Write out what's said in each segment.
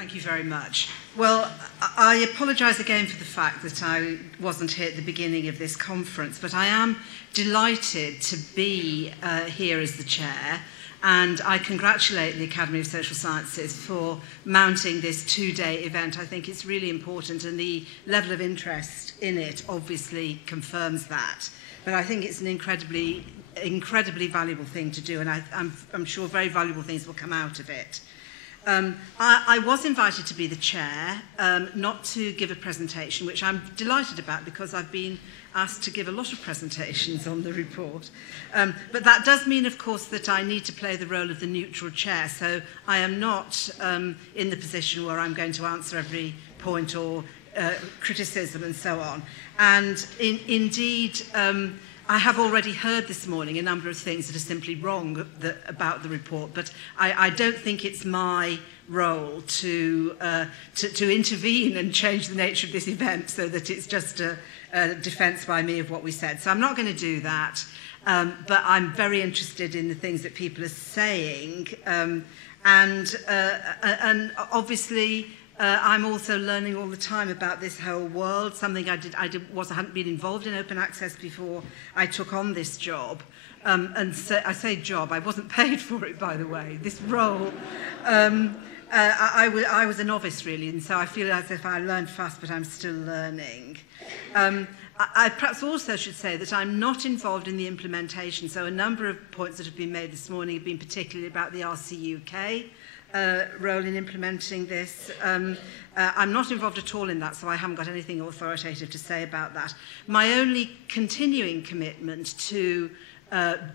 Thank you very much. Well, I apologise again for the fact that I wasn't here at the beginning of this conference, but I am delighted to be here as the chair, and I congratulate the Academy of Social Sciences for mounting this two-day event. I think it's really important, and the level of interest in it obviously confirms that. But I think it's an incredibly valuable thing to do, and I'm sure very valuable things will come out of it. I was invited to be the chair, not to give a presentation, which I'm delighted about because I've been asked to give a lot of presentations on the report. But that does mean, of course, that I need to play the role of the neutral chair. So I am not in the position where I'm going to answer every point or criticism and so on. And indeed, I have already heard this morning a number of things that are simply wrong about the report, but I don't think it's my role to intervene and change the nature of this event so that it's just a defence by me of what we said. So I'm not going to do that, but I'm very interested in the things that people are saying, and obviously I'm also learning all the time about this whole world, something I hadn't been involved in open access before I took on this job. And so I say job, I wasn't paid for it, by the way, this role. I was a novice, really, and so I feel as if I learned fast, but I'm still learning. I perhaps also should say that I'm not involved in the implementation, so a number of points that have been made this morning have been particularly about the RCUK role in implementing this. I'm not involved at all in that, so I haven't got anything authoritative to say about that. My only continuing commitment to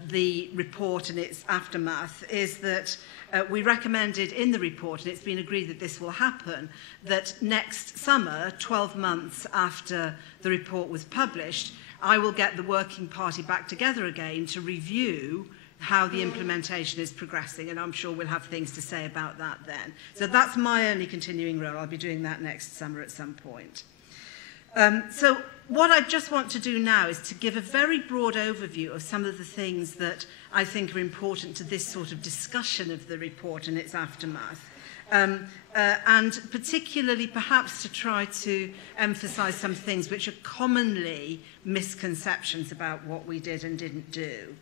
the report and its aftermath is that we recommended in the report, and it's been agreed that this will happen, that next summer, 12 months after the report was published, I will get the working party back together again to review how the implementation is progressing, and I'm sure we'll have things to say about that then. So that's my only continuing role. I'll be doing that next summer at some point. So what I just want to do now is to give a very broad overview of some of the things that I think are important to this sort of discussion of the report and its aftermath. And particularly perhaps to try to emphasise some things which are commonly misconceptions about what we did and didn't do.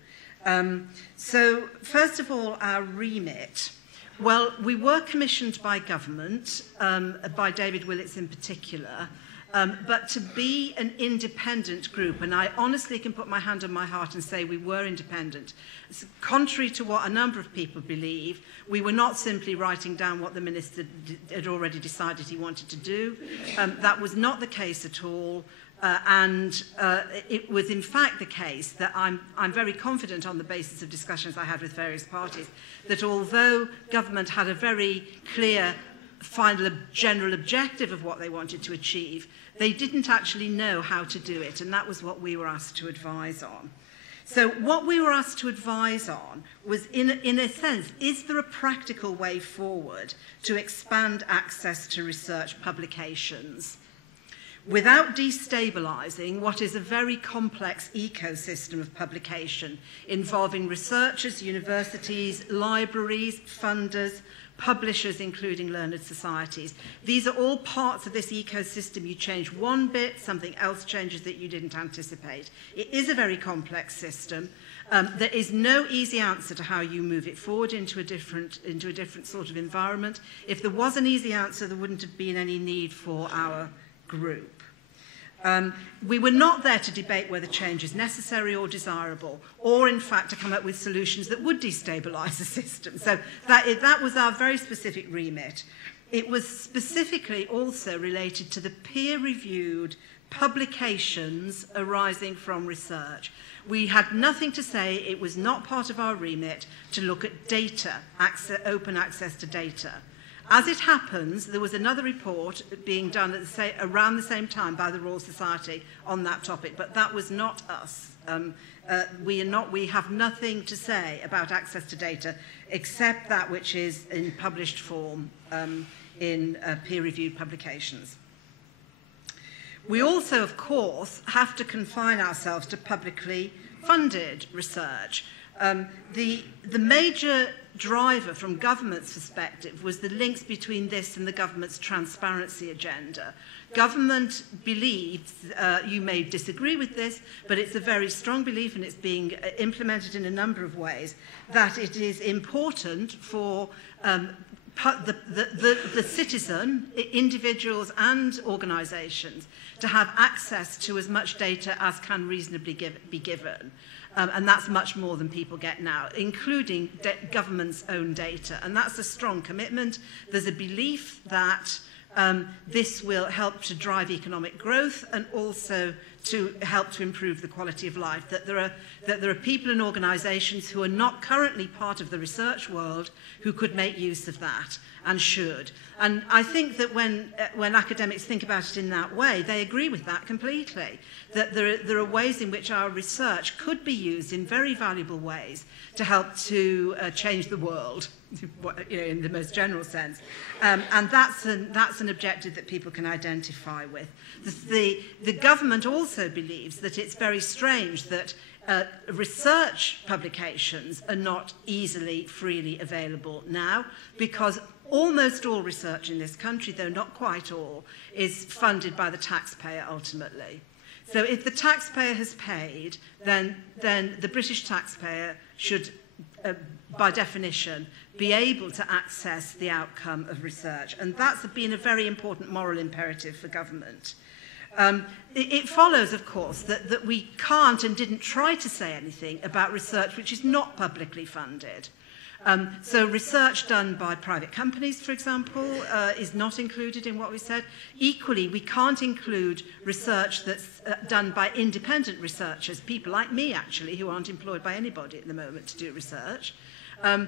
So, first of all, our remit. Well, we were commissioned by government, by David Willits in particular, but to be an independent group, and I honestly can put my hand on my heart and say we were independent. Contrary to what a number of people believe, we were not simply writing down what the minister had already decided he wanted to do. That was not the case at all. And it was in fact the case that I'm very confident on the basis of discussions I had with various parties that although government had a very clear final general objective of what they wanted to achieve, they didn't actually know how to do it, and that was what we were asked to advise on. So what we were asked to advise on was, in a sense, is there a practical way forward to expand access to research publications without destabilising what is a very complex ecosystem of publication involving researchers, universities, libraries, funders, publishers, including learned societies. These are all parts of this ecosystem. You change one bit, something else changes that you didn't anticipate. It is a very complex system. There is no easy answer to how you move it forward into a different sort of environment. If there was an easy answer, there wouldn't have been any need for our group. We were not there to debate whether change is necessary or desirable, or in fact to come up with solutions that would destabilise the system. So that was our very specific remit. It was specifically also related to the peer-reviewed publications arising from research. We had nothing to say. It was not part of our remit to look at data, open access to data. As it happens, there was another report being done at around the same time by the Royal Society on that topic, but that was not us. We have nothing to say about access to data except that which is in published form in peer-reviewed publications. We also, of course, have to confine ourselves to publicly funded research. The major driver from government's perspective was the links between this and the government's transparency agenda. Government believes, you may disagree with this, but it's a very strong belief, and it's being implemented in a number of ways, that it is important for the citizen, individuals and organisations, to have access to as much data as can reasonably be given. And that's much more than people get now, including government's own data. And that's a strong commitment. There's a belief that this will help to drive economic growth and also to help to improve the quality of life, that there are people and organisations who are not currently part of the research world who could make use of that and should. And I think that when academics think about it in that way, they agree with that completely, that there are ways in which our research could be used in very valuable ways to help to change the world, in the most general sense. And that's an objective that people can identify with. The government also believes that it's very strange that research publications are not easily, freely available now, because almost all research in this country, though not quite all, is funded by the taxpayer ultimately. So if the taxpayer has paid, then the British taxpayer should, by definition, be able to access the outcome of research. And that's been a very important moral imperative for government. It follows, of course, that we can't and didn't try to say anything about research which is not publicly funded. So research done by private companies, for example, is not included in what we said. Equally, we can't include research that's done by independent researchers, people like me, actually, who aren't employed by anybody at the moment to do research. Our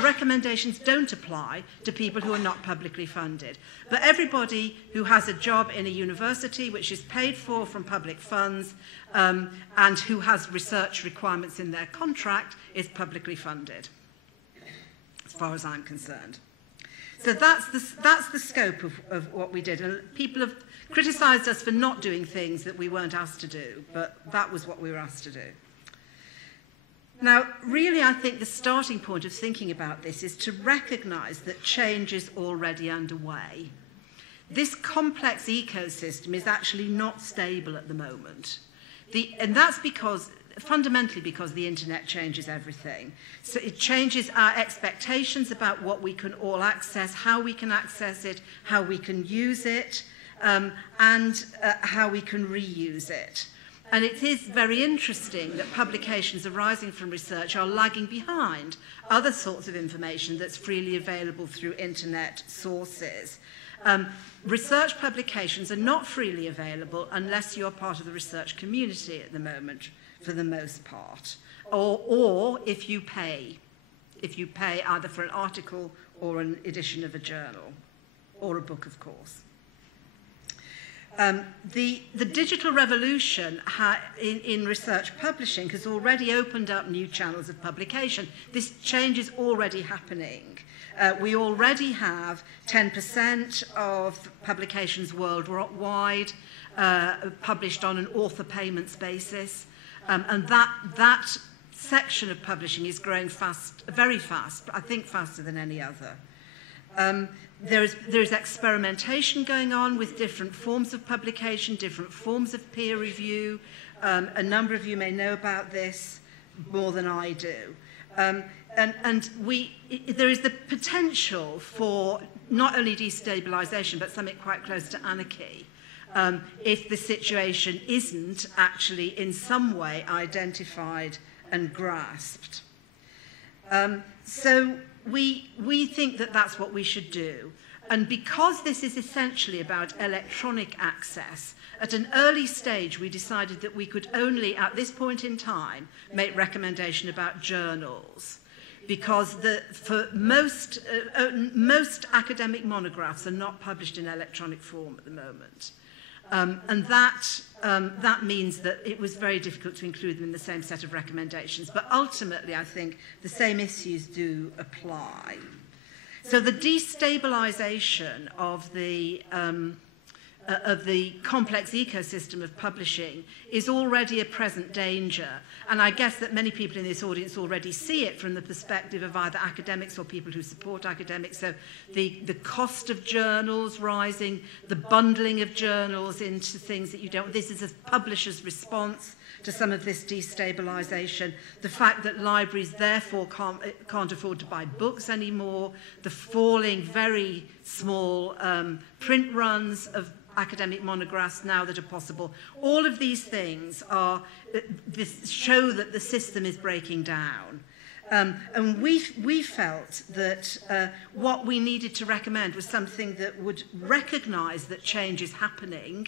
recommendations don't apply to people who are not publicly funded. But everybody who has a job in a university which is paid for from public funds and who has research requirements in their contract is publicly funded, as far as I'm concerned. So that's the scope of what we did. And people have criticised us for not doing things that we weren't asked to do, but that was what we were asked to do. Now, really, I think the starting point of thinking about this is to recognise that change is already underway. This complex ecosystem is actually not stable at the moment. And that's fundamentally because the internet changes everything. So it changes our expectations about what we can all access, how we can access it, how we can use it, and how we can reuse it. And it is very interesting that publications arising from research are lagging behind other sorts of information that's freely available through internet sources. Research publications are not freely available unless you're part of the research community at the moment, for the most part, or if you pay either for an article or an edition of a journal, or a book, of course. The digital revolution in research publishing has already opened up new channels of publication. This change is already happening. We already have 10% of publications worldwide published on an author payments basis, and that section of publishing is growing fast, very fast, I think faster than any other. There is experimentation going on with different forms of publication, different forms of peer review. A number of you may know about this more than I do. There is the potential for not only destabilization, but something quite close to anarchy, if the situation isn't actually in some way identified and grasped. So we think that that's what we should do. And because this is essentially about electronic access, at an early stage we decided that we could only, at this point in time, make recommendation about journals. Because for most academic monographs are not published in electronic form at the moment. And that means that it was very difficult to include them in the same set of recommendations. But ultimately, I think the same issues do apply. So the destabilization of the the complex ecosystem of publishing is already a present danger. And I guess that many people in this audience already see it from the perspective of either academics or people who support academics. So the cost of journals rising, the bundling of journals into things that you don't... This is a publisher's response to some of this destabilization, the fact that libraries therefore can't afford to buy books anymore, the falling very small print runs of academic monographs now that are possible. All of these things show that the system is breaking down. And we felt that what we needed to recommend was something that would recognize that change is happening,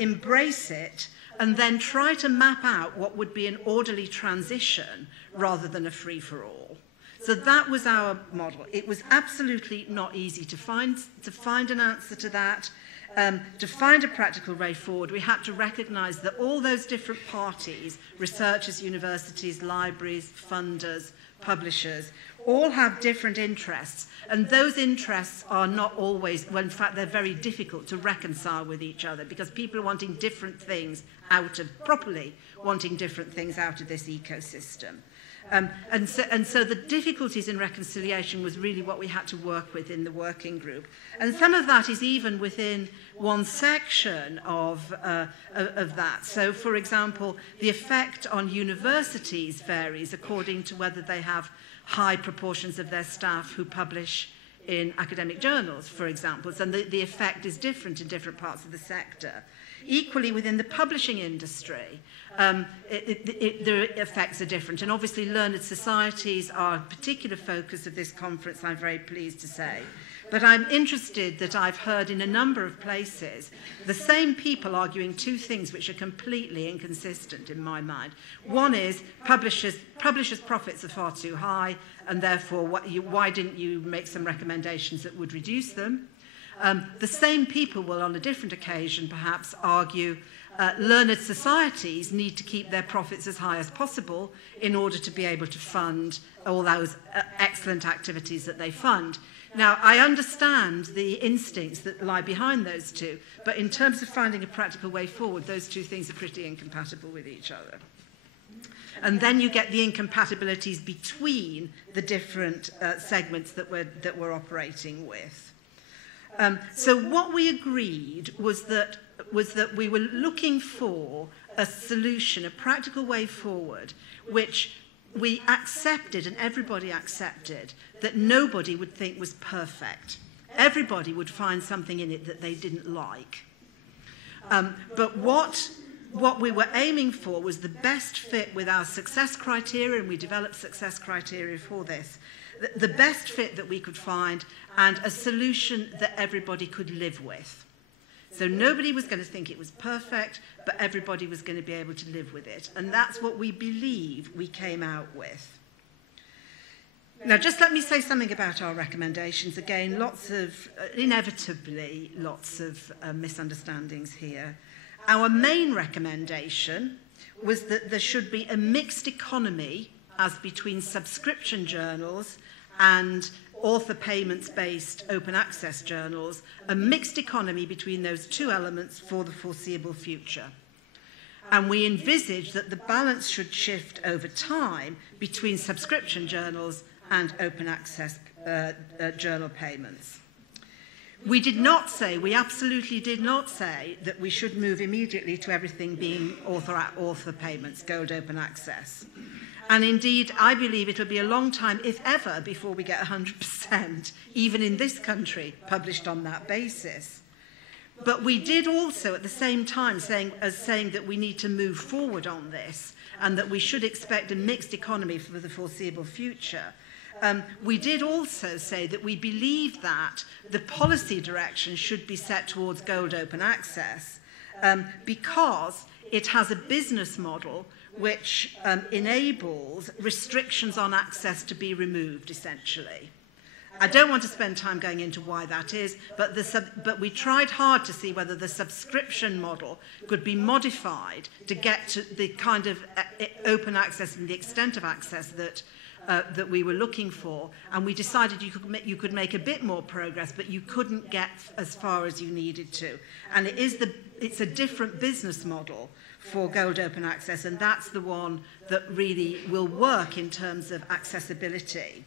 embrace it, and then try to map out what would be an orderly transition rather than a free-for-all. So that was our model. It was absolutely not easy to find an answer to that. To find a practical way forward, we had to recognise that all those different parties, researchers, universities, libraries, funders, publishers, all have different interests, and those interests are not always, well, in fact, they're very difficult to reconcile with each other because people are wanting different things properly wanting different things out of this ecosystem. And so the difficulties in reconciliation was really what we had to work with in the working group. And some of that is even within one section of that. So, for example, the effect on universities varies according to whether they have high proportions of their staff who publish in academic journals, for example. And the effect is different in different parts of the sector. Equally, within the publishing industry, the effects are different. And obviously, learned societies are a particular focus of this conference, I'm very pleased to say. But I'm interested that I've heard in a number of places the same people arguing two things which are completely inconsistent in my mind. One is publishers' profits are far too high, and therefore why didn't you make some recommendations that would reduce them? The same people will, on a different occasion, perhaps argue learned societies need to keep their profits as high as possible in order to be able to fund all those excellent activities that they fund. Now, I understand the instincts that lie behind those two, but in terms of finding a practical way forward, those two things are pretty incompatible with each other. And then you get the incompatibilities between the different segments that we're operating with. So what we agreed was that we were looking for a solution, a practical way forward, which we accepted, and everybody accepted, that nobody would think was perfect. Everybody would find something in it that they didn't like. But what we were aiming for was the best fit with our success criteria, and we developed success criteria for this, the best fit that we could find, and a solution that everybody could live with. So nobody was going to think it was perfect, but everybody was going to be able to live with it. And that's what we believe we came out with. Now, just let me say something about our recommendations. Again, inevitably, lots of misunderstandings here. Our main recommendation was that there should be a mixed economy as between subscription journals and author payments-based open access journals, a mixed economy between those two elements for the foreseeable future. And we envisage that the balance should shift over time between subscription journals and open access journal payments. We absolutely did not say that we should move immediately to everything being author payments, gold open access. And indeed, I believe it will be a long time, if ever, before we get 100%, even in this country, published on that basis. But we did also, at the same time, saying that we need to move forward on this and that we should expect a mixed economy for the foreseeable future. We did also say that we believe that the policy direction should be set towards gold open access because it has a business model which enables restrictions on access to be removed, essentially. I don't want to spend time going into why that is, but we tried hard to see whether the subscription model could be modified to get to the kind of open access and the extent of access that that we were looking for, and we decided you could make a bit more progress, but you couldn't get as far as you needed to. And it's a different business model for Gold Open Access, and that's the one that really will work in terms of accessibility.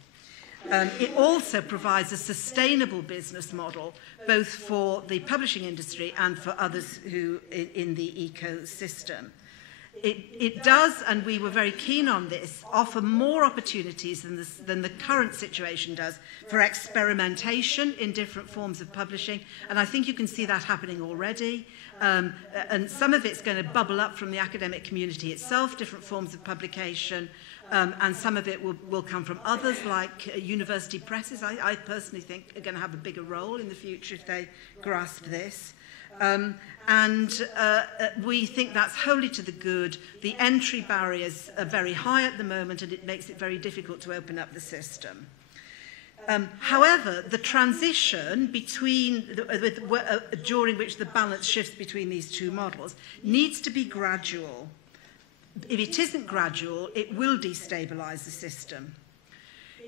It also provides a sustainable business model, both for the publishing industry and for others who in the ecosystem. It does, and we were very keen on this, offer more opportunities than the current situation does for experimentation in different forms of publishing, and I think you can see that happening already. And some of it's going to bubble up from the academic community itself, different forms of publication, and some of it will come from others, like university presses. I personally think are going to have a bigger role in the future if they grasp this. We think that's wholly to the good. The entry barriers are very high at the moment, and it makes it very difficult to open up the system. However, the transition during which the balance shifts between these two models needs to be gradual. If it isn't gradual, it will destabilise the system.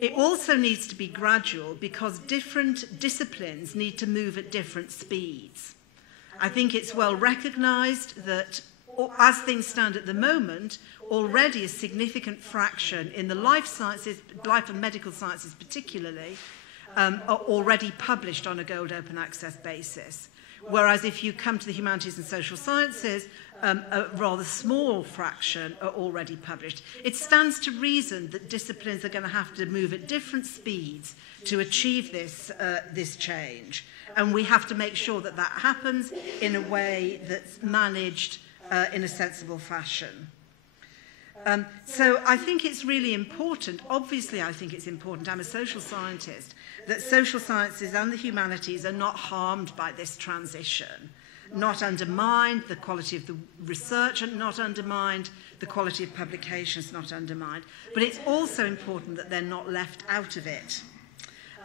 It also needs to be gradual because different disciplines need to move at different speeds. I think it's well recognised that, as things stand at the moment, already a significant fraction in the life sciences, life and medical sciences particularly, are already published on a Gold Open Access basis. Whereas if you come to the humanities and social sciences, a rather small fraction are already published. It stands to reason that disciplines are going to have to move at different speeds to achieve this change. And we have to make sure that that happens in a way that's managed in a sensible fashion. So I think it's really important, obviously I think it's important, I'm a social scientist, that social sciences and the humanities are not harmed by this transition, not undermined, the quality of the research and not undermined, the quality of publications not undermined. But it's also important that they're not left out of it.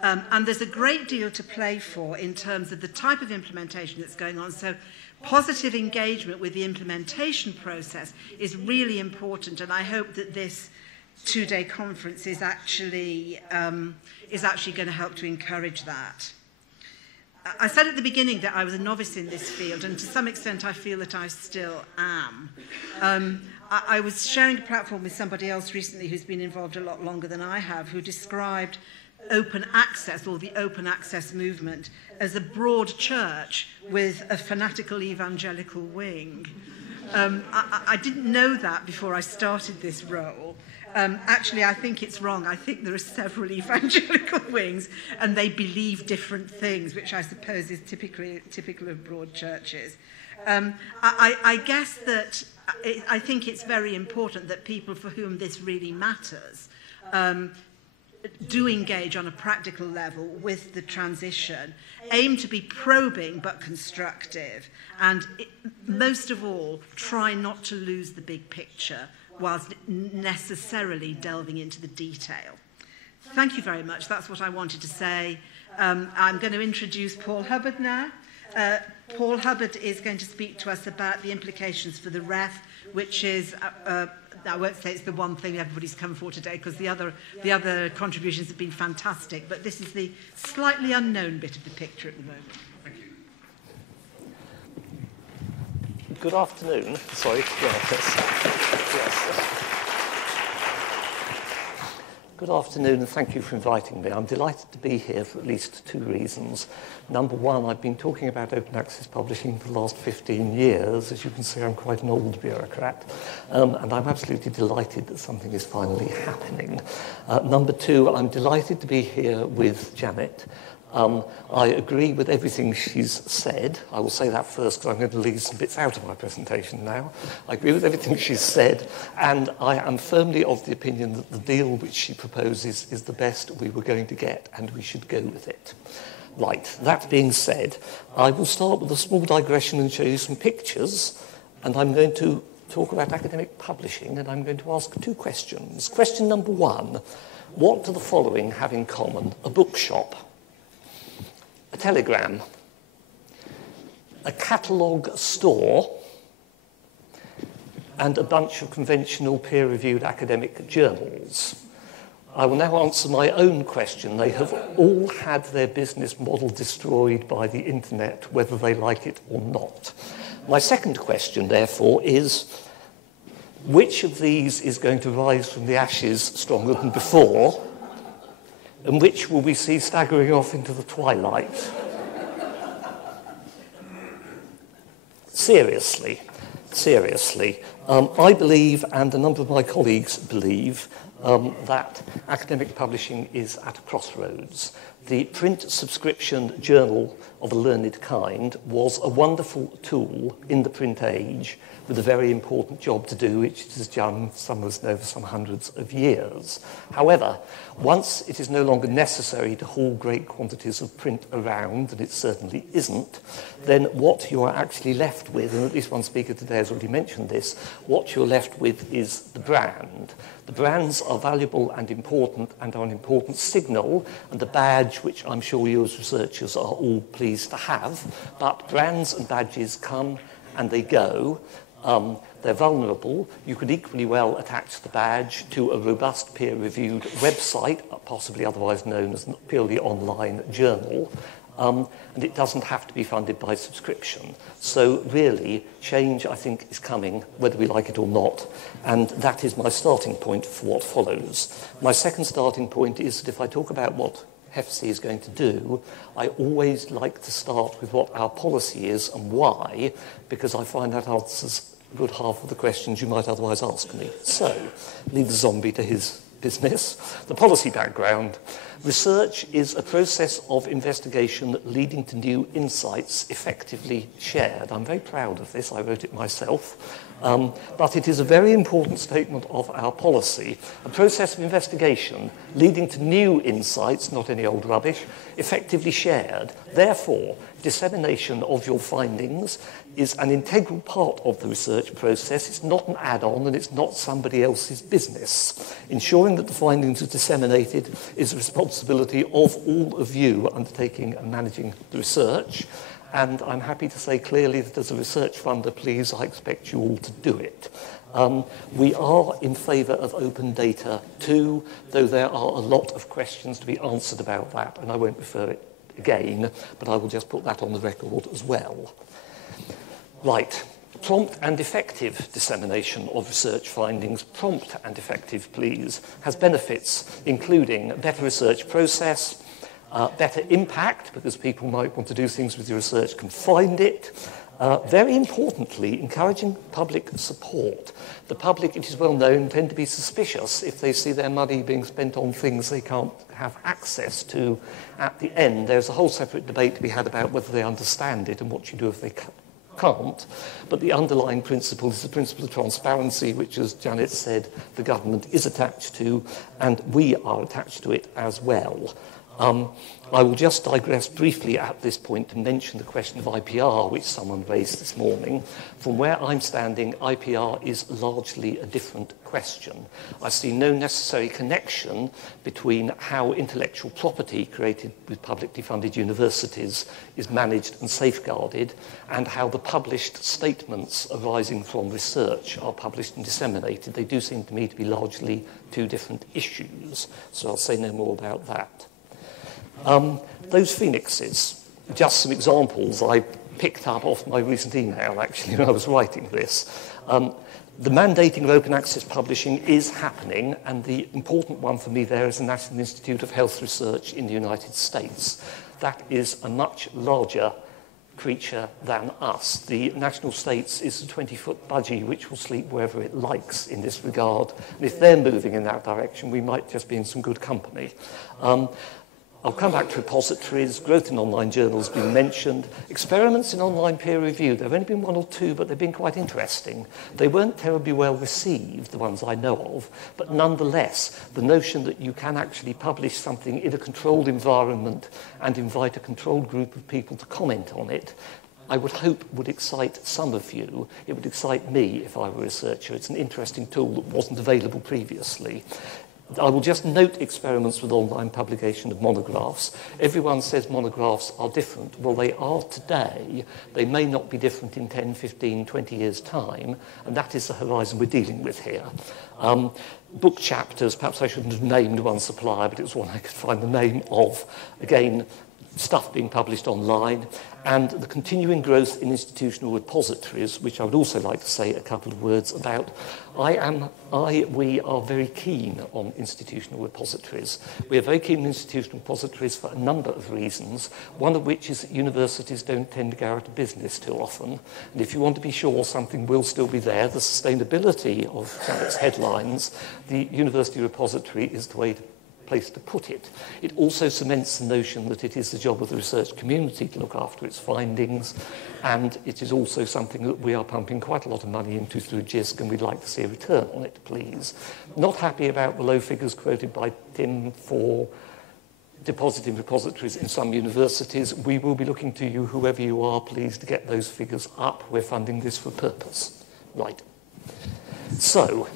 And there's a great deal to play for in terms of the type of implementation that's going on. So positive engagement with the implementation process is really important, and I hope that this two-day conference is actually going to help to encourage that. I said at the beginning that I was a novice in this field, and to some extent I feel that I still am. I was sharing a platform with somebody else recently who's been involved a lot longer than I have, who described open access, or the open access movement, as a broad church with a fanatical evangelical wing. I didn't know that before I started this role. Actually, I think it's wrong. I think there are several evangelical wings, and they believe different things, which I suppose is typical of broad churches. I guess that I think it's very important that people for whom this really matters do engage on a practical level with the transition, aim to be probing but constructive, and most of all, try not to lose the big picture whilst necessarily delving into the detail. Thank you very much. That's what I wanted to say. I'm going to introduce Paul Hubbard now. Paul Hubbard is going to speak to us about the implications for the REF, which is I won't say it's the one thing everybody's come for today, because the other contributions have been fantastic, but this is the slightly unknown bit of the picture at the moment. Thank you. Good afternoon. Sorry. Yes. Good afternoon, and thank you for inviting me. I'm delighted to be here for at least two reasons. Number one, I've been talking about open access publishing for the last 15 years. As you can see, I'm quite an old bureaucrat, and I'm absolutely delighted that something is finally happening. Number two, I'm delighted to be here with Janet. I agree with everything she's said. I will say that first because I'm going to leave some bits out of my presentation now. I agree with everything she's said, and I am firmly of the opinion that the deal which she proposes is the best we were going to get, and we should go with it. Right, that being said, I will start with a small digression and show you some pictures, and I'm going to talk about academic publishing, and I'm going to ask two questions. Question number one, what do the following have in common? A bookshop, a telegram, a catalogue store, and a bunch of conventional peer-reviewed academic journals. I will now answer my own question. They have all had their business model destroyed by the internet, whether they like it or not. My second question, therefore, is which of these is going to rise from the ashes stronger than before, and which will we see staggering off into the twilight? Seriously, I believe, and a number of my colleagues believe, that academic publishing is at a crossroads. The print subscription journal of a learned kind was a wonderful tool in the print age with a very important job to do, which it has done, some of us know, for some hundreds of years. However, once it is no longer necessary to haul great quantities of print around, and it certainly isn't, then what you are actually left with, and at least one speaker today has already mentioned this, what you're left with is the brand. The brands are valuable and important and are an important signal, and the badge, which I'm sure you as researchers are all pleased to have, but brands and badges come and they go. They're vulnerable. You could equally well attach the badge to a robust peer-reviewed website, possibly otherwise known as a purely online journal, and it doesn't have to be funded by subscription. So really, change, I think, is coming, whether we like it or not, and that is my starting point for what follows. My second starting point is that if I talk about what HEFC is going to do, I always like to start with what our policy is and why, because I find that answers a good half of the questions you might otherwise ask me. So, leave the zombie to his business. The policy background. Research is a process of investigation leading to new insights effectively shared. I'm very proud of this. I wrote it myself. But it is a very important statement of our policy. A process of investigation leading to new insights, not any old rubbish, effectively shared. Therefore, dissemination of your findings is an integral part of the research process. It's not an add-on and it's not somebody else's business. Ensuring that the findings are disseminated is the responsibility of all of you undertaking and managing the research. And I'm happy to say clearly that as a research funder, please, I expect you all to do it. We are in favour of open data too, though there are a lot of questions to be answered about that, and I won't refer it again, but I will just put that on the record as well. Right. Prompt and effective dissemination of research findings, prompt and effective, please, has benefits including a better research process, better impact, because people might want to do things with your research, can find it. Very importantly, encouraging public support. The public, it is well known, tend to be suspicious if they see their money being spent on things they can't have access to at the end. There's a whole separate debate to be had about whether they understand it and what you do if they can't. But the underlying principle is the principle of transparency, which, as Janet said, the government is attached to, and we are attached to it as well. I will just digress briefly at this point to mention the question of IPR, which someone raised this morning. From where I'm standing, IPR is largely a different question. I see no necessary connection between how intellectual property created with publicly funded universities is managed and safeguarded, and how the published statements arising from research are published and disseminated. They do seem to me to be largely two different issues, so I'll say no more about that. Those phoenixes, just some examples I picked up off my recent email, actually, when I was writing this. The mandating of open access publishing is happening, and the important one for me there is the National Institute of Health Research in the United States. That is a much larger creature than us. The national states is a 20-foot budgie which will sleep wherever it likes in this regard. And if they're moving in that direction, we might just be in some good company. I'll come back to repositories. Growth in online journals has been mentioned. Experiments in online peer review. There have only been one or two, but they've been quite interesting. They weren't terribly well received, the ones I know of, but nonetheless, the notion that you can actually publish something in a controlled environment and invite a controlled group of people to comment on it, I would hope would excite some of you. It would excite me if I were a researcher. It's an interesting tool that wasn't available previously. I will just note experiments with online publication of monographs. Everyone says monographs are different. Well, they are today. They may not be different in 10, 15, 20 years' time, and that is the horizon we're dealing with here. Book chapters, perhaps I shouldn't have named one supplier, but it was one I could find the name of. Again, stuff being published online, and the continuing growth in institutional repositories, which I would also like to say a couple of words about. We are very keen on institutional repositories. We are very keen on institutional repositories for a number of reasons, one of which is that universities don't tend to go out of business too often. And if you want to be sure something will still be there, the sustainability of Janet's headlines, the university repository is the way to place to put it. It also cements the notion that it is the job of the research community to look after its findings, and it is also something that we are pumping quite a lot of money into through JISC, and we'd like to see a return on it, please. Not happy about the low figures quoted by Tim for depositing repositories in some universities. We will be looking to you, whoever you are, please, to get those figures up. We're funding this for purpose. Right. So,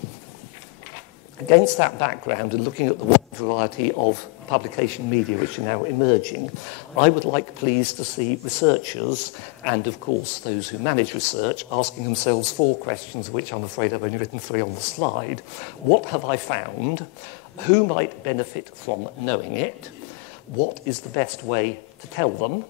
against that background and looking at the wide variety of publication media which are now emerging, I would like, please, to see researchers and, of course, those who manage research asking themselves 4 questions, of which I'm afraid I've only written 3 on the slide. What have I found? Who might benefit from knowing it? What is the best way to tell them?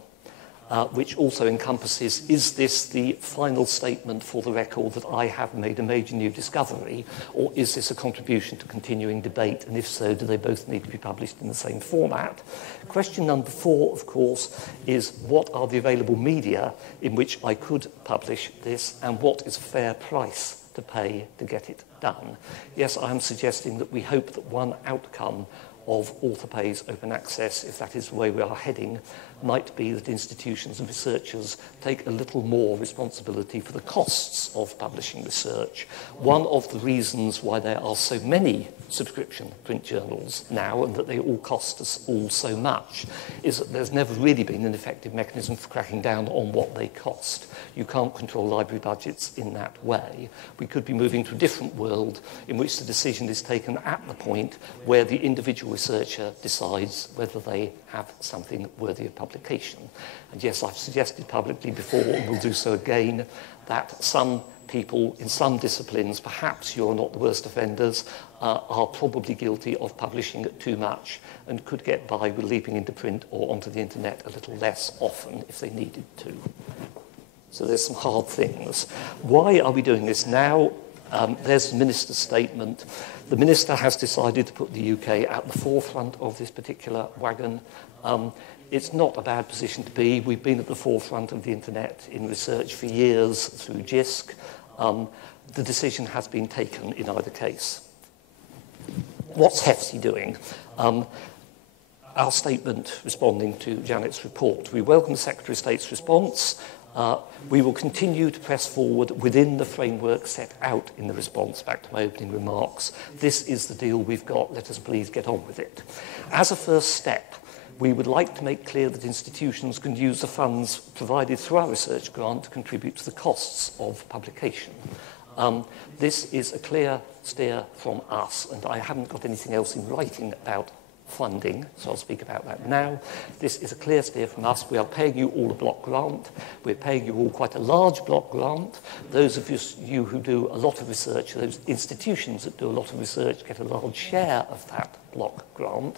Which also encompasses, is this the final statement for the record that I have made a major new discovery, or is this a contribution to continuing debate, and if so, do they both need to be published in the same format? Question number 4, of course, is what are the available media in which I could publish this, and what is a fair price to pay to get it done? Yes, I am suggesting that we hope that one outcome of author pays open access, if that is the way we are heading, might be that institutions and researchers take a little more responsibility for the costs of publishing research. One of the reasons why there are so many subscription print journals now, and that they all cost us all so much, is that there's never really been an effective mechanism for cracking down on what they cost. You can't control library budgets in that way. We could be moving to a different world in which the decision is taken at the point where the individual researcher decides whether they have something worthy of publication. And yes, I've suggested publicly before, and will do so again, that some people in some disciplines, perhaps you're not the worst offenders, are probably guilty of publishing too much and could get by with leaping into print or onto the internet a little less often if they needed to. So there's some hard things. Why are we doing this now? There's the minister's statement. The minister has decided to put the UK at the forefront of this particular wagon. It's not a bad position to be. We've been at the forefront of the internet in research for years through JISC. The decision has been taken in either case. What's HEFSI doing? Our statement responding to Janet's report. We welcome the Secretary of State's response. We will continue to press forward within the framework set out in the response, back to my opening remarks. This is the deal we've got. Let us please get on with it. As a first step, we would like to make clear that institutions can use the funds provided through our research grant to contribute to the costs of publication. This is a clear steer from us, and I haven't got anything else in writing about funding, so I'll speak about that now. This is a clear steer from us. We are paying you all a block grant. We're paying you all quite a large block grant. Those of you who do a lot of research, those institutions that do a lot of research, get a large share of that block grant.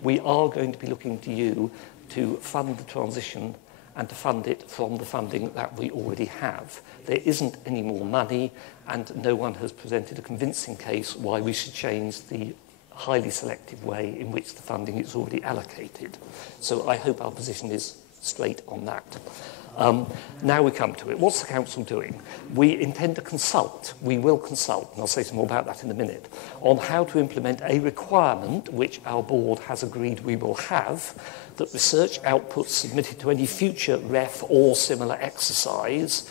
We are going to be looking to you to fund the transition and to fund it from the funding that we already have. There isn't any more money, and no one has presented a convincing case why we should change the highly selective way in which the funding is already allocated. So I hope our position is straight on that. Now we come to it. What's the Council doing? We intend to consult. We will consult, and I'll say some more about that in a minute, on how to implement a requirement which our board has agreed we will have, that research outputs submitted to any future REF or similar exercise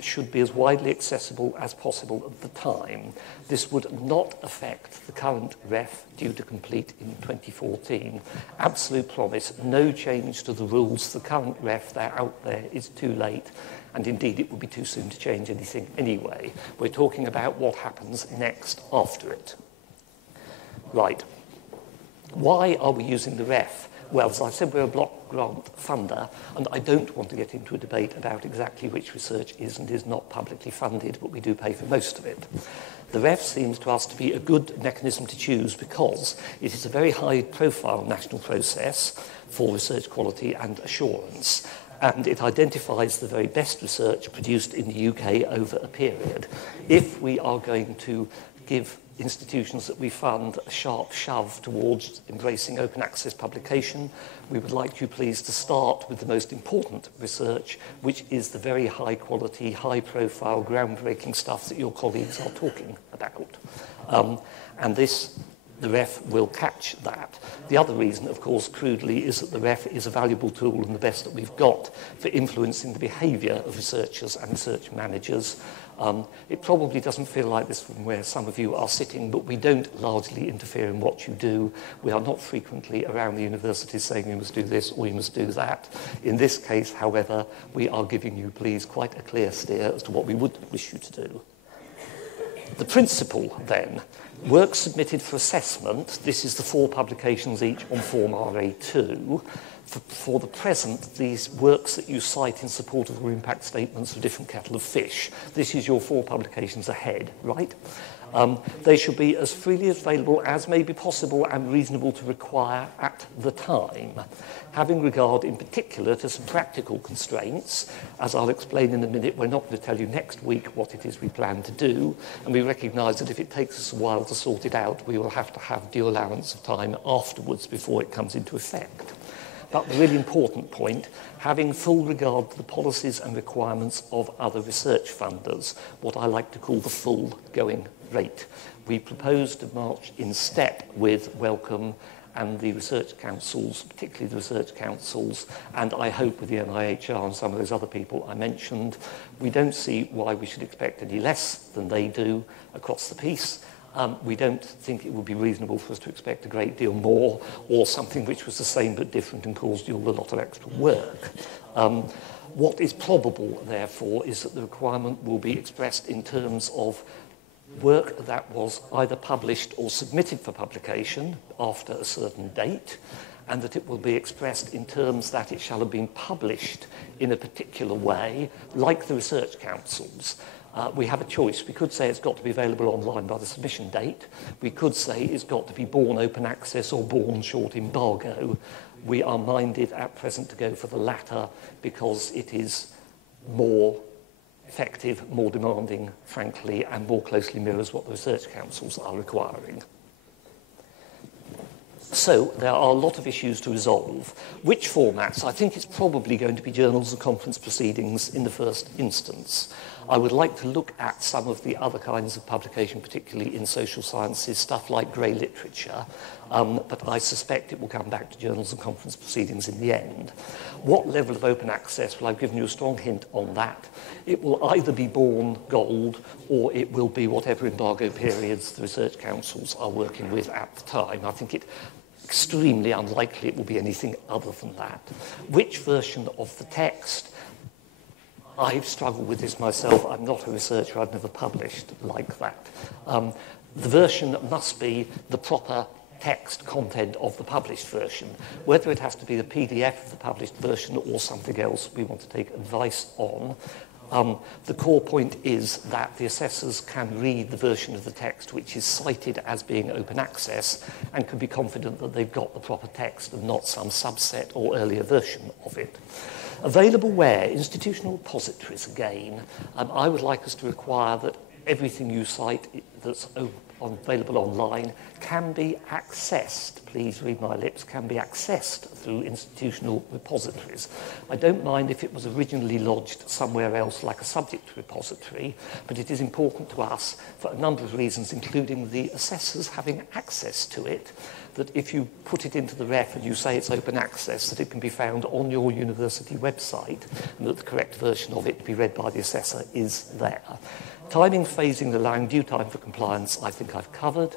should be as widely accessible as possible at the time. This would not affect the current REF due to complete in 2014. Absolute promise, no change to the rules. The current REF, they're out there, is too late, and indeed it would be too soon to change anything anyway. We're talking about what happens next after it. Right. Why are we using the REF? Well, as I said, we're a block grant funder, and I don't want to get into a debate about exactly which research is and is not publicly funded, but we do pay for most of it. The REF seems to us to be a good mechanism to choose because it is a very high-profile national process for research quality and assurance, and it identifies the very best research produced in the UK over a period. If we are going to give institutions that we fund a sharp shove towards embracing open access publication, we would like you please to start with the most important research, which is the very high quality, high profile, groundbreaking stuff that your colleagues are talking about. And the REF will catch that. The other reason, of course, crudely, is that the REF is a valuable tool and the best that we've got for influencing the behaviour of researchers and research managers. It probably doesn't feel like this from where some of you are sitting, but we don't largely interfere in what you do. We are not frequently around the universities saying you must do this or you must do that. In this case, however, we are giving you, please, quite a clear steer as to what we would wish you to do. The principle, then, work submitted for assessment, this is the 4 publications each on Form RA2. For the present, these works that you cite in support of your impact statements are a different kettle of fish. This is your 4 publications ahead, right? They should be as freely available as may be possible and reasonable to require at the time, having regard in particular to some practical constraints. As I'll explain in a minute, we're not going to tell you next week what it is we plan to do, and we recognise that if it takes us a while to sort it out, we will have to have due allowance of time afterwards before it comes into effect. But the really important point, having full regard to the policies and requirements of other research funders, what I like to call the full going rate. We propose to march in step with Wellcome and the research councils, particularly the research councils, and I hope with the NIHR and some of those other people I mentioned. We don't see why we should expect any less than they do across the piece. We don't think it would be reasonable for us to expect a great deal more or something which was the same but different and caused you a lot of extra work. What is probable, therefore, is that the requirement will be expressed in terms of work that was either published or submitted for publication after a certain date, and that it will be expressed in terms that it shall have been published in a particular way, like the research councils. We have a choice. We could say it's got to be available online by the submission date. We could say it's got to be born open access or born short embargo. We are minded at present to go for the latter because it is more effective, more demanding, frankly, and more closely mirrors what the research councils are requiring. So there are a lot of issues to resolve. Which formats? I think it's probably going to be journals and conference proceedings in the first instance. I would like to look at some of the other kinds of publication, particularly in social sciences, stuff like grey literature, but I suspect it will come back to journals and conference proceedings in the end. What level of open access? Well, I've given you a strong hint on that. It will either be born gold or it will be whatever embargo periods the research councils are working with at the time. I think it extremely unlikely it will be anything other than that. Which version of the text? I've struggled with this myself. I'm not a researcher. I've never published like that. The version must be the proper text content of the published version. Whether it has to be the PDF of the published version or something else, we want to take advice on. The core point is that the assessors can read the version of the text which is cited as being open access and can be confident that they've got the proper text and not some subset or earlier version of it. Available where? Institutional repositories again. I would like us to require that everything you cite that's available online can be accessed, please read my lips, can be accessed through institutional repositories. I don't mind if it was originally lodged somewhere else like a subject repository, but it is important to us for a number of reasons, including the assessors having access to it, that if you put it into the REF and you say it's open access, that it can be found on your university website and that the correct version of it to be read by the assessor is there. Timing, phasing, allowing due time for compliance, I think I've covered.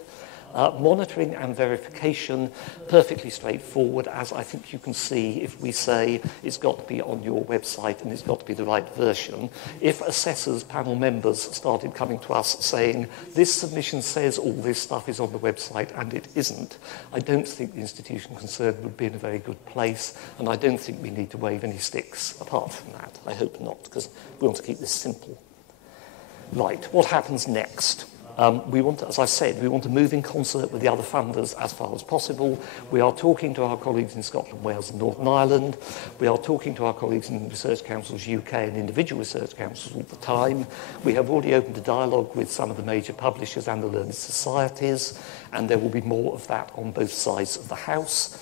Monitoring and verification, perfectly straightforward, as I think you can see if we say it's got to be on your website and it's got to be the right version. If assessors, panel members started coming to us saying, this submission says all this stuff is on the website and it isn't, I don't think the institution concerned would be in a very good place, and I don't think we need to wave any sticks apart from that. I hope not, because we want to keep this simple. Right, what happens next? We want to, as I said, we want to move in concert with the other funders as far as possible. We are talking to our colleagues in Scotland, Wales and Northern Ireland. We are talking to our colleagues in Research Councils UK and individual research councils all the time. We have already opened a dialogue with some of the major publishers and the learned societies, and there will be more of that on both sides of the House.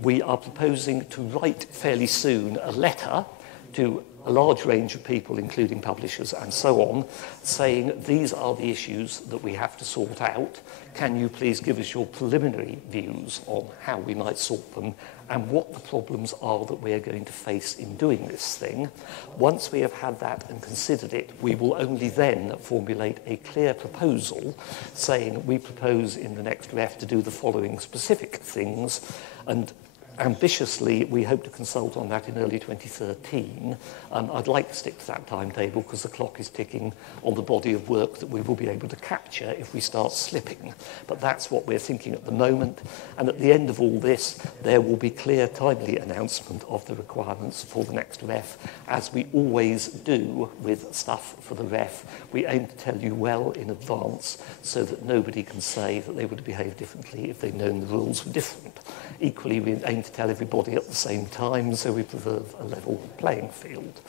We are proposing to write fairly soon a letter to a large range of people, including publishers and so on, saying these are the issues that we have to sort out. Can you please give us your preliminary views on how we might sort them and what the problems are that we are going to face in doing this thing? Once we have had that and considered it, we will only then formulate a clear proposal saying we propose in the next REF to do the following specific things, and ambitiously, we hope to consult on that in early 2013. I'd like to stick to that timetable because the clock is ticking on the body of work that we will be able to capture if we start slipping. But that's what we're thinking at the moment. And at the end of all this, there will be clear, timely announcement of the requirements for the next REF, as we always do with stuff for the REF. We aim to tell you well in advance so that nobody can say that they would behave differently if they'd known the rules were different. Equally, we aim to tell everybody at the same time, so we preserve a level playing field.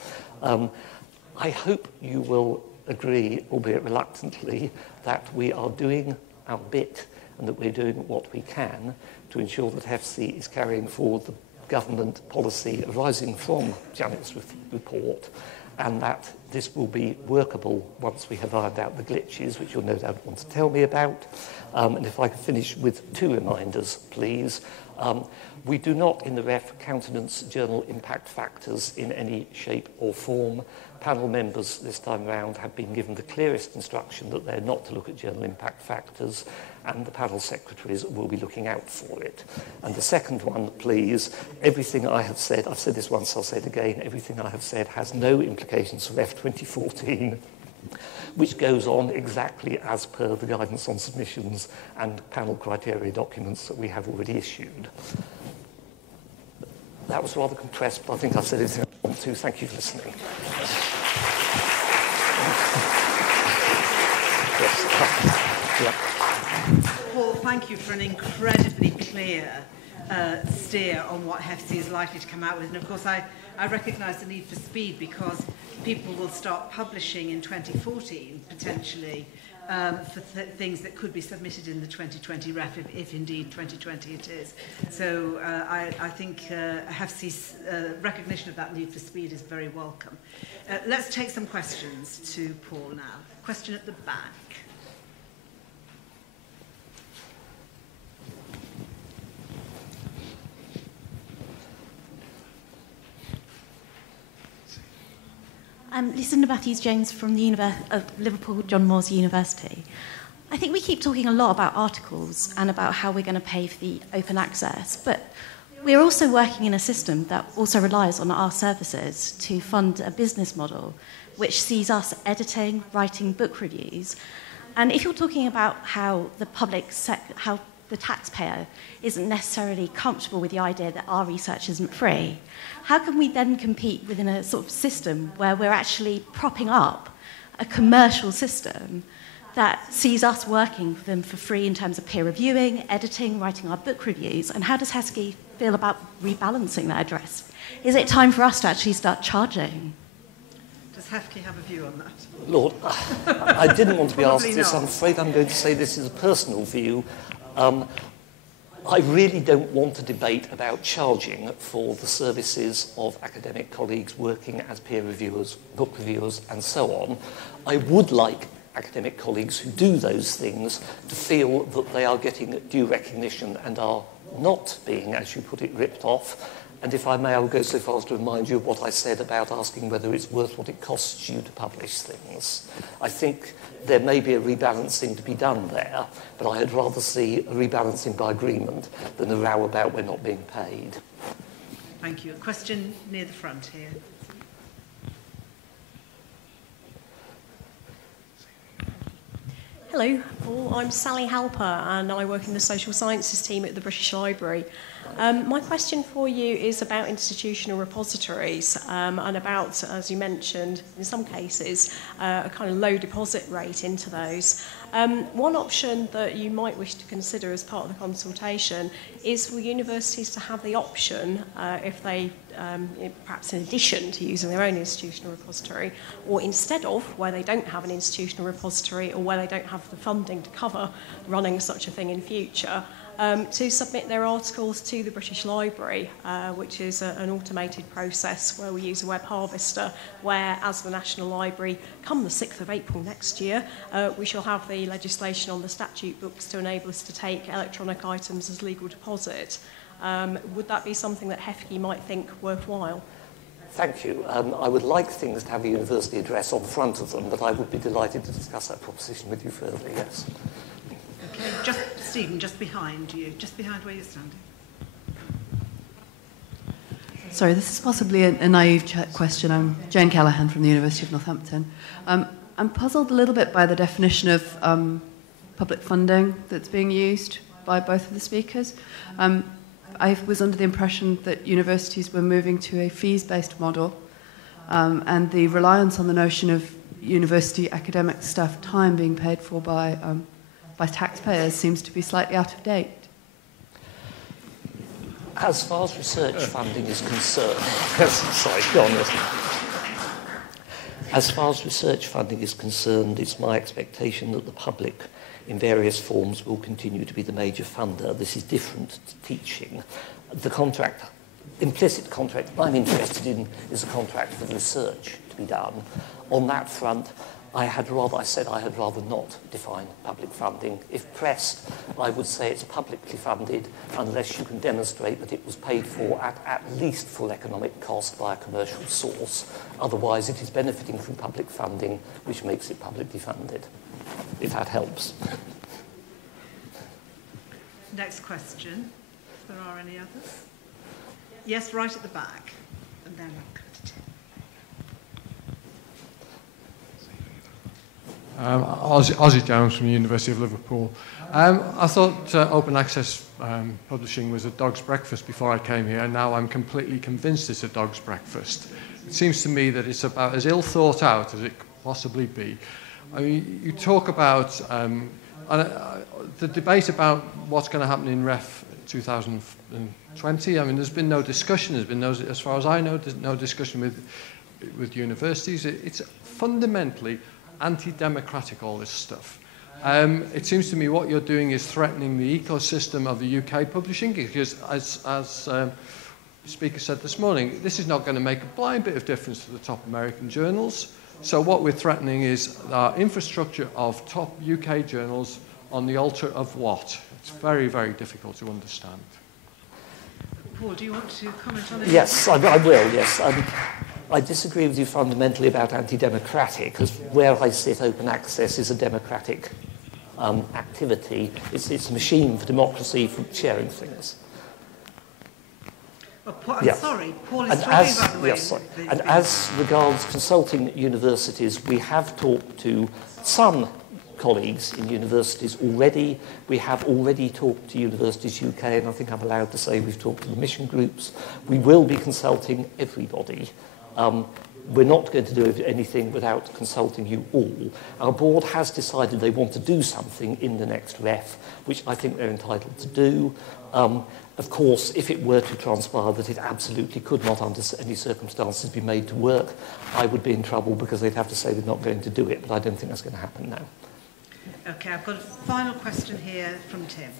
I hope you will agree, albeit reluctantly, that we are doing our bit and that we're doing what we can to ensure that HEFC is carrying forward the government policy arising from Janet's report, and that this will be workable once we have ironed out the glitches, which you'll no doubt want to tell me about. And if I could finish with two reminders, please. We do not, in the REF, countenance journal impact factors in any shape or form. Panel members this time around have been given the clearest instruction that they're not to look at journal impact factors, and the panel secretaries will be looking out for it. And the second one, please, everything I have said, I've said this once, I'll say it again, everything I have said has no implications for REF 2014, which goes on exactly as per the guidance on submissions and panel criteria documents that we have already issued. That was rather compressed, but I think I've said everything I want to. Thank you for listening. Paul, thank you for an incredibly clear steer on what HEFC is likely to come out with. And of course, I recognise the need for speed because people will start publishing in 2014, potentially, for things that could be submitted in the 2020 REF, if indeed 2020 it is. So I think HEFC's recognition of that need for speed is very welcome. Let's take some questions to Paul now. Question at the back. Lucinda Matthews-Jones from the Liverpool John Moores University. I think we keep talking a lot about articles and about how we're going to pay for the open access, but we're also working in a system that also relies on our services to fund a business model which sees us editing, writing book reviews. And if you're talking about how the how the taxpayer isn't necessarily comfortable with the idea that our research isn't free, how can we then compete within a sort of system where we're actually propping up a commercial system that sees us working for them for free in terms of peer reviewing, editing, writing our book reviews? And how does HESCI feel about rebalancing that address? Is it time for us to actually start charging? Does HEFCI have a view on that? Lord, I didn't want to be asked this. Not. I'm afraid I'm going to say this is a personal view. I really don't want a debate about charging for the services of academic colleagues working as peer reviewers, book reviewers, and so on. I would like academic colleagues who do those things to feel that they are getting due recognition and are not being, as you put it, ripped off. And if I may, I will go so far as to remind you of what I said about asking whether it's worth what it costs you to publish things. I think there may be a rebalancing to be done there, but I had rather see a rebalancing by agreement than a row about we're not being paid. Thank you. A question near the front here. Hello, Paul. I'm Sally Halper and I work in the social sciences team at the British Library. My question for you is about institutional repositories and about, as you mentioned, in some cases, a kind of low deposit rate into those. One option that you might wish to consider as part of the consultation is for universities to have the option, if they, perhaps in addition to using their own institutional repository, or instead of where they don't have an institutional repository or where they don't have the funding to cover running such a thing in future, to submit their articles to the British Library, which is an automated process where we use a web harvester, where, as the National Library, come the 6th of April next year, we shall have the legislation on the statute books to enable us to take electronic items as legal deposit. Would that be something that HEFCE might think worthwhile? Thank you. I would like things to have a university address on the front of them, but I would be delighted to discuss that proposition with you further, yes. Okay, Stephen, just behind you, just behind where you're standing. Sorry, this is possibly a naive question. I'm Jane Callaghan from the University of Northampton. I'm puzzled a little bit by the definition of public funding that's being used by both of the speakers. I was under the impression that universities were moving to a fees-based model, and the reliance on the notion of university academic staff time being paid for by taxpayers seems to be slightly out of date. As far as research funding is concerned, sorry, go on, listen. As far as research funding is concerned, it's my expectation that the public, in various forms, will continue to be the major funder. This is different to teaching. The contract, implicit contract I'm interested in is a contract for research to be done. On that front, I said I had rather not define public funding. If pressed, I would say it's publicly funded unless you can demonstrate that it was paid for at least full economic cost by a commercial source. Otherwise, it is benefiting from public funding, which makes it publicly funded, if that helps. Next question, if there are any others. Yes, right at the back, and then I'll come to Tim. Ozzy Jones from the University of Liverpool. I thought open access publishing was a dog's breakfast before I came here, and now I'm completely convinced it's a dog's breakfast. It seems to me that it's about as ill thought out as it could possibly be. I mean, you talk about the debate about what's going to happen in REF 2020. I mean, there's been no discussion. There's been no, as far as I know, there's no discussion with universities. It's fundamentally anti-democratic, all this stuff. It seems to me what you're doing is threatening the ecosystem of the UK publishing, because as the speaker said this morning, this is not going to make a blind bit of difference to the top American journals. So what we're threatening is our infrastructure of top UK journals on the altar of what? It's very, very difficult to understand. Paul, do you want to comment on this? Yes, I will, yes. I disagree with you fundamentally about anti-democratic, because where I sit, open access is a democratic activity. It's a machine for democracy, for sharing things. Well, Paul, yes. Sorry, Paul is talking about the way... Yes, sorry. And as regards consulting universities, we have talked to some colleagues in universities already. We have already talked to Universities UK, and I think I'm allowed to say we've talked to the mission groups. We will be consulting everybody. We're not going to do anything without consulting you all. Our board has decided they want to do something in the next REF, which I think they're entitled to do. Of course, if it were to transpire that it absolutely could not under any circumstances be made to work, I would be in trouble because they'd have to say they're not going to do it, but I don't think that's going to happen now. Okay, I've got a final question here from Tim.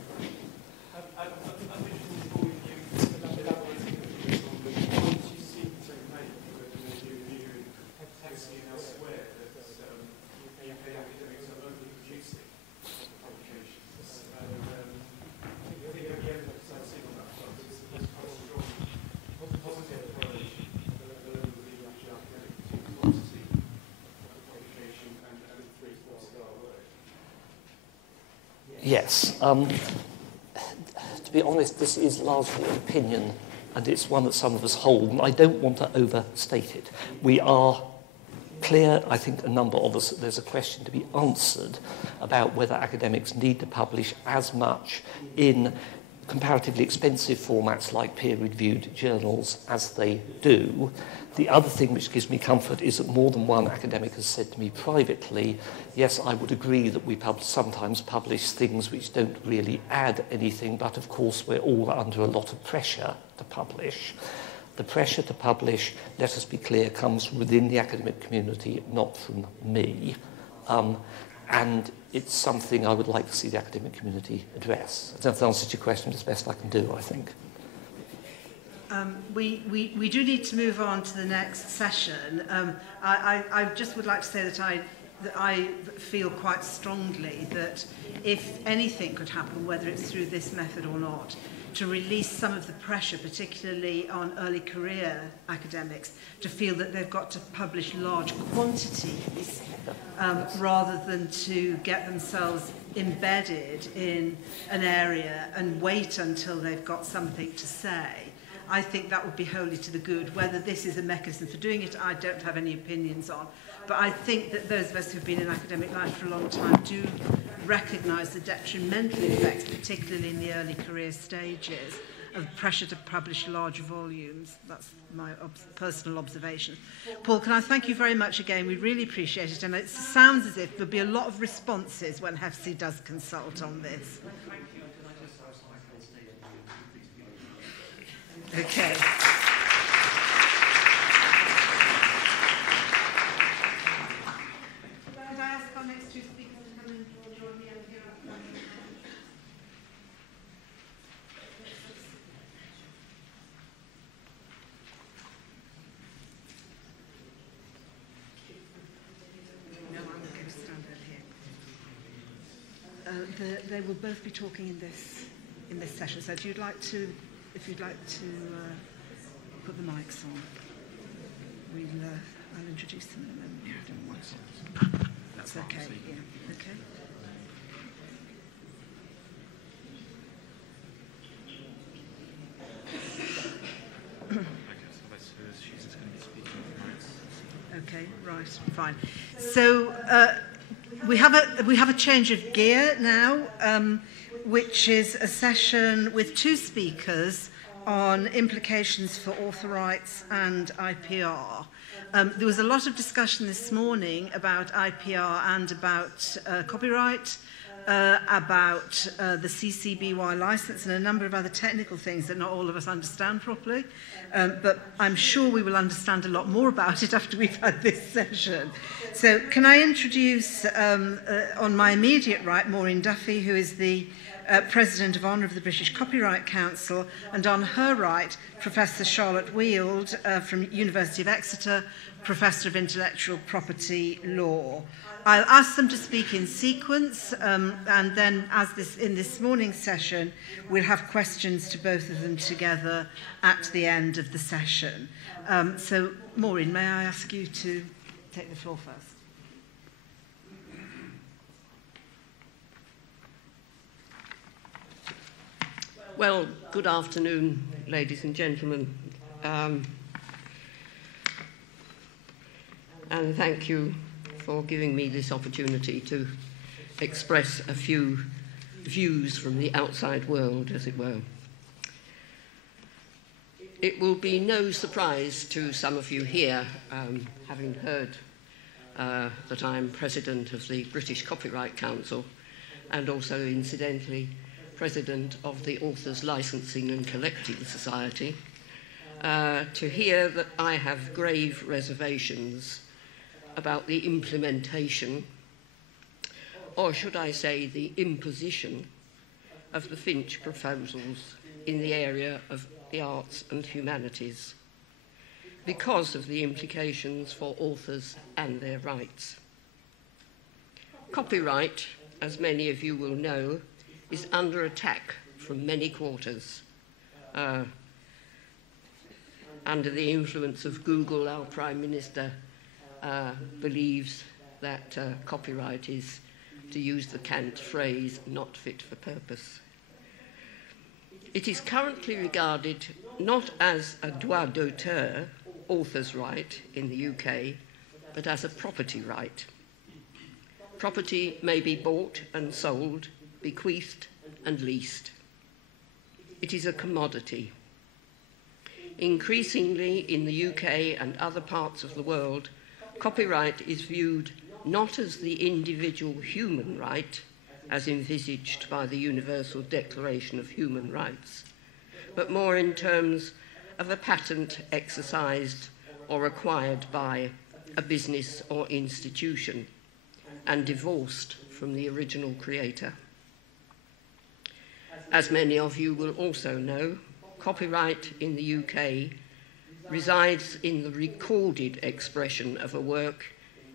Yes. To be honest, this is largely an opinion, and it's one that some of us hold, and I don't want to overstate it. We are clear, I think a number of us, that there's a question to be answered about whether academics need to publish as much in comparatively expensive formats like peer-reviewed journals as they do. The other thing which gives me comfort is that more than one academic has said to me privately, yes, I would agree that we sometimes publish things which don't really add anything, but of course we're all under a lot of pressure to publish. The pressure to publish, let us be clear, comes from within the academic community, not from me. And it's something I would like to see the academic community address. That answers your question as best I can do, I think. We do need to move on to the next session. I just would like to say that I feel quite strongly that if anything could happen, whether it's through this method or not, to release some of the pressure, particularly on early career academics, to feel that they've got to publish large quantities rather than to get themselves embedded in an area and wait until they've got something to say. I think that would be wholly to the good. Whether this is a mechanism for doing it, I don't have any opinions on. But I think that those of us who've been in academic life for a long time do recognise the detrimental effects, particularly in the early career stages, of pressure to publish large volumes. That's my personal observation. Paul, can I thank you very much again? We really appreciate it. And it sounds as if there'll be a lot of responses when HEFC does consult on this. Okay. They will both be talking in this session. So if you'd like to put the mics on, I'll introduce them and then we'll do mics. That's okay. Yeah. Okay. Okay. Right. Fine. So. We have a change of gear now, which is a session with two speakers on implications for author rights and IPR. There was a lot of discussion this morning about IPR and about copyright, about the CC BY license and a number of other technical things that not all of us understand properly. But I'm sure we will understand a lot more about it after we've had this session. So can I introduce, on my immediate right, Maureen Duffy, who is the President of Honour of the British Copyright Council, and on her right, Professor Charlotte Weald from University of Exeter, Professor of Intellectual Property Law. I'll ask them to speak in sequence, and then in this morning's session, we'll have questions to both of them together at the end of the session. So, Maureen, may I ask you to take the floor first? Well, good afternoon, ladies and gentlemen. And thank you for giving me this opportunity to express a few views from the outside world, as it were. It will be no surprise to some of you here, having heard that I'm President of the British Copyright Council and also, incidentally, President of the Authors Licensing and Collecting Society, to hear that I have grave reservations about the implementation, or should I say the imposition, of the Finch proposals in the area of the arts and humanities, because of the implications for authors and their rights. Copyright, as many of you will know, is under attack from many quarters. Under the influence of Google, our Prime Minister believes that copyright is to use the cant phrase, not fit for purpose. It is currently regarded not as a droit d'auteur, author's right in the UK, but as a property right. Property may be bought and sold, bequeathed and leased. It is a commodity. Increasingly in the UK and other parts of the world, copyright is viewed not as the individual human right, as envisaged by the Universal Declaration of Human Rights, but more in terms of a patent exercised or acquired by a business or institution and divorced from the original creator. As many of you will also know, copyright in the UK resides in the recorded expression of a work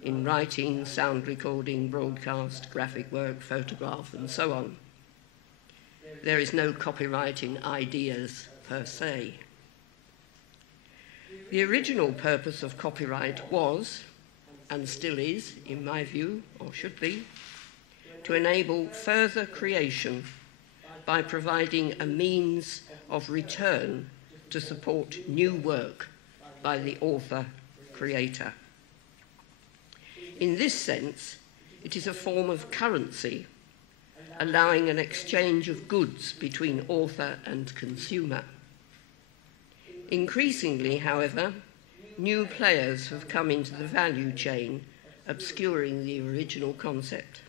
in writing, sound recording, broadcast, graphic work, photograph, and so on. There is no copyright in ideas per se. The original purpose of copyright was, and still is, in my view, or should be, to enable further creation by providing a means of return to support new work by the author-creator. In this sense, it is a form of currency, allowing an exchange of goods between author and consumer. Increasingly, however, new players have come into the value chain, obscuring the original concept.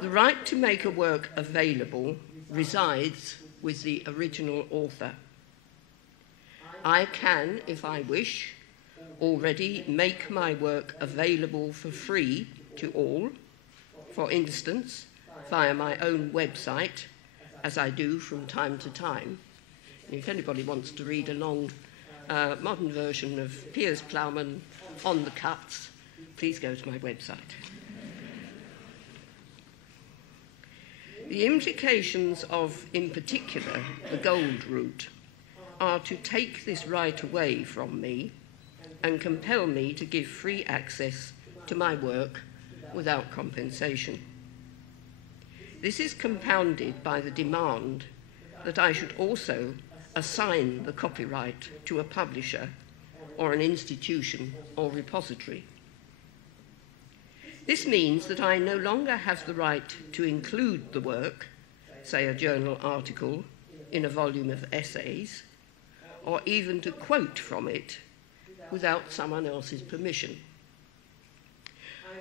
The right to make a work available resides with the original author. I can, if I wish, already make my work available for free to all, for instance, via my own website, as I do from time to time. And if anybody wants to read a long modern version of Piers Plowman on the cuts, please go to my website. The implications of, in particular, the gold route are to take this right away from me and compel me to give free access to my work without compensation. This is compounded by the demand that I should also assign the copyright to a publisher or an institution or repository. This means that I no longer have the right to include the work, say a journal article, in a volume of essays, or even to quote from it without someone else's permission.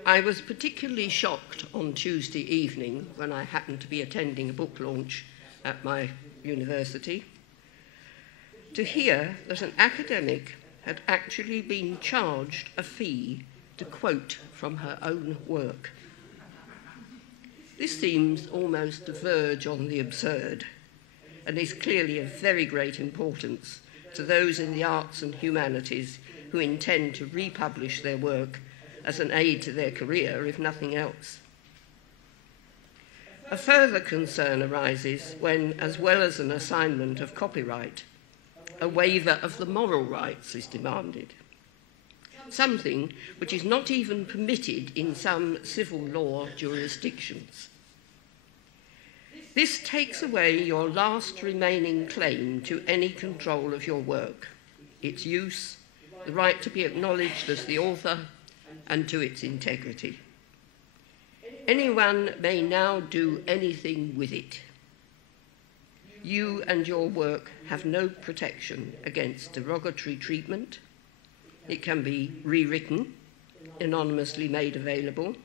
I was particularly shocked on Tuesday evening when I happened to be attending a book launch at my university to hear that an academic had actually been charged a fee to quote from her own work. This seems almost to verge on the absurd and is clearly of very great importance to those in the arts and humanities who intend to republish their work as an aid to their career, if nothing else. A further concern arises when, as well as an assignment of copyright, a waiver of the moral rights is demanded, something which is not even permitted in some civil law jurisdictions. This takes away your last remaining claim to any control of your work, its use, the right to be acknowledged as the author, and to its integrity. Anyone may now do anything with it. You and your work have no protection against derogatory treatment. It can be rewritten, anonymously made available,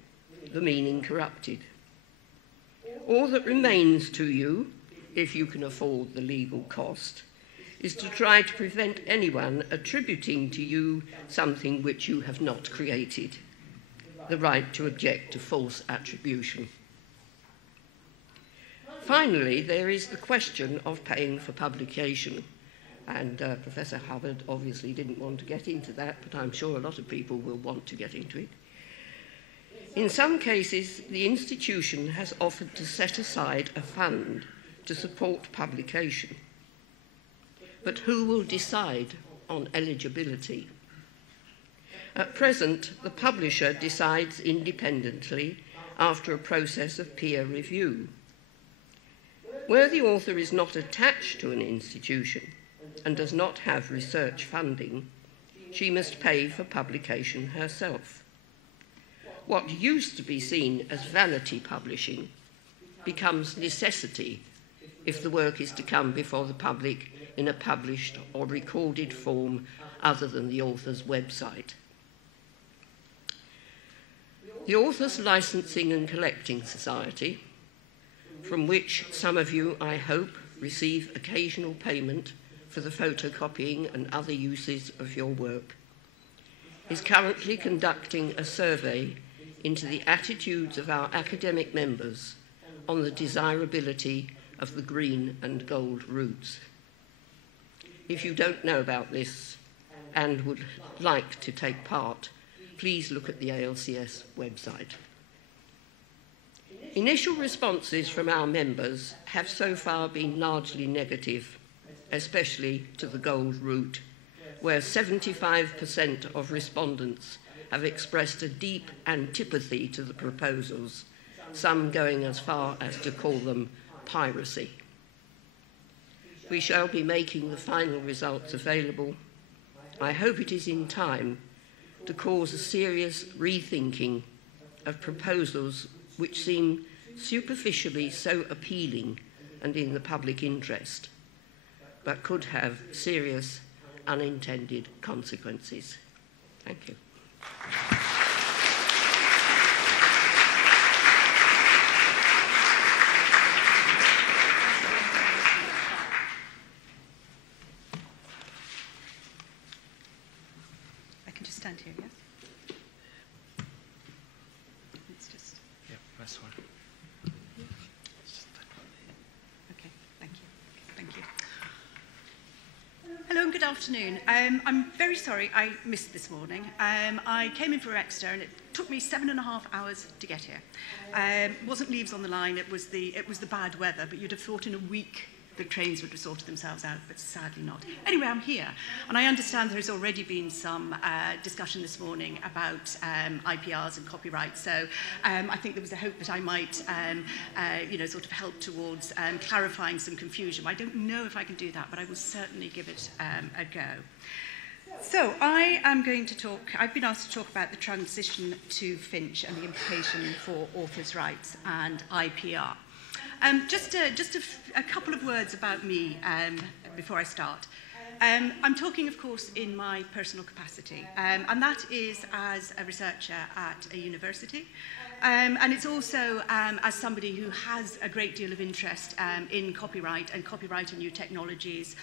the meaning corrupted. All that remains to you, if you can afford the legal cost, is to try to prevent anyone attributing to you something which you have not created, the right to object to false attribution. Finally, there is the question of paying for publication, and Professor Hubbard obviously didn't want to get into that, but I'm sure a lot of people will want to get into it. In some cases, the institution has offered to set aside a fund to support publication. But who will decide on eligibility? At present, the publisher decides independently after a process of peer review. Where the author is not attached to an institution and does not have research funding, she must pay for publication herself. What used to be seen as vanity publishing becomes necessity if the work is to come before the public in a published or recorded form other than the author's website. The Authors Licensing and Collecting Society, from which some of you, I hope, receive occasional payment for the photocopying and other uses of your work, is currently conducting a survey into the attitudes of our academic members on the desirability of the green and gold routes. If you don't know about this and would like to take part, please look at the ALCS website. Initial responses from our members have so far been largely negative, especially to the gold route, where 75% of respondents have expressed a deep antipathy to the proposals, some going as far as to call them piracy. We shall be making the final results available. I hope it is in time to cause a serious rethinking of proposals which seem superficially so appealing and in the public interest, but could have serious unintended consequences. Thank you. I can just stand here, yes? It's just... Yeah, that's fine. Okay, thank you. Thank you. Hello and good afternoon. I'm very sorry I missed this morning. I came in for Exeter and it took me 7.5 hours to get here. It wasn't leaves on the line, it was the bad weather, but you'd have thought in a week the trains would have sorted themselves out, but sadly not. Anyway, I'm here, and I understand there has already been some discussion this morning about IPRs and copyright, so I think there was a hope that I might sort of help towards clarifying some confusion. I don't know if I can do that, but I will certainly give it a go. So I am going to talk, I've been asked to talk about the transition to Finch and the implication for authors' rights and IPR. Just a couple of words about me before I start. I'm talking, of course, in my personal capacity, and that is as a researcher at a university. And it's also as somebody who has a great deal of interest in copyright and new technologies,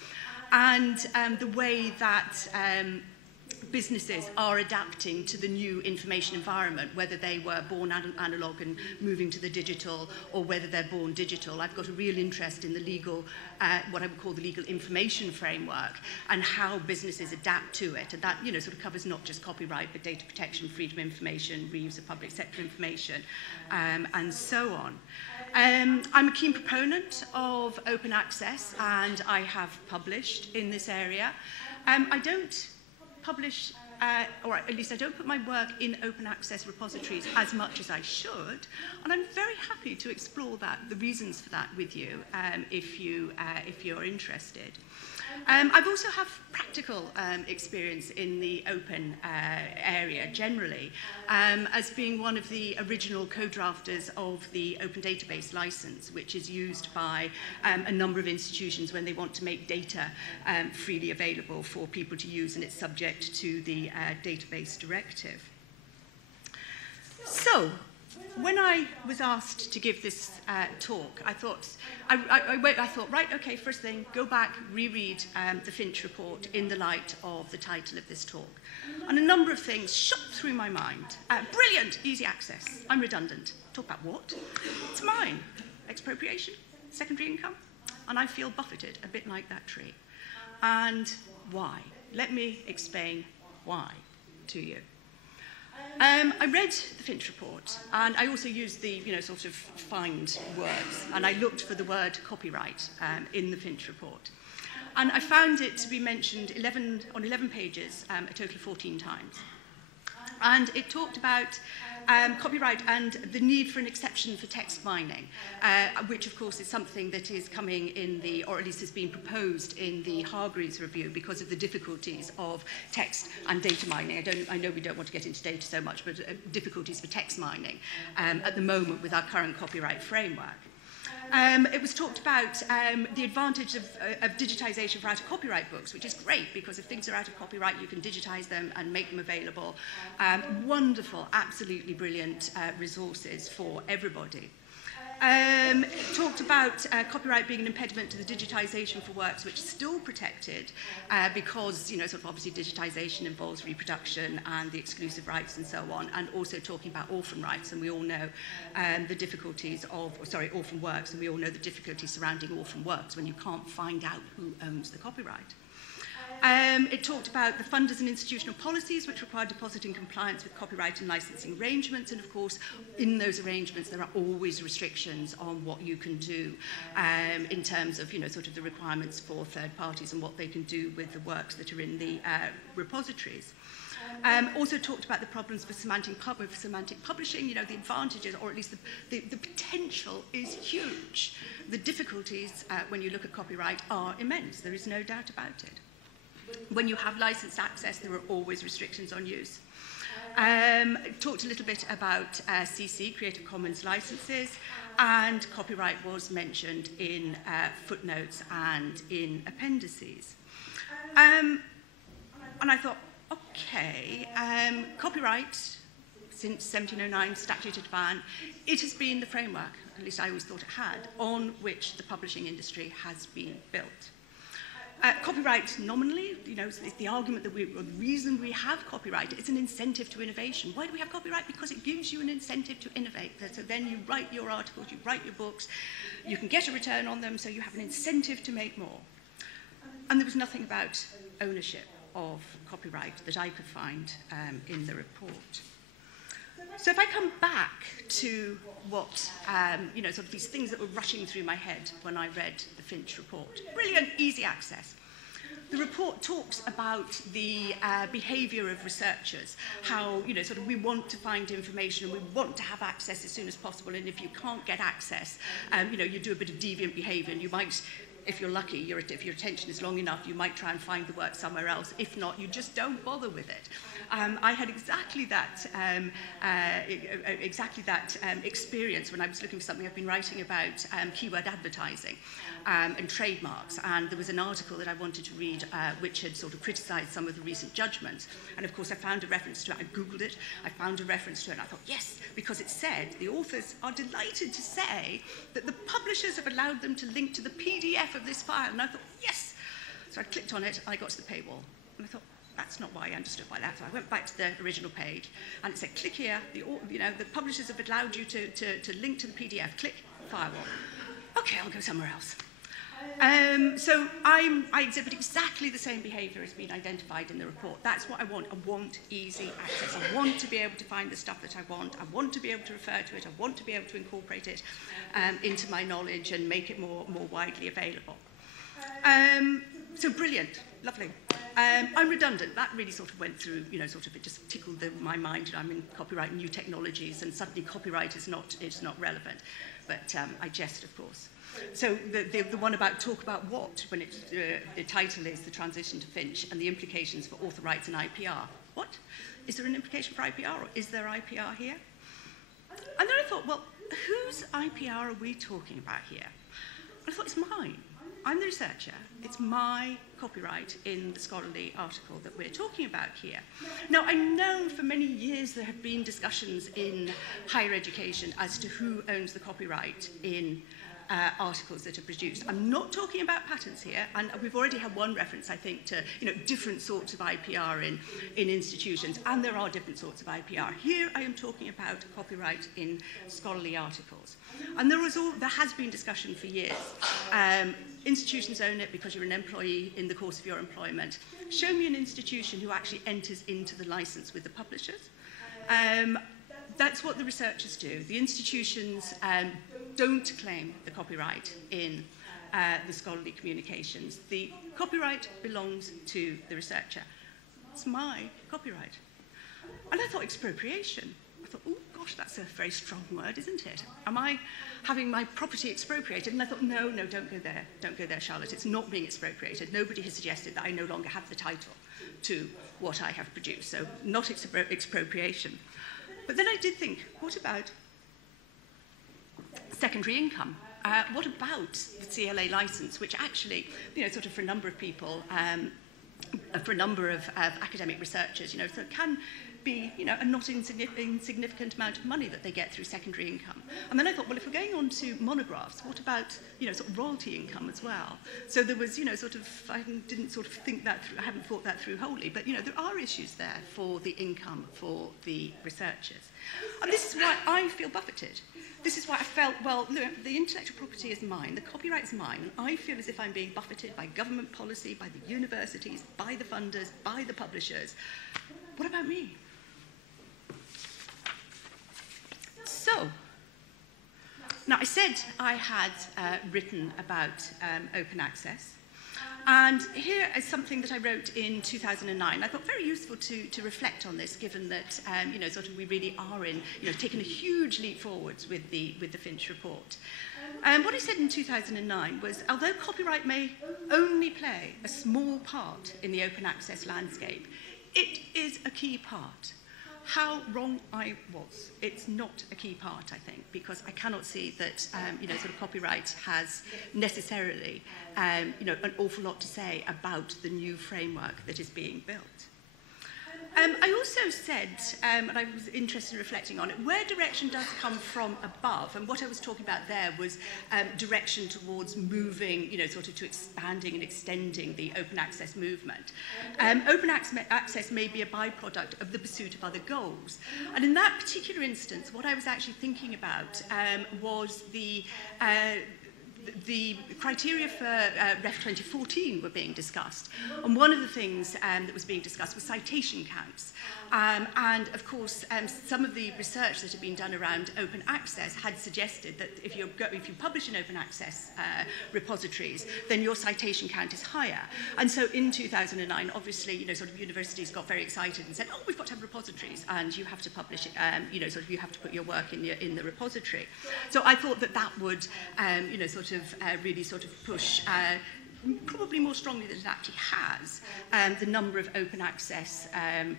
and the way that businesses are adapting to the new information environment, whether they were born analog and moving to the digital, or whether they're born digital. I've got a real interest in the legal, what I would call the legal information framework, and how businesses adapt to it. And that, sort of covers not just copyright, but data protection, freedom of information, reuse of public sector information, and so on. I'm a keen proponent of open access, and I have published in this area. I don't publish, or at least I don't put my work in open access repositories as much as I should, and I'm very happy to explore the reasons for that with you, if you're interested. I've also have practical experience in the open area generally, as being one of the original co-drafters of the Open Database License, which is used by a number of institutions when they want to make data freely available for people to use, and it's subject to the Database Directive. So, when I was asked to give this talk, I thought, right, okay, first thing, go back, reread the Finch Report in the light of the title of this talk. And a number of things shot through my mind. Brilliant, easy access. I'm redundant. Talk about what? It's mine. Expropriation, secondary income. And I feel buffeted, a bit like that tree. And why? Let me explain why to you. I read the Finch Report, and I also used the, sort of find words, and I looked for the word copyright in the Finch Report. And I found it to be mentioned on 11 pages, a total of 14 times. And it talked about copyright and the need for an exception for text mining, which of course is something that is coming in the, or at least has been proposed in the Hargreaves review because of the difficulties of text and data mining. I know we don't want to get into data so much, but difficulties for text mining at the moment with our current copyright framework. It was talked about the advantage of digitization for out-of-copyright books, which is great because if things are out of copyright, you can digitize them and make them available. Wonderful, absolutely brilliant resources for everybody. Talked about copyright being an impediment to the digitization for works which are still protected because, you know, sort of obviously digitization involves reproduction and the exclusive rights and so on, and also talking about orphan rights, and we all know the difficulties of, orphan works, and we all know the difficulties surrounding orphan works when you can't find out who owns the copyright. It talked about the funders and institutional policies which require depositing compliance with copyright and licensing arrangements, and of course in those arrangements there are always restrictions on what you can do in terms of, you know, sort of the requirements for third parties and what they can do with the works that are in the repositories. Also talked about the problems with semantic publishing. You know, the advantages, or at least the potential is huge. The difficulties when you look at copyright are immense, there is no doubt about it. When you have licensed access, there are always restrictions on use. Talked a little bit about CC, Creative Commons licenses, and copyright was mentioned in footnotes and in appendices. And I thought, okay, copyright, since 1709 statute of ban, it has been the framework, at least I always thought it had, on which the publishing industry has been built. Copyright nominally, you know, it's the argument that the reason we have copyright, it's an incentive to innovation. Why do we have copyright? Because it gives you an incentive to innovate. So then you write your articles, you write your books, you can get a return on them, so you have an incentive to make more. And there was nothing about ownership of copyright that I could find in the report. So if I come back to what, you know, sort of these things that were rushing through my head when I read the Finch report. Brilliant, easy access. The report talks about the behaviour of researchers, how, you know, sort of we want to find information and we want to have access as soon as possible, and if you can't get access, you know, you do a bit of deviant behaviour and you might, if you're lucky, if your attention is long enough, you might try and find the work somewhere else. If not, you just don't bother with it. I had exactly that experience when I was looking for something. I've been writing about keyword advertising and trademarks, and there was an article that I wanted to read which had sort of criticised some of the recent judgments. And of course I found a reference to it. I Googled it, I found a reference to it, and I thought, yes, because it said the authors are delighted to say that the publishers have allowed them to link to the PDF of this file. And I thought, yes. So I clicked on it and I got to the paywall. And I thought, that's not what I understood by that. So I went back to the original page and it said, click here, the publishers have allowed you to link to the PDF. Click firewall. Okay, I'll go somewhere else. So I exhibit exactly the same behaviour as being identified in the report. That's what I want. I want easy access. I want to be able to find the stuff that I want. I want to be able to refer to it. I want to be able to incorporate it into my knowledge and make it more widely available. So brilliant, lovely. I'm redundant. That really sort of went through, you know, sort of it just tickled my mind. You know, I'm in copyright and new technologies, and suddenly copyright is not relevant. But I jest, of course. So the one about talk about what, when the title is The Transition to Finch and the Implications for Author Rights and IPR. What? Is there an implication for IPR, or is there IPR here? And then I thought, well, whose IPR are we talking about here? And I thought, it's mine. I'm the researcher. It's my copyright in the scholarly article that we're talking about here. Now, I know for many years there have been discussions in higher education as to who owns the copyright in articles that are produced. I'm not talking about patents here, and we've already had one reference, I think, to, you know, different sorts of IPR in institutions, and there are different sorts of IPR. Here I am talking about copyright in scholarly articles. And there has been discussion for years. Institutions own it because you're an employee in the course of your employment. Show me an institution who actually enters into the license with the publishers. That's what the researchers do. The institutions don't claim the copyright in the scholarly communications. The copyright belongs to the researcher. It's my copyright. And I thought expropriation. I thought, oh gosh, that's a very strong word, isn't it? Am I having my property expropriated? And I thought, no, don't go there. Don't go there, Charlotte. It's not being expropriated. Nobody has suggested that I no longer have the title to what I have produced. So not expropriation. But then I did think, what about secondary income? What about the CLA license, which actually, sort of for a number of people, for a number of academic researchers, so it can be, a not insignificant amount of money that they get through secondary income. And then I thought, well, if we're going on to monographs, what about, sort of royalty income as well? So there was, sort of, I didn't sort of think that through, I haven't thought that through wholly, but, there are issues there for the income for the researchers. And this is why I feel buffeted. This is why I felt, well, look, the intellectual property is mine, the copyright is mine, and I feel as if I'm being buffeted by government policy, by the universities, by the funders, by the publishers. What about me? So, now I said I had written about open access. And here is something that I wrote in 2009. I thought very useful to reflect on this, given that sort of we really are in, taking a huge leap forwards with the Finch Report. What I said in 2009 was, although copyright may only play a small part in the open access landscape, it is a key part. How wrong I was. It's not a key part, I think, because I cannot see that, sort of copyright has necessarily, an awful lot to say about the new framework that is being built. I also said, and I was interested in reflecting on it, where direction does come from above, and what I was talking about there was direction towards moving, sort of to expanding and extending the open access movement. Open access may be a byproduct of the pursuit of other goals. And in that particular instance, what I was actually thinking about was the criteria for Ref 2014 were being discussed. And one of the things that was being discussed was citation counts. And of course, some of the research that had been done around open access had suggested that if you publish in open access repositories, then your citation count is higher. And so in 2009, obviously, sort of universities got very excited and said, oh, we've got to have repositories, and you have to publish it, sort of you have to put your work in the repository. So I thought that would, really sort of push, probably more strongly than it actually has, the number of open access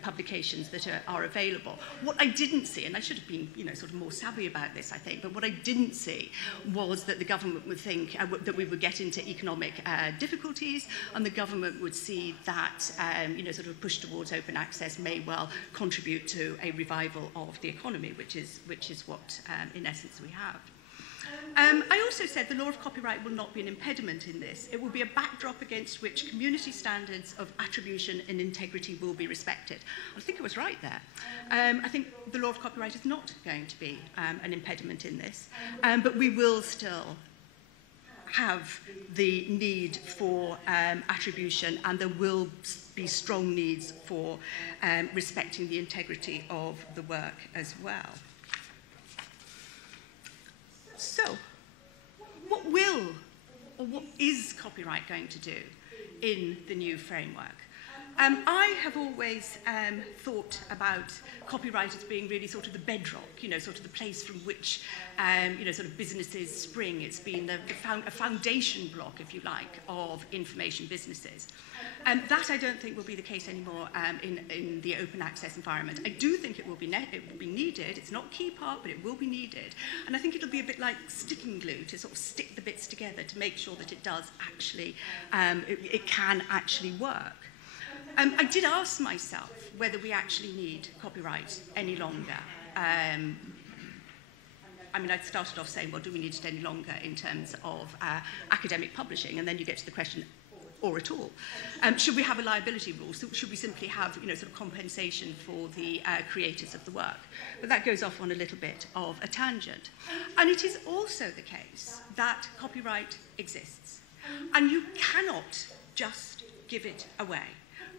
publications that are available. What I didn't see, and I should have been, sort of more savvy about this, I think, but what I didn't see was that the government would think that we would get into economic difficulties, and the government would see that, sort of push towards open access may well contribute to a revival of the economy, which is what, in essence, we have. I also said the law of copyright will not be an impediment in this. It will be a backdrop against which community standards of attribution and integrity will be respected. I think I was right there. I think the law of copyright is not going to be an impediment in this, but we will still have the need for attribution, and there will be strong needs for respecting the integrity of the work as well. So, what is copyright going to do in the new framework? I have always thought about copyright as being really sort of the bedrock, sort of the place from which, sort of businesses spring. It's been a foundation block, if you like, of information businesses. That I don't think will be the case anymore in the open access environment. I do think it will be needed. It's not a key part, but it will be needed. And I think it'll be a bit like sticking glue to sort of stick the bits together to make sure that it does actually, it can actually work. I did ask myself whether we actually need copyright any longer. I started off saying, well, do we need it any longer in terms of academic publishing? And then you get to the question, or at all. Should we have a liability rule? So should we simply have, sort of compensation for the creators of the work? But that goes off on a little bit of a tangent. And it is also the case that copyright exists. And you cannot just give it away.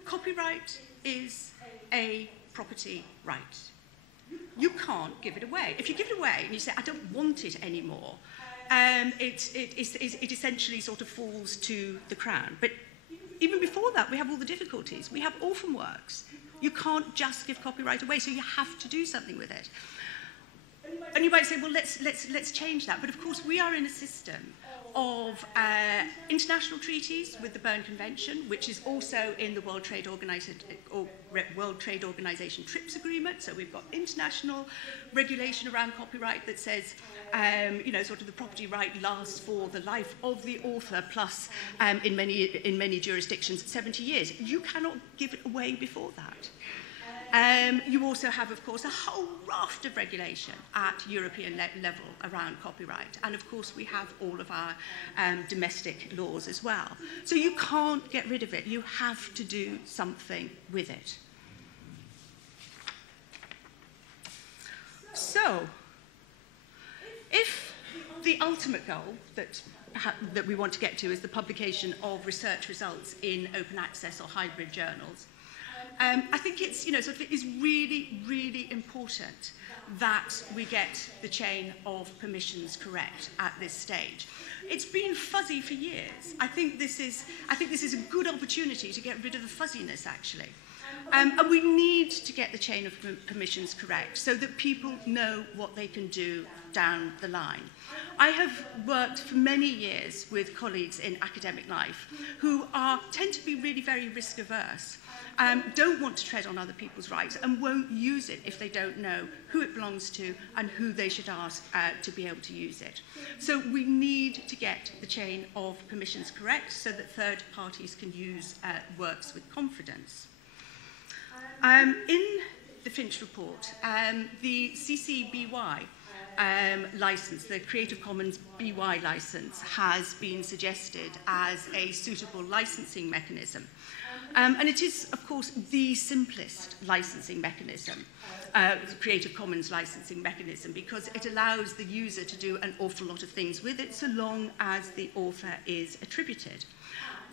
Copyright is a property right. You can't give it away. If you give it away and you say, I don't want it anymore, it essentially sort of falls to the Crown. But even before that, we have all the difficulties. We have orphan works. You can't just give copyright away, so you have to do something with it. And you might say, well, let's change that. But of course, we are in a system of international treaties with the Berne Convention, which is also in the World Trade Organization TRIPS agreement. So we've got international regulation around copyright that says, sort of the property right lasts for the life of the author, plus in many jurisdictions 70 years. You cannot give it away before that. You also have, of course, a whole raft of regulation at European level around copyright. And, of course, we have all of our domestic laws as well. So you can't get rid of it. You have to do something with it. So, if the ultimate goal that we want to get to is the publication of research results in open access or hybrid journals, I think it's, it is really, really important that we get the chain of permissions correct at this stage. It's been fuzzy for years. I think this is a good opportunity to get rid of the fuzziness, actually. And we need to get the chain of permissions correct so that people know what they can do down the line. I have worked for many years with colleagues in academic life who tend to be really very risk averse, don't want to tread on other people's rights and won't use it if they don't know who it belongs to and who they should ask to be able to use it. So we need to get the chain of permissions correct so that third parties can use works with confidence. In the Finch Report, the CC BY license, the Creative Commons BY license, has been suggested as a suitable licensing mechanism. And it is, of course, the simplest licensing mechanism, the Creative Commons licensing mechanism, because it allows the user to do an awful lot of things with it so long as the author is attributed.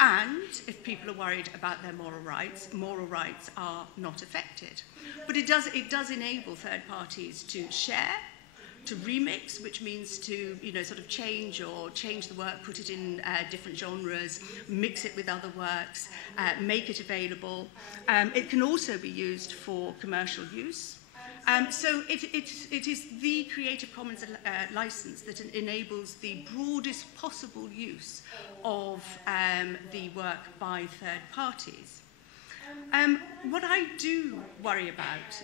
And if people are worried about their moral rights are not affected. But it does enable third parties to share, to remix, which means to sort of change the work, put it in different genres, mix it with other works, make it available. It can also be used for commercial use. So it is the Creative Commons license that enables the broadest possible use of the work by third parties. What I do worry about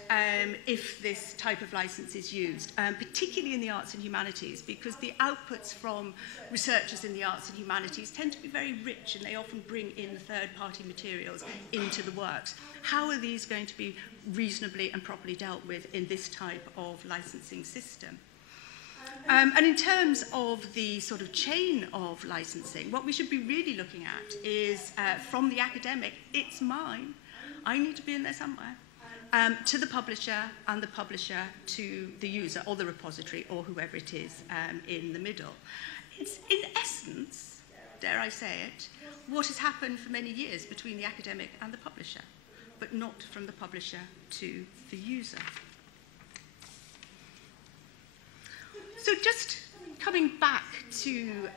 if this type of license is used, particularly in the arts and humanities, because the outputs from researchers in the arts and humanities tend to be very rich and they often bring in third-party materials into the works. How are these going to be reasonably and properly dealt with in this type of licensing system? And in terms of the sort of chain of licensing, what we should be really looking at is from the academic, it's mine, I need to be in there somewhere, to the publisher, and the publisher to the user or the repository or whoever it is in the middle. It's in essence, dare I say it, what has happened for many years between the academic and the publisher, but not from the publisher to the user. So just coming back to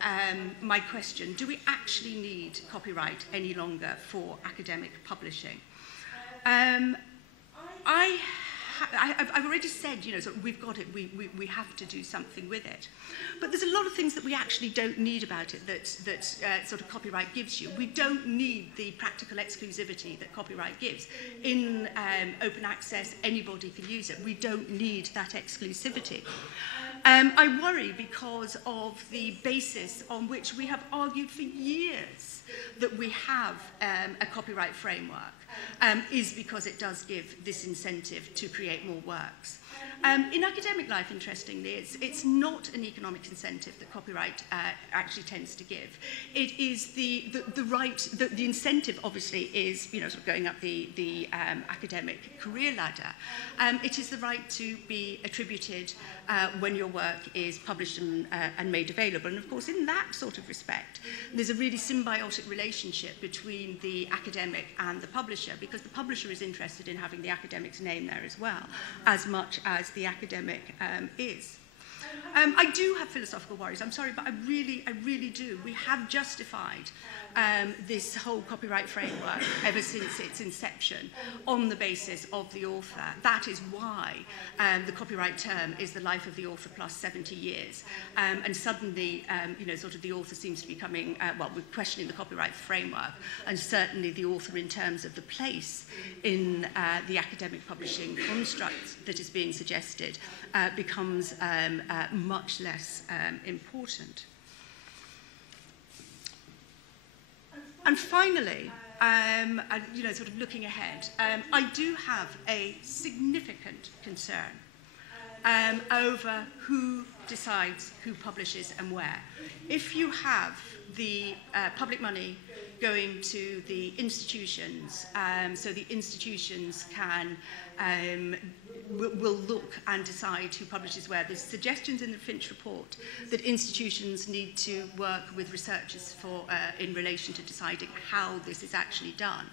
my question, do we actually need copyright any longer for academic publishing? I've already said, so we've got it, we have to do something with it. But there's a lot of things that we actually don't need about it that sort of copyright gives you. We don't need the practical exclusivity that copyright gives. In open access, anybody can use it. We don't need that exclusivity. I worry because of the basis on which we have argued for years that we have a copyright framework is because it does give this incentive to create more works. In academic life, interestingly, it's not an economic incentive that copyright actually tends to give. It is the right, the incentive obviously is, sort of going up the academic career ladder. It is the right to be attributed when your work is published and made available. And of course, in that sort of respect, there's a really symbiotic relationship between the academic and the publisher, because the publisher is interested in having the academic's name there as well, as much as the academic is. I do have philosophical worries. I'm sorry, but I really do. We have justified this whole copyright framework ever since its inception on the basis of the author. That is why the copyright term is the life of the author plus 70 years. And suddenly, sort of the author seems to be coming, we're questioning the copyright framework, and certainly the author in terms of the place in the academic publishing construct that is being suggested becomes much less important. And finally, sort of looking ahead, I do have a significant concern over who decides who publishes and where. If you have the public money going to the institutions, so the institutions can will look and decide who publishes where. There's suggestions in the Finch Report that institutions need to work with researchers in relation to deciding how this is actually done.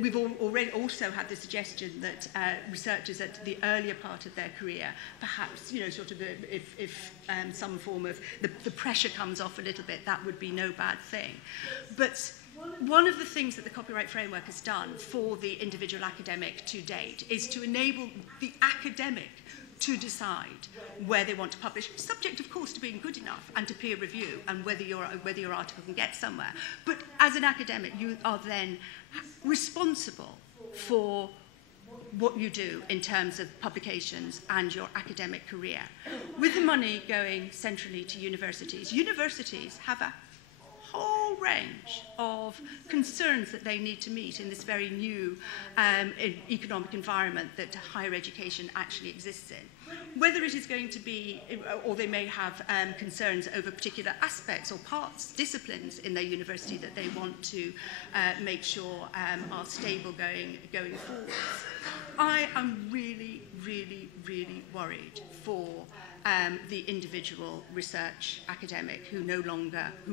We've already also had the suggestion that researchers at the earlier part of their career, perhaps, if some form of the pressure comes off a little bit, that would be no bad thing. But one of the things that the copyright framework has done for the individual academic to date is to enable the academic to decide where they want to publish, subject, of course, to being good enough and to peer review and whether your article can get somewhere. But as an academic, you are then responsible for what you do in terms of publications and your academic career. With the money going centrally to universities, universities have a whole range of concerns that they need to meet in this very new economic environment that higher education actually exists in. Whether it is going to be, or they may have concerns over particular aspects or parts, disciplines in their university that they want to make sure are stable going forward. I am really worried for the individual research academic who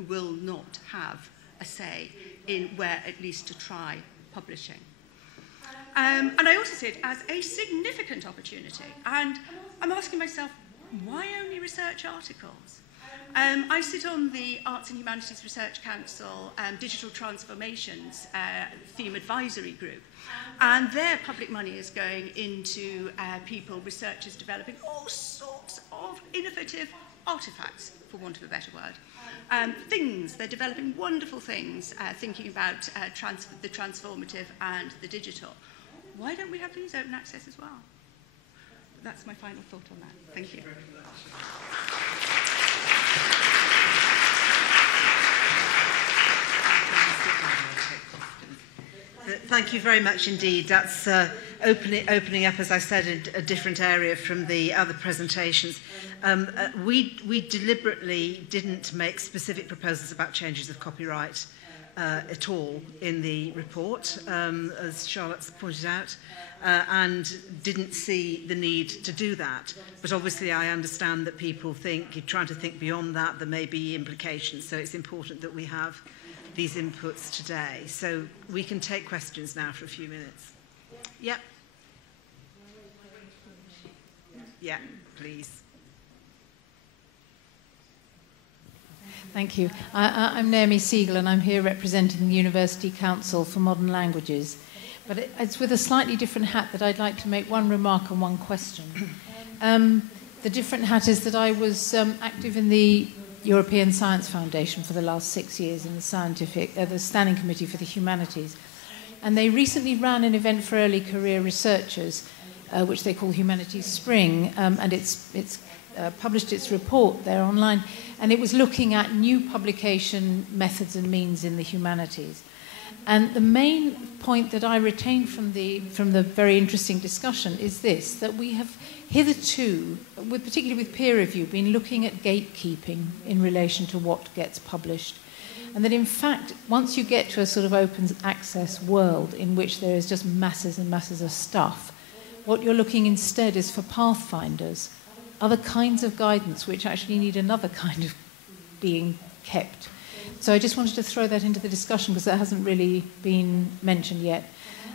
will not have a say in where at least to try publishing. And I also see it as a significant opportunity. And I'm asking myself, why only research articles? I sit on the Arts and Humanities Research Council Digital Transformations Theme Advisory Group. And their public money is going into researchers developing all sorts of innovative artifacts, for want of a better word. They're developing wonderful things, thinking about the transformative and the digital. Why don't we have these open access as well? That's my final thought on that. Thank you. Thank you very much indeed. That's opening up, as I said, a different area from the other presentations. We deliberately didn't make specific proposals about changes of copyright at all in the report, as Charlotte's pointed out, and didn't see the need to do that. But obviously I understand that people think, you're trying to think beyond that, there may be implications, so it's important that we have these inputs today. So we can take questions now for a few minutes. Yep. Yeah, please. Thank you. I'm Naomi Siegel, and I'm here representing the University Council for Modern Languages. But it's with a slightly different hat that I'd like to make one remark and one question. The different hat is that I was active in the European Science Foundation for the last 6 years in the Standing Committee for the Humanities. And they recently ran an event for early career researchers, which they call Humanities Spring, and it's published its report there online, and it was looking at new publication methods and means in the humanities. And the main point that I retained from the very interesting discussion is this, that we have hitherto, particularly with peer review, been looking at gatekeeping in relation to what gets published. And that in fact, once you get to a sort of open access world in which there is just masses and masses of stuff, what you're looking instead is for pathfinders, other kinds of guidance which actually need another kind of being kept. So I just wanted to throw that into the discussion because that hasn't really been mentioned yet.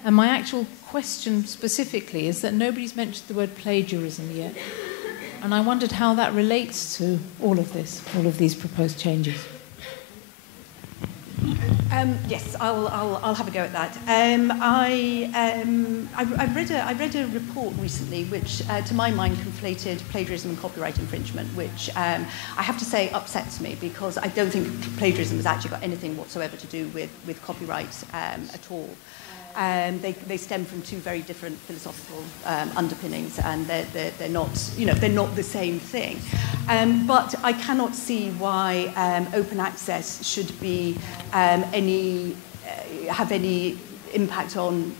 And my actual question specifically is that nobody's mentioned the word plagiarism yet. And I wondered how that relates to all of this, all of these proposed changes. Yes, I'll have a go at that. I read a report recently which, to my mind, conflated plagiarism and copyright infringement, which I have to say upsets me because I don't think plagiarism has actually got anything whatsoever to do with copyright at all. They stem from two very different philosophical underpinnings, and they're not, they're not the same thing. But I cannot see why open access should be have any impact on,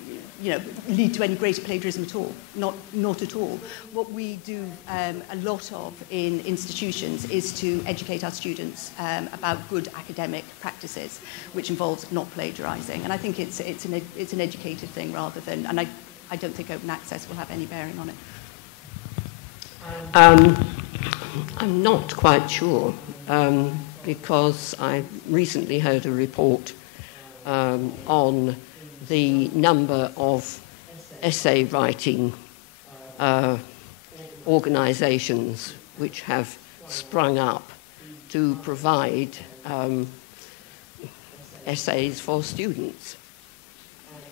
lead to any greater plagiarism at all. Not at all. What we do a lot of in institutions is to educate our students about good academic practices, which involves not plagiarising. And I think it's an educated thing rather than, and I don't think open access will have any bearing on it. I'm not quite sure, because I recently heard a report on the number of essay writing organisations which have sprung up to provide essays for students.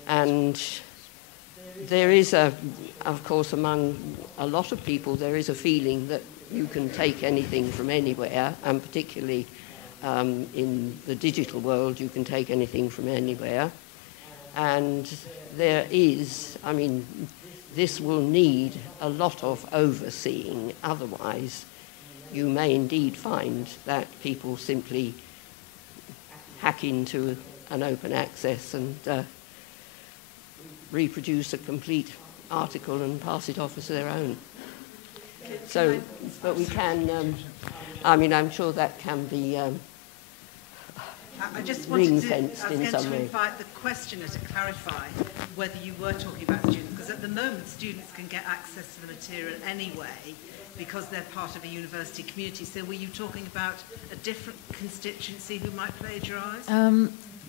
And there is of course, among a lot of people, there is a feeling that you can take anything from anywhere, and particularly in the digital world, you can take anything from anywhere. And there is, this will need a lot of overseeing. Otherwise, you may indeed find that people simply hack into an open access and reproduce a complete article and pass it off as their own. So, but we can, I'm sure that can be I just wanted to some way. invite the questioner to clarify whether you were talking about students, because at the moment students can get access to the material anyway because they're part of a university community. So were you talking about a different constituency who might plagiarise?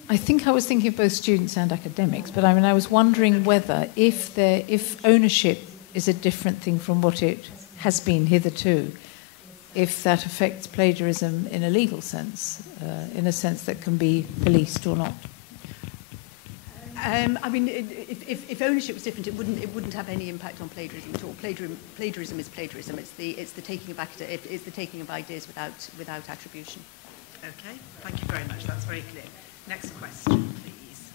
I think I was thinking of both students and academics, but I was wondering whether if ownership is a different thing from what it has been hitherto, if that affects plagiarism in a legal sense, in a sense that can be policed or not. If ownership was different, it wouldn't have any impact on plagiarism at all. Plagiarism is plagiarism. It's the taking of ideas without attribution. Okay, thank you very much. That's very clear. Next question, please.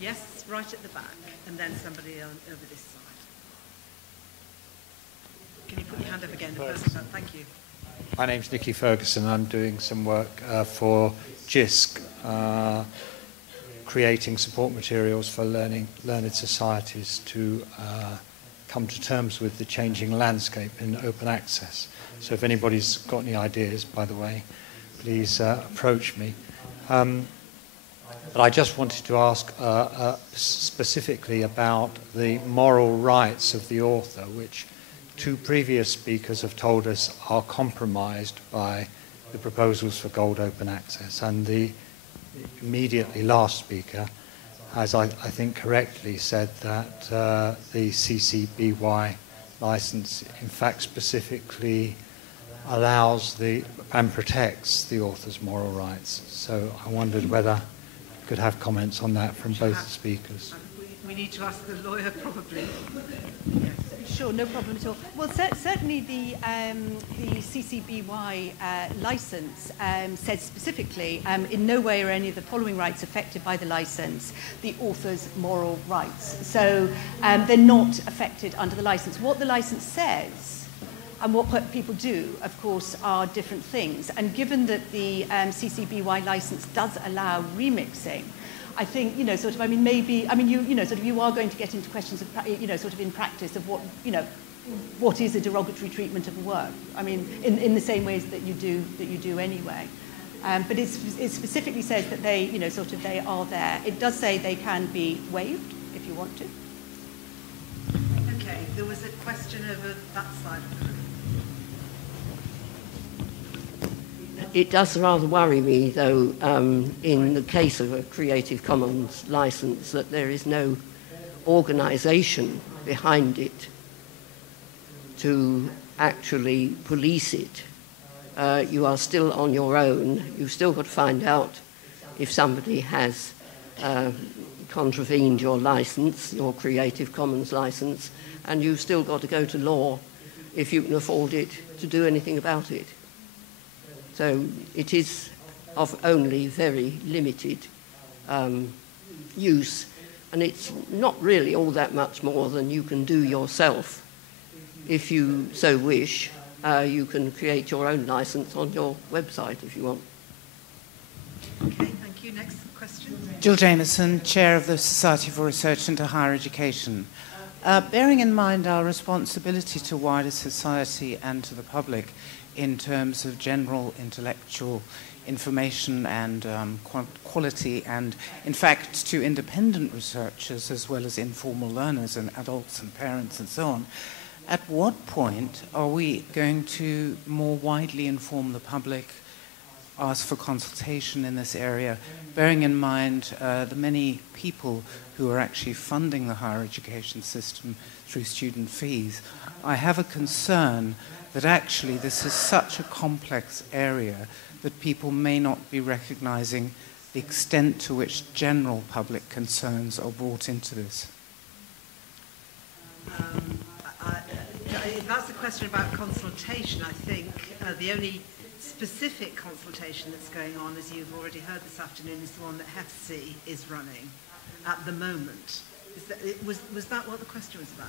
Yes, right at the back, and then somebody over this side. Can you put your hand up again? The first one. Thank you. My name's Nicky Ferguson. I'm doing some work for JISC, creating support materials for learned societies to come to terms with the changing landscape in open access. So if anybody's got any ideas, by the way, please approach me. But I just wanted to ask specifically about the moral rights of the author, which two previous speakers have told us are compromised by the proposals for gold open access. And the immediately last speaker has, I think correctly, said that the CC BY license in fact specifically allows and protects the author's moral rights. So I wondered whether you could have comments on that from both speakers. We need to ask the lawyer, probably. Sure, no problem at all. Well, certainly the CCBY license says specifically, in no way are any of the following rights affected by the license the author's moral rights. So they're not affected under the license. What the license says and what people do, of course, are different things. And given that the CCBY license does allow remixing, I think, maybe, you are going to get into questions of, in practice of what is a derogatory treatment of a work. I mean, in the same ways that you do anyway. But it specifically says that they, they are there. It does say they can be waived if you want to. Okay, there was a question over that side of the room. It does rather worry me, though, in the case of a Creative Commons license, that there is no organisation behind it to actually police it, you are still on your own. You've still got to find out if somebody has contravened your licence, your Creative Commons licence, and you've still got to go to law, if you can afford it, to do anything about it. So it is of only very limited use, and it's not really all that much more than you can do yourself. If you so wish, you can create your own licence on your website if you want. Okay, thank you. Next question. Jill Jameson, Chair of the Society for Research into Higher Education. Bearing in mind our responsibility to wider society and to the public in terms of general intellectual information and quality, and in fact to independent researchers as well as informal learners and adults and parents and so on, at what point are we going to more widely inform the public, ask for consultation in this area, bearing in mind the many people who are actually funding the higher education system through student fees? I have a concern that actually this is such a complex area that people may not be recognizing the extent to which general public concerns are brought into this. If that's a question about consultation, I think the only specific consultation that's going on, as you've already heard this afternoon, is the one that HEFC is running at the moment. Was that what the question was about?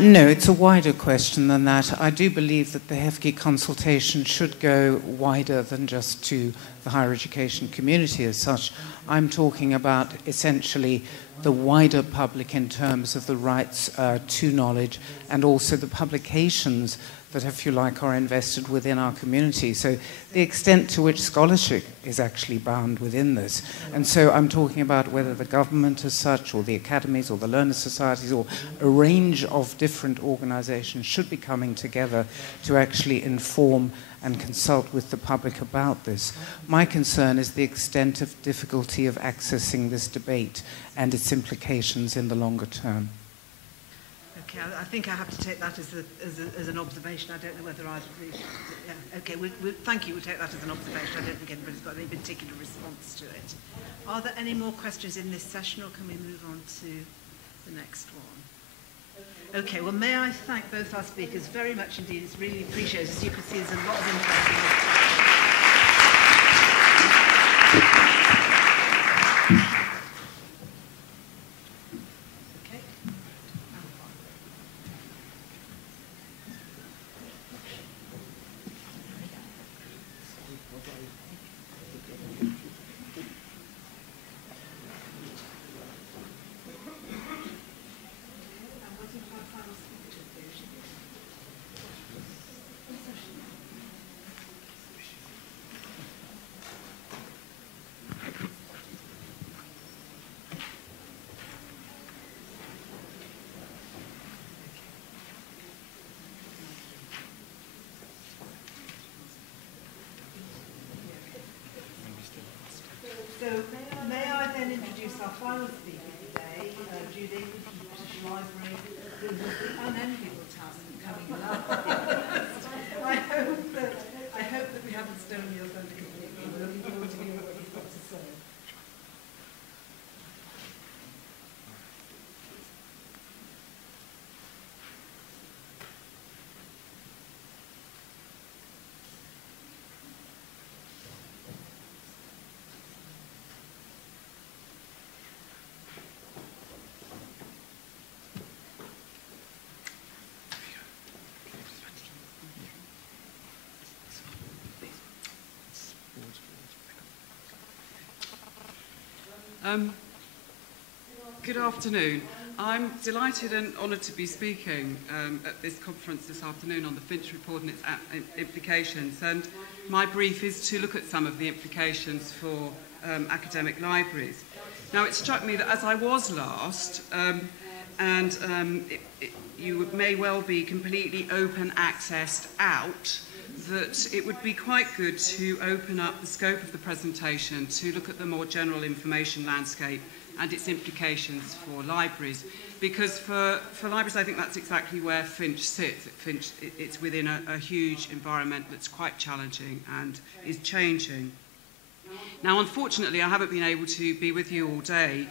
No, it's a wider question than that. I do believe that the HEFC consultation should go wider than just to the higher education community as such. I'm talking about essentially the wider public in terms of the rights to knowledge and also the publications that, if you like, are invested within our community. So the extent to which scholarship is actually bound within this. And so I'm talking about whether the government as such, or the academies, or the learner societies, or a range of different organizations should be coming together to actually inform and consult with the public about this. My concern is the extent of difficulty of accessing this debate and its implications in the longer term. Okay, I think I have to take that as an observation. I don't know whether I'd agree. Yeah, okay, thank you. We'll take that as an observation. I don't think anybody's got any particular response to it. Are there any more questions in this session, or can we move on to the next one? Okay, well, may I thank both our speakers very much indeed. It's really appreciated. As you can see, there's a lot of interest in this. So may I then introduce our final speaker today, Julie from the British Library, who has the unenviable task of coming last. I hope that we haven't stolen your thunder completely. I'm looking forward to hearing what you've got to say. Good afternoon. I'm delighted and honoured to be speaking at this conference this afternoon on the Finch Report and its implications. And my brief is to look at some of the implications for academic libraries. Now, it struck me that as I was last, you may well be completely open accessed out, that it would be quite good to open up the scope of the presentation to look at the more general information landscape and its implications for libraries. Because for libraries, I think that's exactly where Finch sits. It's within a huge environment that's quite challenging and is changing. Now, unfortunately, I haven't been able to be with you all day,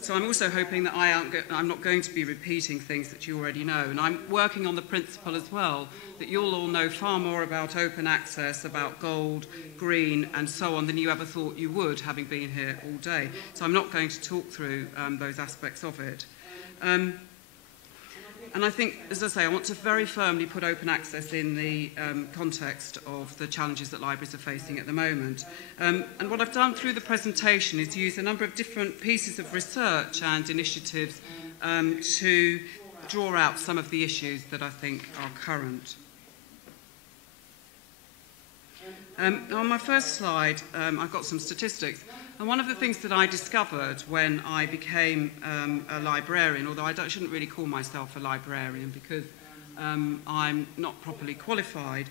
so I'm also hoping that I'm not going to be repeating things that you already know. And I'm working on the principle as well that you'll all know far more about open access, about gold, green, and so on than you ever thought you would, having been here all day. So I'm not going to talk through those aspects of it. And I think, as I say, I want to very firmly put open access in the context of the challenges that libraries are facing at the moment. And what I've done through the presentation is use a number of different pieces of research and initiatives to draw out some of the issues that I think are current. On my first slide, I've got some statistics. And one of the things that I discovered when I became a librarian, although I shouldn't really call myself a librarian because I'm not properly qualified,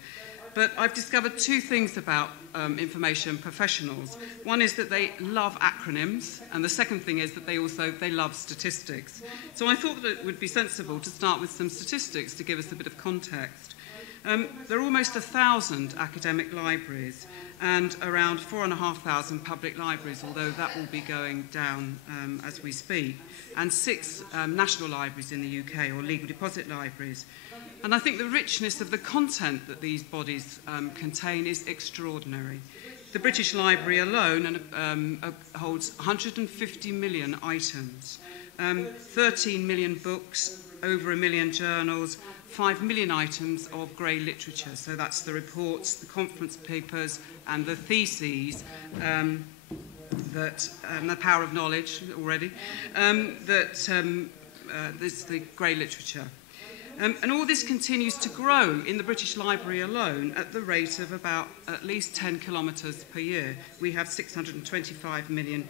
but I've discovered two things about information professionals. One is that they love acronyms, and the second thing is that they love statistics. So I thought that it would be sensible to start with some statistics to give us a bit of context. There are almost 1,000 academic libraries and around 4,500 public libraries, although that will be going down as we speak, and 6 national libraries in the UK, or legal deposit libraries. And I think the richness of the content that these bodies contain is extraordinary. The British Library alone holds 150 million items, 13 million books, over 1 million journals, 5 million items of grey literature. So that's the reports, the conference papers, and the theses, the power of knowledge already, there's the grey literature. And all this continues to grow in the British Library alone at the rate of about at least 10 kilometres per year. We have 625 million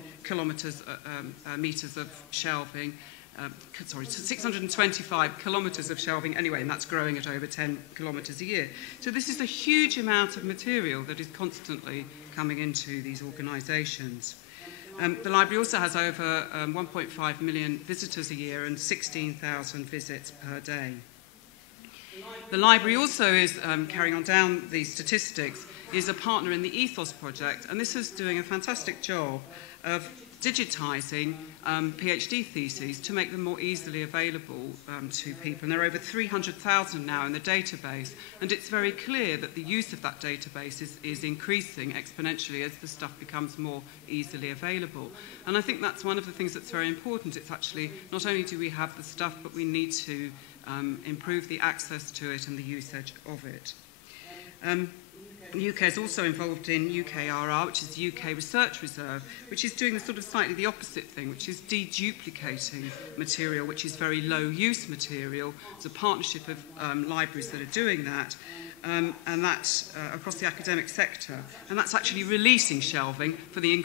metres of shelving. 625 kilometres of shelving anyway, and that's growing at over 10 kilometres a year. So this is a huge amount of material that is constantly coming into these organisations. The library also has over 1.5 million visitors a year and 16,000 visits per day. The library also is, carrying on down these statistics, is a partner in the Ethos project, and this is doing a fantastic job of digitising PhD theses to make them more easily available to people. And there are over 300,000 now in the database, and it's very clear that the use of that database is increasing exponentially as the stuff becomes more easily available. And I think that's one of the things that's very important. It's actually, not only do we have the stuff, but we need to improve the access to it and the usage of it. The UK is also involved in UKRR, which is the UK Research Reserve, which is doing the sort of slightly the opposite thing, which is deduplicating material, which is very low-use material. It's a partnership of libraries that are doing that, and that's across the academic sector. And that's actually releasing shelving for the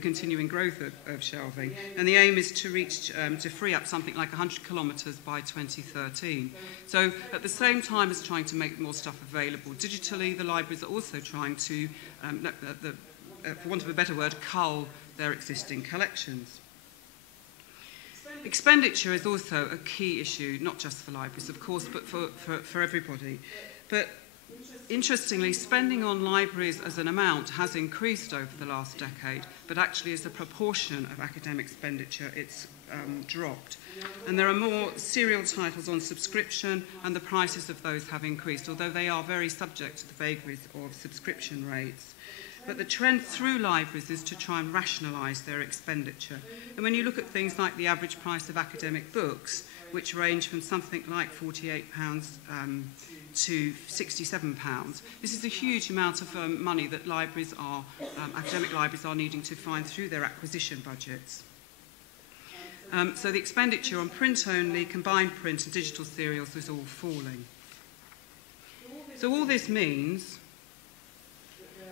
continuing growth of shelving. And the aim is to reach, to free up something like 100 kilometres by 2013. So at the same time as trying to make more stuff available digitally, the libraries are also trying to, for want of a better word, cull their existing collections. Expenditure is also a key issue, not just for libraries, of course, but for everybody. But interestingly, spending on libraries as an amount has increased over the last decade, but actually as a proportion of academic expenditure, it's dropped. And there are more serial titles on subscription, and the prices of those have increased, although they are very subject to the vagaries of subscription rates. But the trend through libraries is to try and rationalise their expenditure. And when you look at things like the average price of academic books, which range from something like £48 to £67, this is a huge amount of money that libraries are, academic libraries are needing to find through their acquisition budgets. So the expenditure on print-only, combined print and digital serials is all falling. So all this means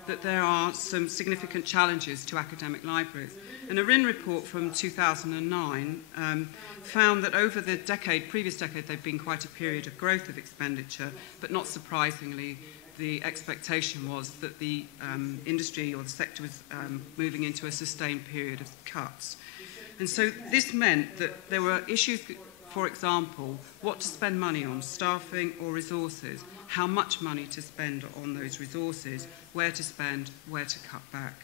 that there are some significant challenges to academic libraries. And a RIN report from 2009 found that over the previous decade, there'd been quite a period of growth of expenditure, but not surprisingly, the expectation was that the industry or the sector was moving into a sustained period of cuts. And so this meant that there were issues, for example, what to spend money on, staffing or resources, how much money to spend on those resources, where to spend, where to cut back.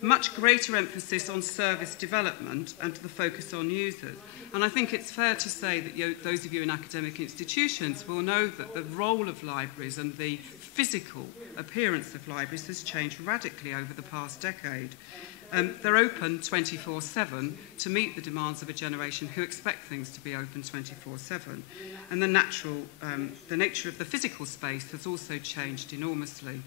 Much greater emphasis on service development and the focus on users. And I think it's fair to say that those of you in academic institutions will know that the role of libraries and the physical appearance of libraries has changed radically over the past decade. They're open 24/7 to meet the demands of a generation who expect things to be open 24/7. And the nature of the physical space has also changed enormously.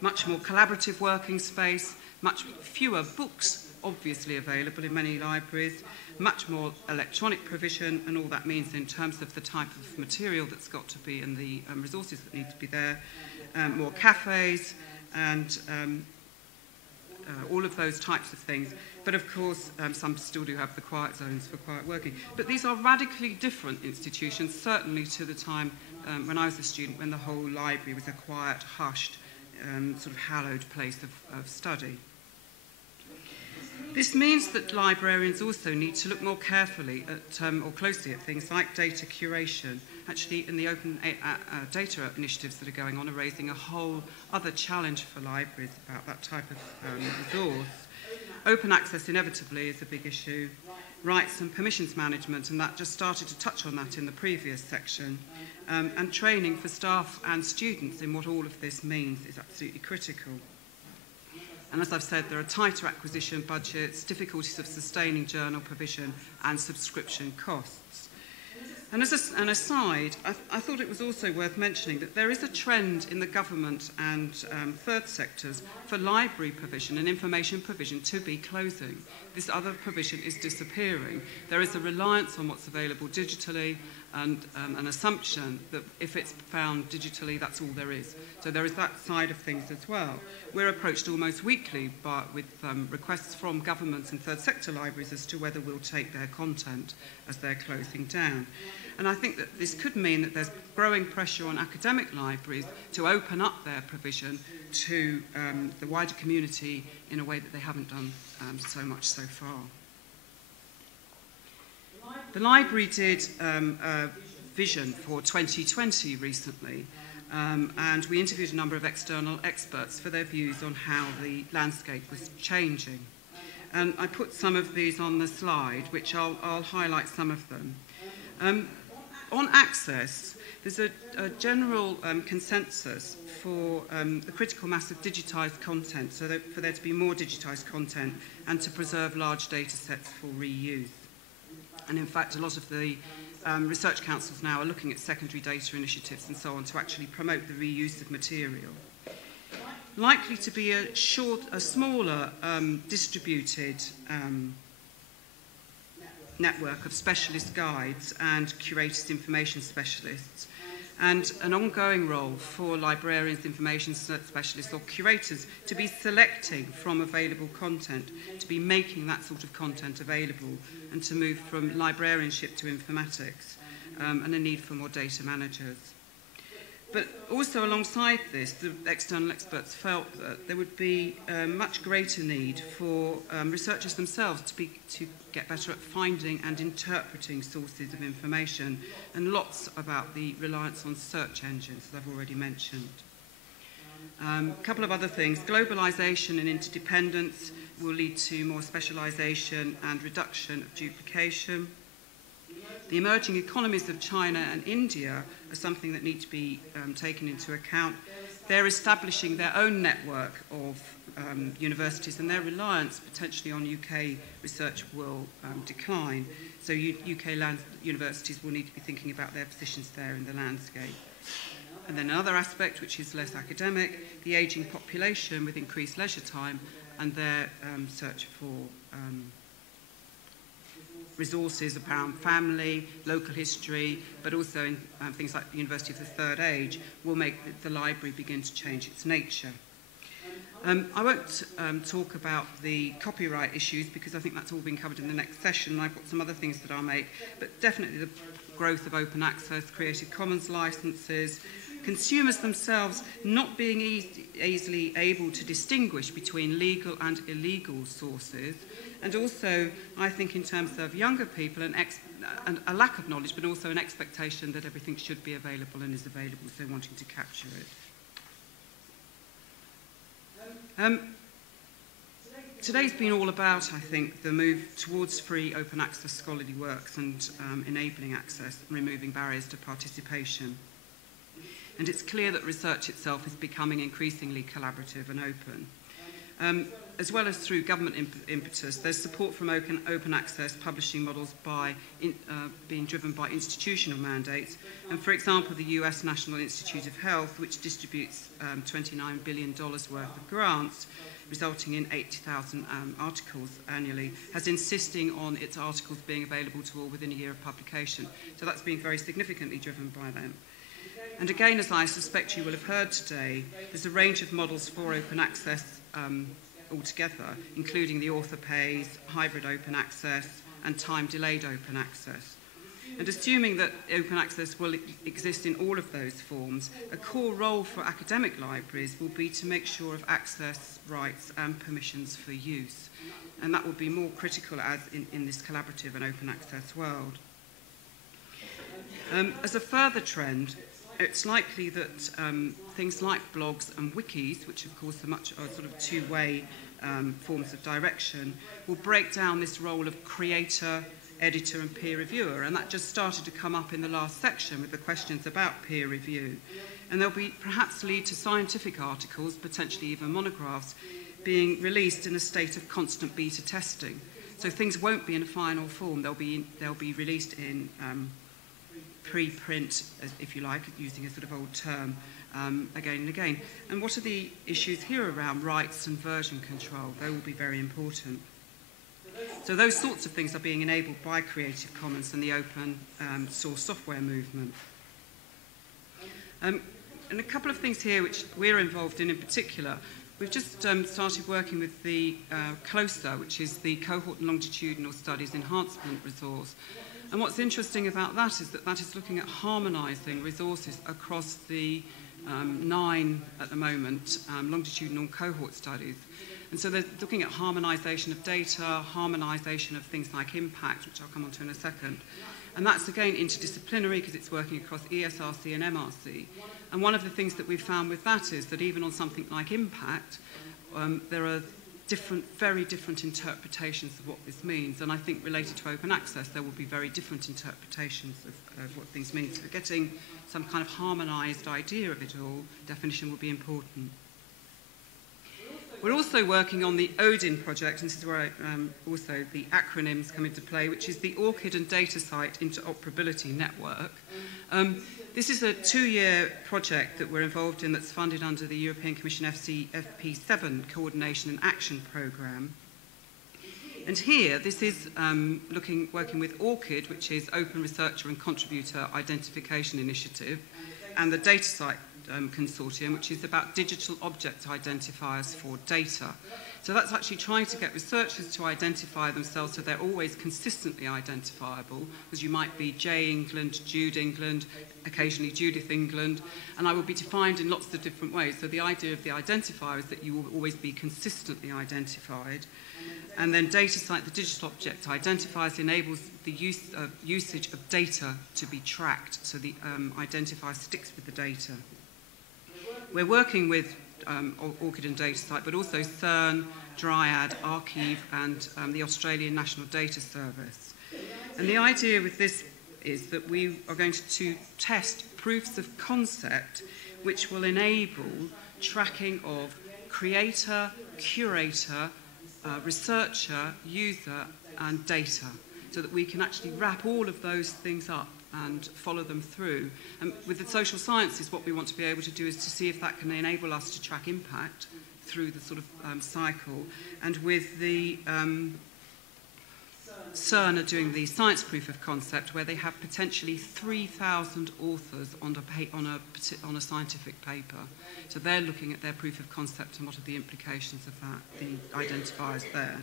Much more collaborative working space, much fewer books obviously available in many libraries, much more electronic provision, and all that means in terms of the type of material that's got to be and the resources that need to be there, more cafes and all of those types of things. But of course, some still do have the quiet zones for quiet working. But these are radically different institutions, certainly to the time when I was a student, when the whole library was a quiet, hushed, sort of hallowed place of study. This means that librarians also need to look more carefully at, or closely at things like data curation. Actually, in the open data initiatives that are going on are raising a whole other challenge for libraries about that type of resource. Open access inevitably is a big issue. Rights and permissions management, and that just started to touch on that in the previous section. And training for staff and students in what all of this means is absolutely critical. And as I've said, there are tighter acquisition budgets, difficulties of sustaining journal provision, and subscription costs. And as an aside, I thought it was also worth mentioning that there is a trend in the government and third sectors for library provision and information provision to be closing. This other provision is disappearing. There is a reliance on what's available digitally and an assumption that if it's found digitally, that's all there is. So there is that side of things as well. We're approached almost weekly with requests from governments and third sector libraries as to whether we'll take their content as they're closing down. And I think that this could mean that there's growing pressure on academic libraries to open up their provision to the wider community in a way that they haven't done so much so far. The library did a vision for 2020 recently, and we interviewed a number of external experts for their views on how the landscape was changing. And I put some of these on the slide, which I'll highlight some of them. On access, there's a general consensus for the critical mass of digitised content, so that for there to be more digitised content and to preserve large data sets for reuse. And in fact, a lot of the research councils now are looking at secondary data initiatives and so on to actually promote the reuse of material. Likely to be a smaller distributed network of specialist guides and curators information specialists, and an ongoing role for librarians, information specialists or curators to be selecting from available content, to be making that sort of content available, and to move from librarianship to informatics, and a need for more data managers. But also alongside this, the external experts felt that there would be a much greater need for researchers themselves to get better at finding and interpreting sources of information, and lots about the reliance on search engines that I've already mentioned. A couple of other things. Globalisation and interdependence will lead to more specialisation and reduction of duplication. The emerging economies of China and India are something that need to be taken into account. They're establishing their own network of universities, and their reliance potentially on UK research will decline. So UK universities will need to be thinking about their positions there in the landscape. And then another aspect, which is less academic, the ageing population with increased leisure time and their search for resources around family, local history, but also in things like the University of the Third Age, will make the library begin to change its nature. I won't talk about the copyright issues because I think that's all been covered in the next session. I've got some other things that I'll make, but definitely the growth of open access, Creative Commons licenses, consumers themselves not being easily able to distinguish between legal and illegal sources, and also, I think, in terms of younger people, a lack of knowledge, but also an expectation that everything should be available and is available, so wanting to capture it. Today's been all about, I think, the move towards free open access scholarly works and enabling access and removing barriers to participation. And it's clear that research itself is becoming increasingly collaborative and open. As well as through government impetus, there's support from open access publishing models being driven by institutional mandates. And for example, the US National Institute of Health, which distributes $29 billion worth of grants, resulting in 80,000 articles annually, has insisting on its articles being available to all within a year of publication. So that's been very significantly driven by them. And again, as I suspect you will have heard today, there's a range of models for open access altogether, including the author pays, hybrid open access, and time-delayed open access. And assuming that open access will exist in all of those forms, a core role for academic libraries will be to make sure of access rights and permissions for use. And that will be more critical as in this collaborative and open access world. As a further trend, it's likely that things like blogs and wikis, which of course are sort of two-way forms of direction, will break down this role of creator, editor and peer reviewer, and that just started to come up in the last section with the questions about peer review. And there'll be perhaps lead to scientific articles, potentially even monographs, being released in a state of constant beta testing. So things won't be in a final form, they'll be released in pre-print, if you like, using a sort of old term, again and again. And what are the issues here around rights and version control? They will be very important. So those sorts of things are being enabled by Creative Commons and the open source software movement. And a couple of things here which we're involved in particular. We've just started working with the CLOSA, which is the Cohort and Longitudinal Studies Enhancement Resource. And what's interesting about that is looking at harmonising resources across the 9, at the moment, longitudinal cohort studies. And so they're looking at harmonisation of data, harmonisation of things like impact, which I'll come on to in a second. And that's, again, interdisciplinary because it's working across ESRC and MRC. And one of the things that we've found with that is that even on something like impact, there are very different interpretations of what this means. And I think related to open access, there will be very different interpretations of what things mean. So getting some kind of harmonised idea of it all, definition will be important. We're also working on the ODIN project, and this is where also the acronyms come into play, which is the ORCID and DataCite Interoperability Network. This is a 2-year project that we're involved in that's funded under the European Commission FP7 Coordination and Action Programme. And here, this is working with ORCID, which is Open Researcher and Contributor Identification Initiative, and the DataCite Consortium, which is about digital object identifiers for data. So that's actually trying to get researchers to identify themselves so they're always consistently identifiable, because you might be J England, Jude England, occasionally Judith England, and I will be defined in lots of different ways. So the idea of the identifier is that you will always be consistently identified. And then DataCite, the digital object identifiers, enables the usage of data to be tracked, so the identifier sticks with the data. We're working with ORCID and DataCite, but also CERN, Dryad, Archive, and the Australian National Data Service. And the idea with this is that we are going to test proofs of concept which will enable tracking of creator, curator, researcher, user, and data, so that we can actually wrap all of those things up and follow them through. And with the social sciences, what we want to be able to do is to see if that can enable us to track impact through the sort of cycle. And with the CERN are doing the science proof of concept, where they have potentially 3,000 authors on a scientific paper. So they're looking at their proof of concept and what are the implications of that, the identifiers there.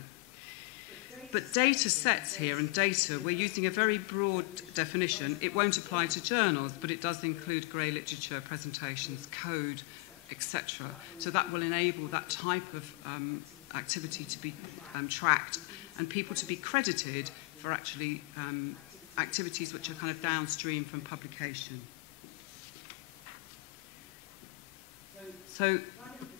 But data sets here and data, we're using a very broad definition. It won't apply to journals, but it does include grey literature, presentations, code, etc. So that will enable that type of activity to be tracked and people to be credited for actually activities which are kind of downstream from publication. So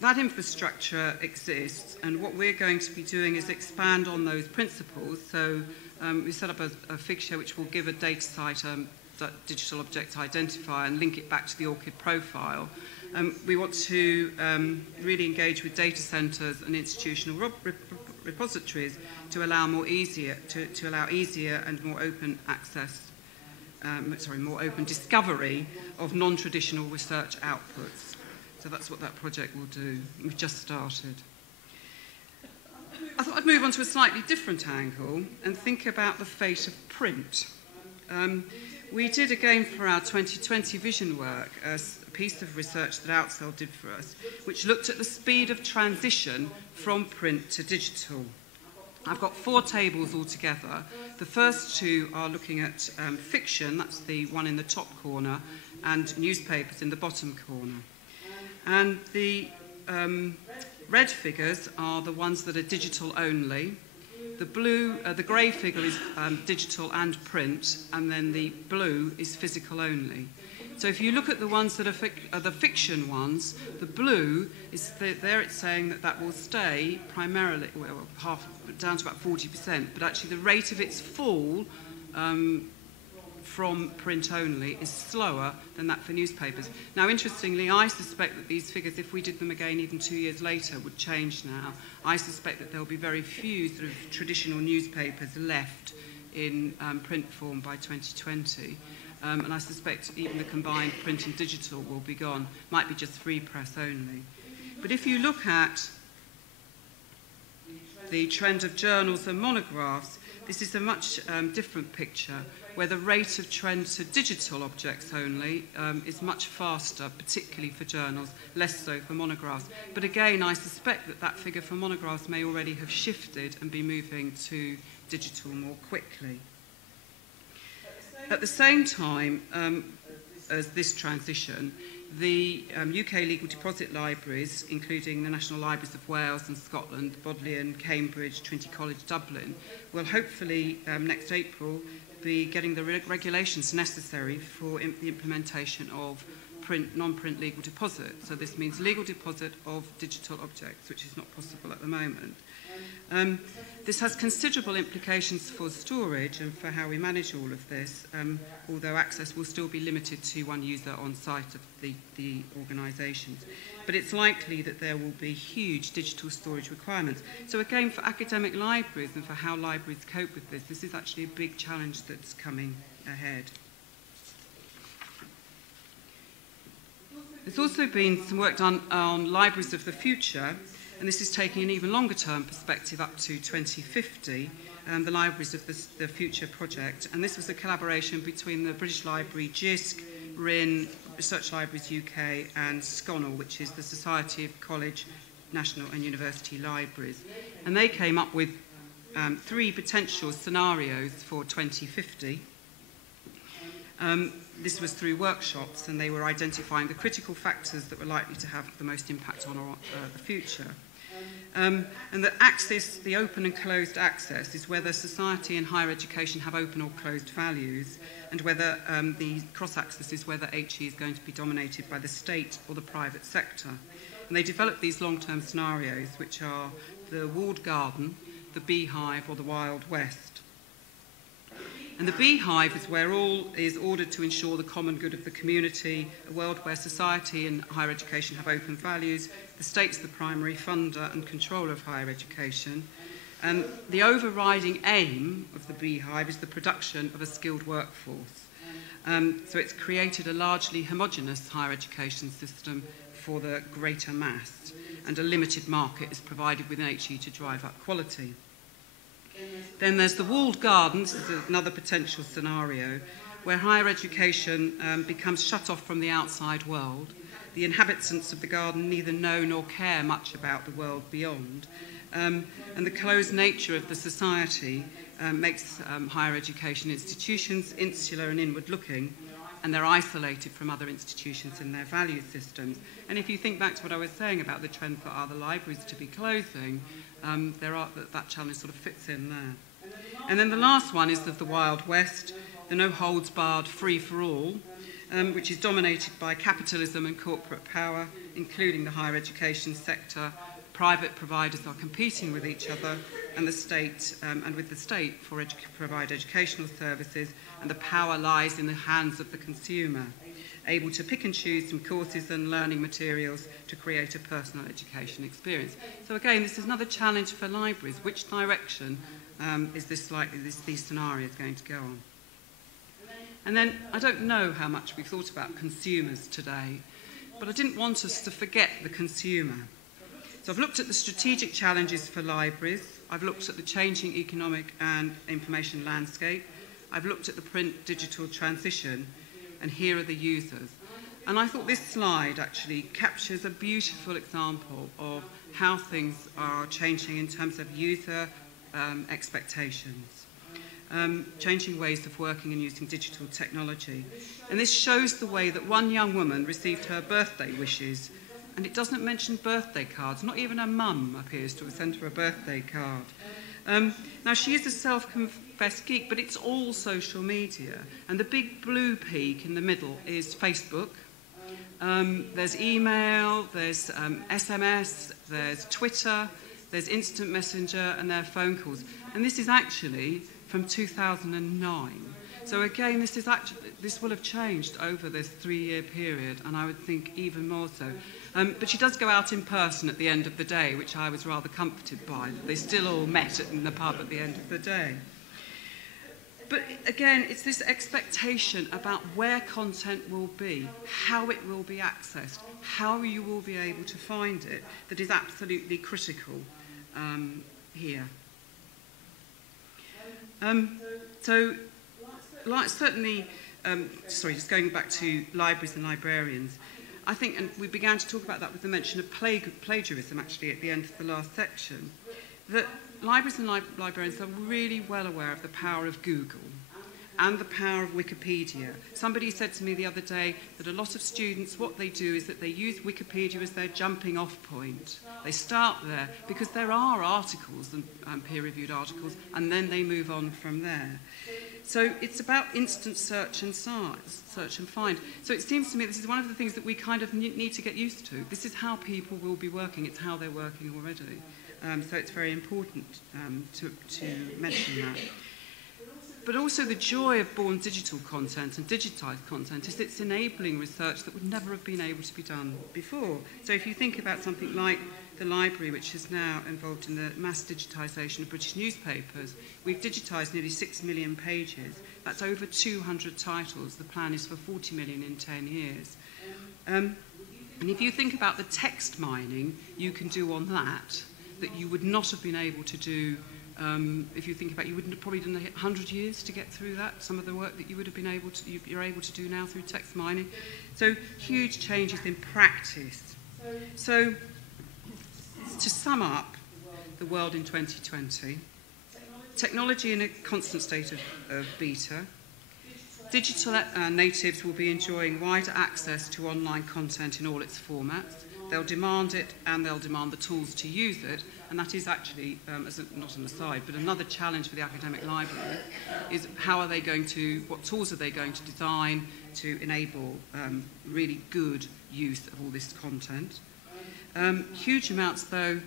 that infrastructure exists, and what we're going to be doing is expand on those principles. So we set up a fixture which will give a data site digital object identifier and link it back to the ORCID profile. We want to really engage with data centres and institutional repositories to allow easier and more open access, more open discovery of non-traditional research outputs. So that's what that project will do. We've just started. I thought I'd move on to a slightly different angle and think about the fate of print. We did again for our 2020 vision work a piece of research that Outsell did for us, which looked at the speed of transition from print to digital. I've got 4 tables altogether. The first 2 are looking at fiction, that's the one in the top corner, and newspapers in the bottom corner. And the red figures are the ones that are digital only. The grey figure is digital and print, and then the blue is physical only. So if you look at the ones that are the fiction ones, the blue is there. It's saying that will stay primarily down to about 40%, but actually the rate of its fall from print only is slower than that for newspapers. Now, interestingly, I suspect that these figures, if we did them again even 2 years later, would change now. I suspect that there will be very few sort of traditional newspapers left in print form by 2020. And I suspect even the combined print and digital will be gone. Might be just free press only. But if you look at the trend of journals and monographs, this is a much different picture, where the rate of trend to digital objects only is much faster, particularly for journals, less so for monographs. But again, I suspect that that figure for monographs may already have shifted and be moving to digital more quickly. At the same time as this transition, the UK legal deposit libraries, including the National Libraries of Wales and Scotland, Bodleian, Cambridge, Trinity College, Dublin, will hopefully next April be getting the regulations necessary for the implementation of non-print legal deposit. So this means legal deposit of digital objects, which is not possible at the moment. This has considerable implications for storage and for how we manage all of this, although access will still be limited to one user on site of the organisations. But it's likely that there will be huge digital storage requirements. So again, for academic libraries and for how libraries cope with this, this is actually a big challenge that's coming ahead. There's also been some work done on libraries of the future, and this is taking an even longer term perspective up to 2050, the Libraries of the Future project. And this was a collaboration between the British Library, JISC, RIN, Research Libraries UK, and SCONAL, which is the Society of College, National and University Libraries. And they came up with 3 potential scenarios for 2050. This was through workshops, and they were identifying the critical factors that were likely to have the most impact on the future. And the access, the open and closed access, is whether society and higher education have open or closed values, and whether the cross-access is whether HE is going to be dominated by the state or the private sector. And they developed these long-term scenarios, which are the walled garden, the beehive, or the Wild West. And the beehive is where all is ordered to ensure the common good of the community, a world where society and higher education have open values, the state's the primary funder and controller of higher education, and the overriding aim of the beehive is the production of a skilled workforce. So it's created a largely homogenous higher education system for the greater mass, and a limited market is provided within HE to drive up quality. Then there's the walled gardens, this is another potential scenario, where higher education becomes shut off from the outside world. The inhabitants of the garden neither know nor care much about the world beyond, And the closed nature of the society makes higher education institutions insular and inward-looking, and they're isolated from other institutions in their value systems. And if you think back to what I was saying about the trend for other libraries to be closing, that challenge sort of fits in there. And then the last one is of the Wild West, the no-holds-barred free-for-all, which is dominated by capitalism and corporate power, including the higher education sector. Private providers are competing with each other and the state, and with the state for provide educational services, and the power lies in the hands of the consumer, able to pick and choose from courses and learning materials to create a personal education experience. So again, this is another challenge for libraries. Which direction is these scenarios going to go on? And then, I don't know how much we've thought about consumers today, but I didn't want us to forget the consumer. So I've looked at the strategic challenges for libraries, I've looked at the changing economic and information landscape, I've looked at the print-digital transition, and here are the users. And I thought this slide actually captures a beautiful example of how things are changing in terms of user expectations. Changing ways of working and using digital technology. And this shows the way that one young woman received her birthday wishes, and it doesn't mention birthday cards. Not even her mum appears to have sent her a birthday card. Now, she is a self-confessed geek, but it's all social media. And the big blue peak in the middle is Facebook. There's email, there's SMS, there's Twitter, there's instant messenger, and there are phone calls. And this is actually from 2009. So again, this will have changed over this 3-year period, and I would think even more so. But she does go out in person at the end of the day, which I was rather comforted by. They still all met in the pub at the end of the day. But again, it's this expectation about where content will be, how it will be accessed, how you will be able to find it, that is absolutely critical here. Just going back to libraries and librarians, I think, and we began to talk about that with the mention of plagiarism actually at the end of the last section, that libraries and librarians are really well aware of the power of Google and the power of Wikipedia. Somebody said to me the other day that a lot of students, what they do is that they use Wikipedia as their jumping off point. They start there because there are articles and peer-reviewed articles, and then they move on from there. So it's about instant search and find. So it seems to me this is one of the things that we kind of need to get used to. This is how people will be working. It's how they're working already. So it's very important to mention that. But also the joy of born digital content and digitised content is it's enabling research that would never have been able to be done before. So if you think about something like the library, which is now involved in the mass digitisation of British newspapers, we've digitised nearly 6 million pages. That's over 200 titles. The plan is for 40 million in 10 years. And if you think about the text mining you can do on that you would not have been able to do if you think about it, you wouldn't have probably done 100 years to get through that, some of the work that you would have been able to, you're able to do now through text mining. So huge changes in practice. So to sum up the world in 2020, technology in a constant state of beta, digital natives will be enjoying wider access to online content in all its formats. They'll demand it and they'll demand the tools to use it. And that is actually, not an aside, but another challenge for the academic library is what tools are they going to design to enable really good use of all this content. Huge amounts, though,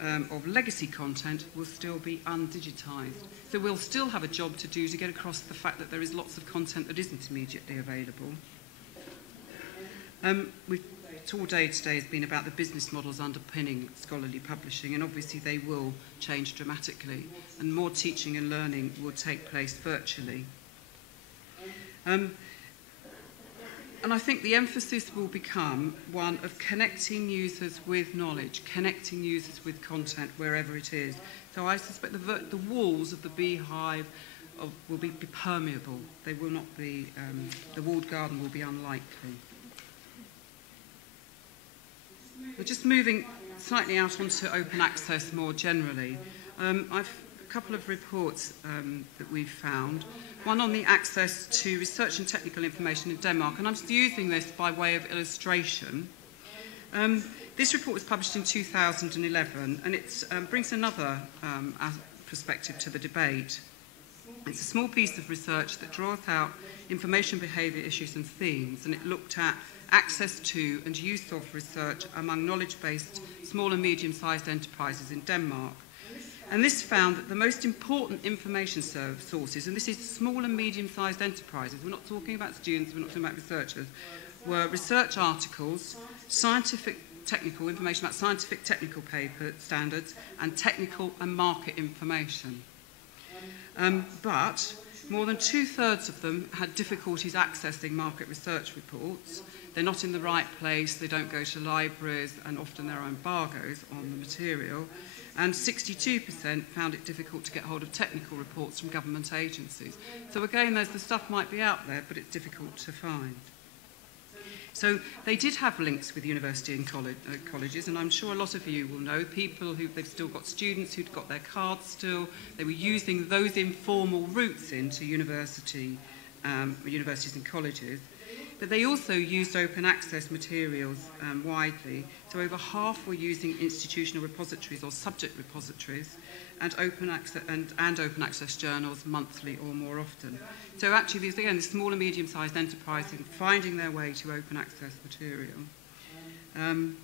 of legacy content will still be undigitised. So we'll still have a job to do to get across the fact that there is lots of content that isn't immediately available. All day today has been about the business models underpinning scholarly publishing, and obviously they will change dramatically, and more teaching and learning will take place virtually. And I think the emphasis will become one of connecting users with knowledge, connecting users with content wherever it is. So I suspect the walls of the beehive will be permeable. They will not be, the walled garden will be unlikely. We're just moving slightly out onto open access more generally. I've a couple of reports that we've found. One on the access to research and technical information in Denmark, and I'm just using this by way of illustration. This report was published in 2011, and it brings another perspective to the debate. It's a small piece of research that draws out information behaviour issues and themes, and it looked at access to and use of research among knowledge-based small and medium-sized enterprises in Denmark. And this found that the most important information sources, and this is small and medium-sized enterprises, we're not talking about students, we're not talking about researchers, were research articles, scientific technical information about scientific technical paper standards, and technical and market information. But more than 2/3 of them had difficulties accessing market research reports. They're not in the right place, they don't go to libraries, and often there are embargoes on the material. And 62% found it difficult to get hold of technical reports from government agencies. So again, the stuff might be out there, but it's difficult to find. So they did have links with university and colleges, and I'm sure a lot of you will know people they've still got students who'd got their cards still. They were using those informal routes into universities and colleges. But they also used open access materials widely. So over half were using institutional repositories or subject repositories, and open access journals monthly or more often. So actually, these again, the small and medium-sized enterprises finding their way to open access material. And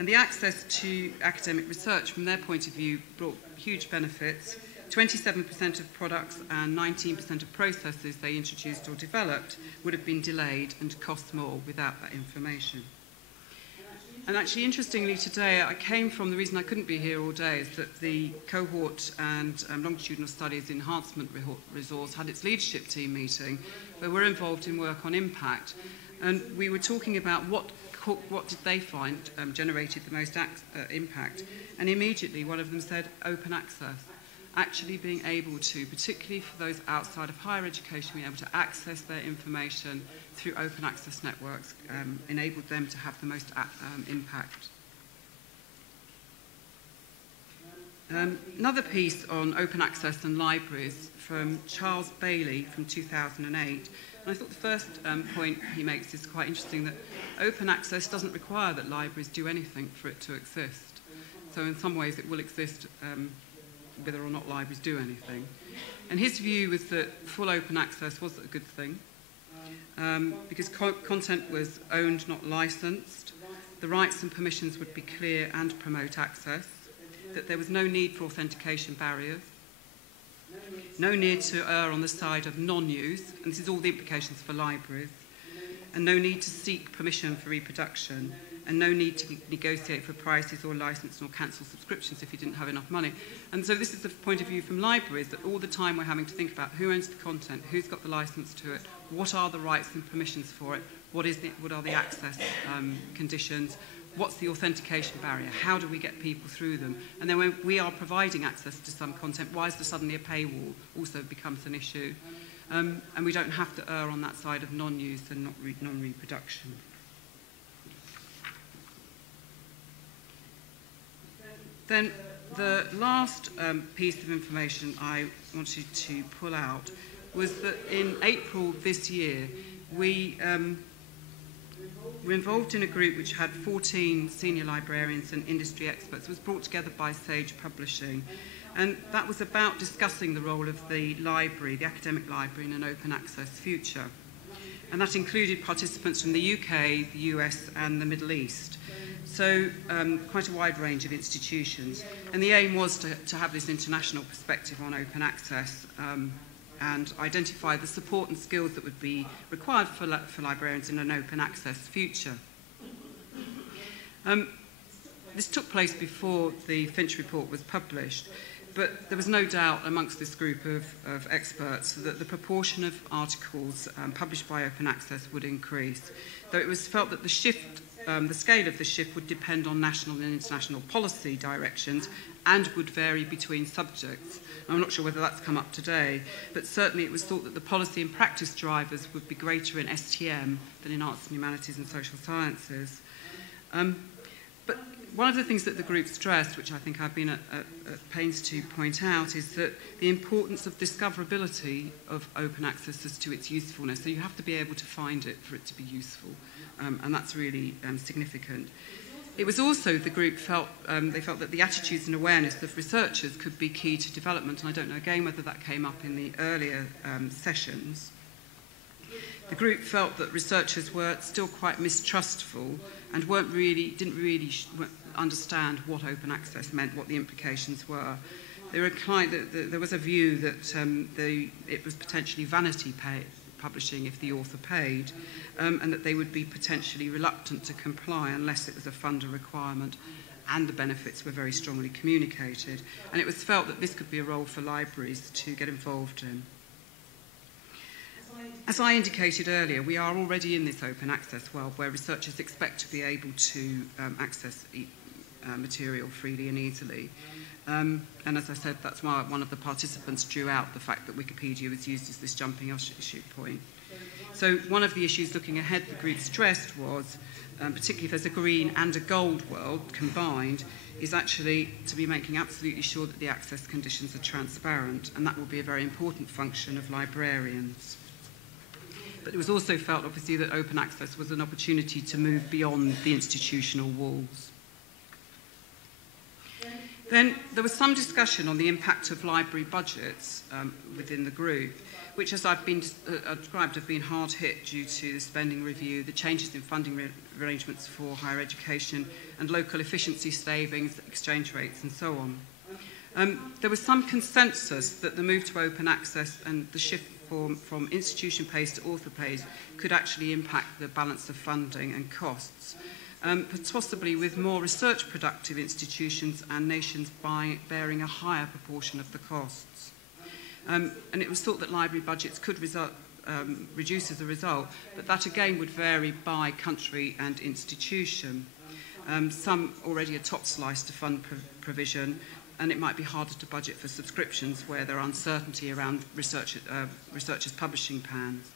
the access to academic research, from their point of view, brought huge benefits. 27% of products and 19% of processes they introduced or developed would have been delayed and cost more without that information. And actually, interestingly, today, I came from, the reason I couldn't be here all day is that the cohort and longitudinal studies enhancement resource had its leadership team meeting, where we're involved in work on impact. And we were talking about what did they find generated the most impact. And immediately, one of them said open access. Actually being able to, particularly for those outside of higher education, being able to access their information through open access networks enabled them to have the most impact. Another piece on open access and libraries from Charles Bailey from 2008. And I thought the first point he makes is quite interesting, that open access doesn't require that libraries do anything for it to exist. So in some ways it will exist whether or not libraries do anything. And his view was that full open access was a good thing because content was owned, not licensed. The rights and permissions would be clear and promote access. That there was no need for authentication barriers. No need to err on the side of non-use, and this is all the implications for libraries. And no need to seek permission for reproduction. And no need to negotiate for prices or license or cancel subscriptions if you didn't have enough money. And so this is the point of view from libraries, that all the time we're having to think about who owns the content, who's got the license to it, what are the rights and permissions for it, what are the access conditions, what's the authentication barrier, how do we get people through them? And then when we are providing access to some content, why is there suddenly a paywall also becomes an issue? And we don't have to err on that side of non-use and non-reproduction. Then the last piece of information I wanted to pull out was that in April this year, we were involved in a group which had 14 senior librarians and industry experts. It was brought together by Sage Publishing. And that was about discussing the role of the library, the academic library, in an open access future. And that included participants from the UK, the US, and the Middle East. So quite a wide range of institutions. And the aim was to have this international perspective on open access and identify the support and skills that would be required for librarians in an open access future. This took place before the Finch Report was published, but there was no doubt amongst this group of experts that the proportion of articles published by open access would increase, though it was felt that the scale of the shift would depend on national and international policy directions and would vary between subjects. I'm not sure whether that's come up today, but certainly it was thought that the policy and practice drivers would be greater in STM than in arts and humanities and social sciences. But one of the things that the group stressed, which I think I've been at pains to point out, is that the importance of discoverability of open access as to its usefulness. So you have to be able to find it for it to be useful, and that's really significant. It was also, the group felt, they felt that the attitudes and awareness of researchers could be key to development, and I don't know again whether that came up in the earlier sessions. The group felt that researchers were still quite mistrustful and didn't really understand what open access meant, what the implications were. They were inclined that there was a view that it was potentially vanity publishing if the author paid, and that they would be potentially reluctant to comply unless it was a funder requirement and the benefits were very strongly communicated. And it was felt that this could be a role for libraries to get involved in. As I indicated earlier, we are already in this open access world where researchers expect to be able to access material freely and easily. And as I said, that's why one of the participants drew out the fact that Wikipedia was used as this jumping issue point. So one of the issues looking ahead the group stressed was, particularly if there's a green and a gold world combined, is actually to be making absolutely sure that the access conditions are transparent, and that will be a very important function of librarians. But it was also felt, obviously, that open access was an opportunity to move beyond the institutional walls. Then there was some discussion on the impact of library budgets within the group, which, as I've been described, have been hard hit due to the spending review, the changes in funding arrangements for higher education, and local efficiency savings, exchange rates, and so on. There was some consensus that the move to open access and the shift from institution pays to author pays could actually impact the balance of funding and costs, but possibly with more research productive institutions and nations bearing a higher proportion of the costs. And it was thought that library budgets could reduce as a result, but that again would vary by country and institution. Some already a top slice to fund provision, and it might be harder to budget for subscriptions where there are uncertainty around researchers' publishing plans.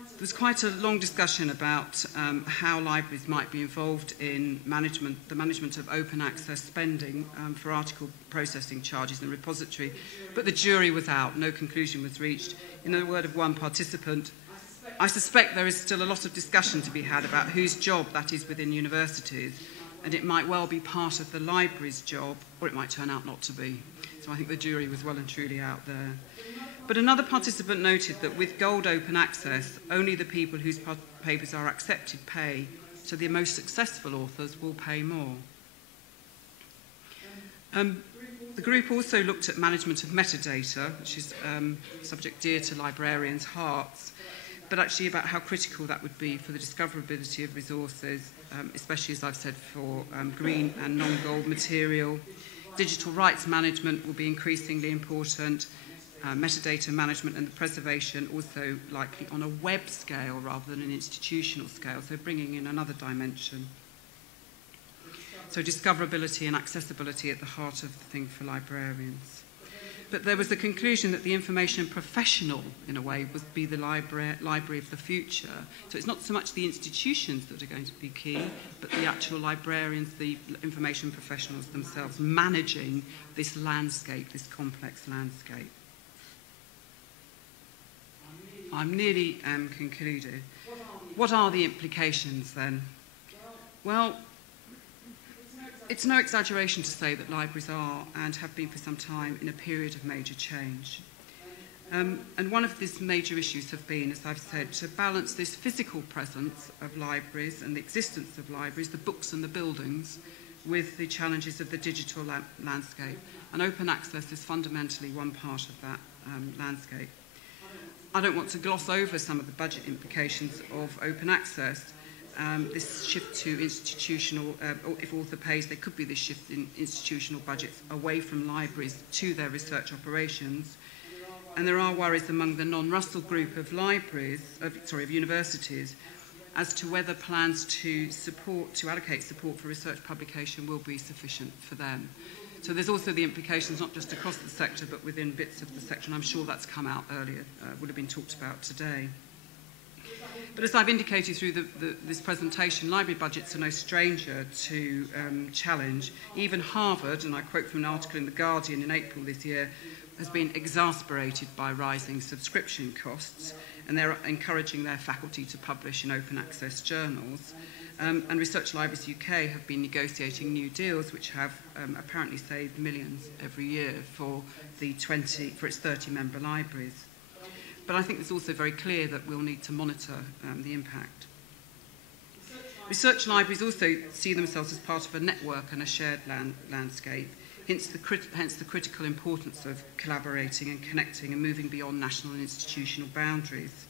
There was quite a long discussion about how libraries might be involved in the management of open access spending for article processing charges and repository, but the jury was out, no conclusion was reached. In the word of one participant, I suspect there is still a lot of discussion to be had about whose job that is within universities, and it might well be part of the library's job, or it might turn out not to be. So I think the jury was well and truly out there. But another participant noted that with gold open access, only the people whose papers are accepted pay, so the most successful authors will pay more. The group also looked at management of metadata, which is a subject dear to librarians' hearts, but actually about how critical that would be for the discoverability of resources, especially, as I've said, for green and non-gold material. Digital rights management will be increasingly important, metadata management and the preservation also likely on a web scale rather than an institutional scale, so bringing in another dimension. So discoverability and accessibility at the heart of the thing for librarians. But there was a conclusion that the information professional, in a way, would be the library of the future. So it's not so much the institutions that are going to be key, but the actual librarians, the information professionals themselves, managing this landscape, this complex landscape. I'm nearly concluded. What are the implications then? Well, it's no exaggeration to say that libraries are, and have been for some time, in a period of major change. And one of these major issues have been, as I've said, to balance this physical presence of libraries and the existence of libraries, the books and the buildings, with the challenges of the digital landscape. And open access is fundamentally one part of that landscape. I don't want to gloss over some of the budget implications of open access. This shift to institutional, or if author pays, there could be this shift in institutional budgets away from libraries to their research operations. And there are worries among the non-Russell group of of universities, as to whether plans to allocate support for research publication will be sufficient for them. So there's also the implications not just across the sector, but within bits of the sector, and I'm sure that's come out earlier, would have been talked about today. But as I've indicated through this presentation, library budgets are no stranger to challenge. Even Harvard, and I quote from an article in The Guardian in April this year, has been exasperated by rising subscription costs, and they're encouraging their faculty to publish in open access journals. And Research Libraries UK have been negotiating new deals which have apparently saved millions every year for its 30-member libraries. But I think it's also very clear that we'll need to monitor the impact. Research libraries also see themselves as part of a network and a shared landscape, hence the critical importance of collaborating and connecting and moving beyond national and institutional boundaries.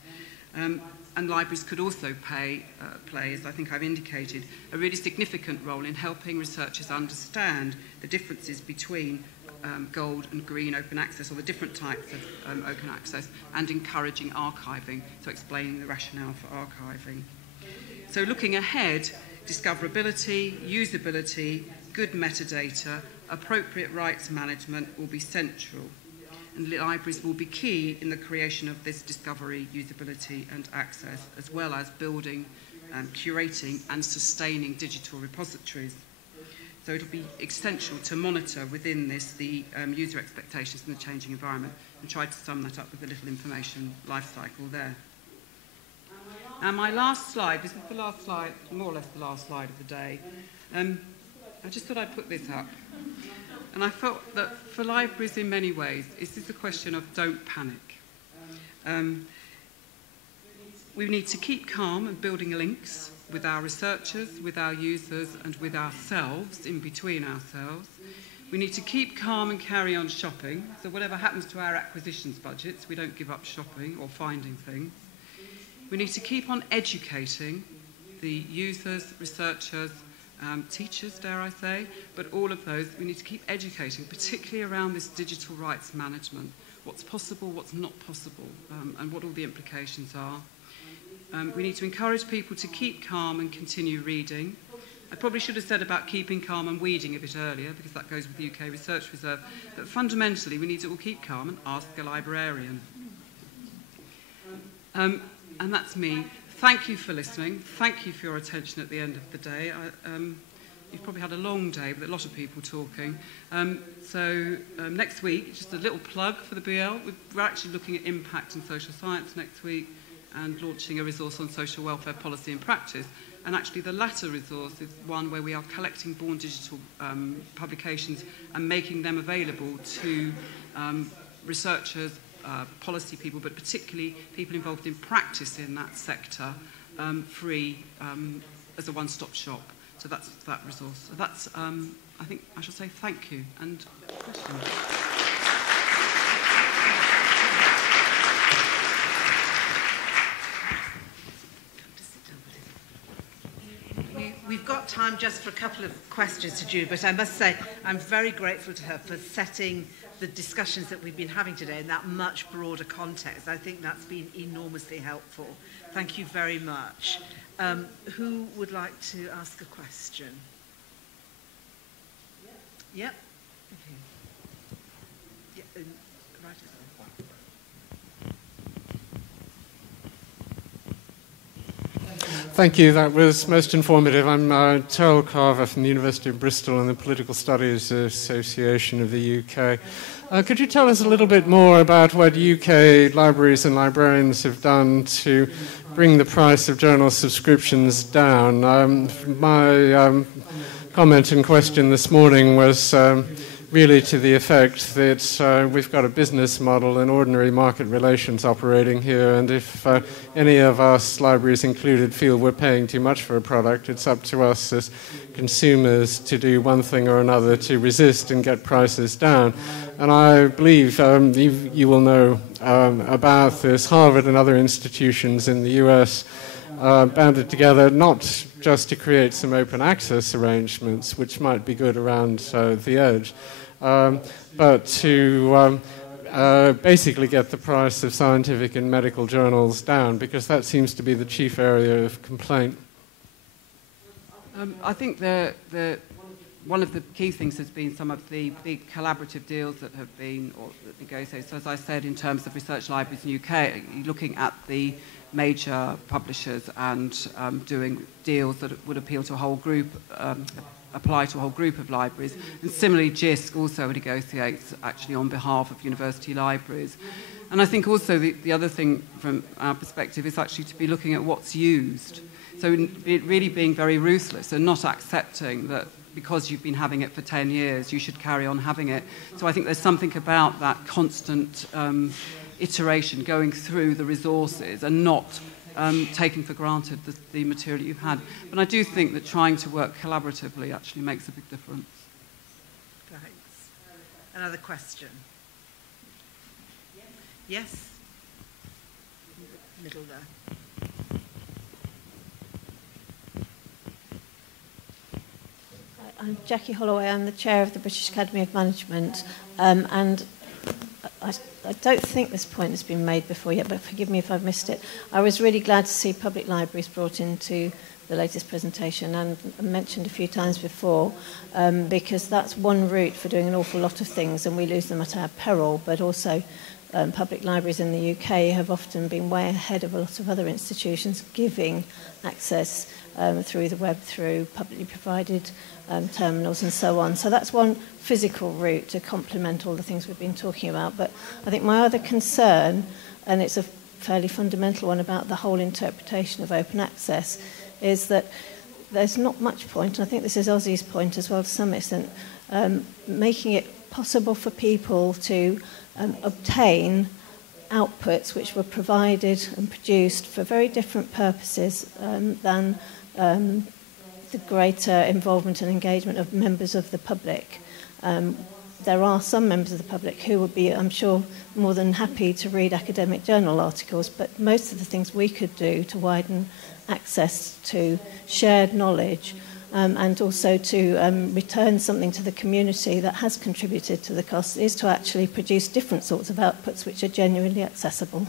And libraries could also play, as I think I've indicated, a really significant role in helping researchers understand the differences between gold and green open access, or the different types of open access, and encouraging archiving, so explaining the rationale for archiving. So looking ahead, discoverability, usability, good metadata, appropriate rights management will be central, and libraries will be key in the creation of this discovery, usability and access, as well as building, curating and sustaining digital repositories. So it'll be essential to monitor within this the user expectations in the changing environment, and try to sum that up with a little information life cycle there. And my last slide, this is the last slide, more or less the last slide of the day. I just thought I'd put this up. And I felt that for libraries in many ways, this is a question of don't panic. We need to keep calm and building links with our researchers, with our users, and with ourselves, in between ourselves. We need to keep calm and carry on shopping. So whatever happens to our acquisitions budgets, we don't give up shopping or finding things. We need to keep on educating the users, researchers, teachers, dare I say, but all of those, we need to keep educating, particularly around this digital rights management. What's possible, what's not possible, and what all the implications are. We need to encourage people to keep calm and continue reading. I probably should have said about keeping calm and weeding a bit earlier, because that goes with the UK Research Reserve. But fundamentally, we need to all keep calm and ask a librarian. And that's me. Thank you for listening. Thank you for your attention at the end of the day. You've probably had a long day with a lot of people talking. Next week, just a little plug for the BL. We're actually looking at impact in social science next week, and launching a resource on social welfare policy and practice. And actually the latter resource is one where we are collecting born digital publications and making them available to researchers, policy people, but particularly people involved in practice in that sector, free as a one-stop shop. So that's that resource. So that's, I think I shall say thank you. And questions? We've got time just for a couple of questions to Jude, but I must say I'm very grateful to her for setting the discussions that we've been having today in that much broader context. I think that's been enormously helpful. Thank you very much. Who would like to ask a question? Yep. Okay. Yeah, right. Thank you. That was most informative. I'm Terrell Carver from the University of Bristol and the Political Studies Association of the UK. Could you tell us a little bit more about what UK libraries and librarians have done to bring the price of journal subscriptions down? My comment and question this morning was really to the effect that we've got a business model and ordinary market relations operating here, and if any of us, libraries included, feel we're paying too much for a product, it's up to us as consumers to do one thing or another to resist and get prices down. And I believe you will know about this. Harvard and other institutions in the US banded together not just to create some open access arrangements, which might be good around the edge, but to basically get the price of scientific and medical journals down, because that seems to be the chief area of complaint. I think one of the key things has been some of the big collaborative deals that have been negotiated. So as I said, in terms of research libraries in the UK, looking at the major publishers and doing deals that would appeal to a whole group, apply to a whole group of libraries. And similarly, JISC also negotiates actually on behalf of university libraries. And I think also the other thing from our perspective is actually to be looking at what's used. So really being very ruthless and not accepting that because you've been having it for 10 years, you should carry on having it. So I think there's something about that constant iteration, going through the resources and not taking for granted the material you've had. But I do think that trying to work collaboratively actually makes a big difference. Thanks. Another question? Yes? Middle there. I'm Jackie Holloway. I'm the chair of the British Academy of Management, and I don't think this point has been made before yet, but forgive me if I've missed it. I was really glad to see public libraries brought into the latest presentation and mentioned a few times before, because that's one route for doing an awful lot of things, and we lose them at our peril, but also public libraries in the UK have often been way ahead of a lot of other institutions giving access through the web, through publicly provided terminals and so on. So that's one physical route to complement all the things we've been talking about. But I think my other concern, and it's a fairly fundamental one about the whole interpretation of open access, is that there's not much point, and I think this is Ozzy's point as well to some extent, making it possible for people to obtain outputs which were provided and produced for very different purposes than the greater involvement and engagement of members of the public. There are some members of the public who would be, I'm sure, more than happy to read academic journal articles, but most of the things we could do to widen access to shared knowledge and also to return something to the community that has contributed to the cost is to actually produce different sorts of outputs which are genuinely accessible.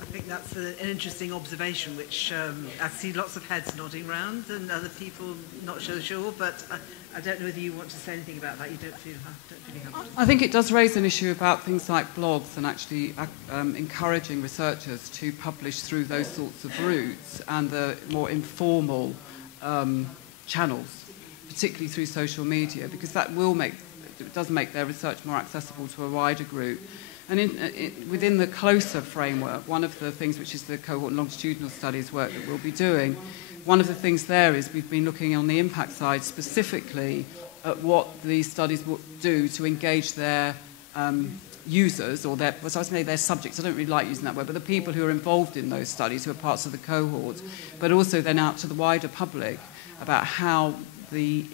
I think that's an interesting observation, which I see lots of heads nodding around and other people not so sure, but I don't know whether you want to say anything about that. You don't really have to. I think it does raise an issue about things like blogs and actually encouraging researchers to publish through those sorts of routes and the more informal channels, particularly through social media, because that does make their research more accessible to a wider group. And within the closer framework, one of the things which is the cohort and longitudinal studies work that we'll be doing, one of the things there is we've been looking on the impact side specifically at what these studies will do to engage their users or their subjects. I don't really like using that word, but the people who are involved in those studies, who are parts of the cohort, but also then out to the wider public about how the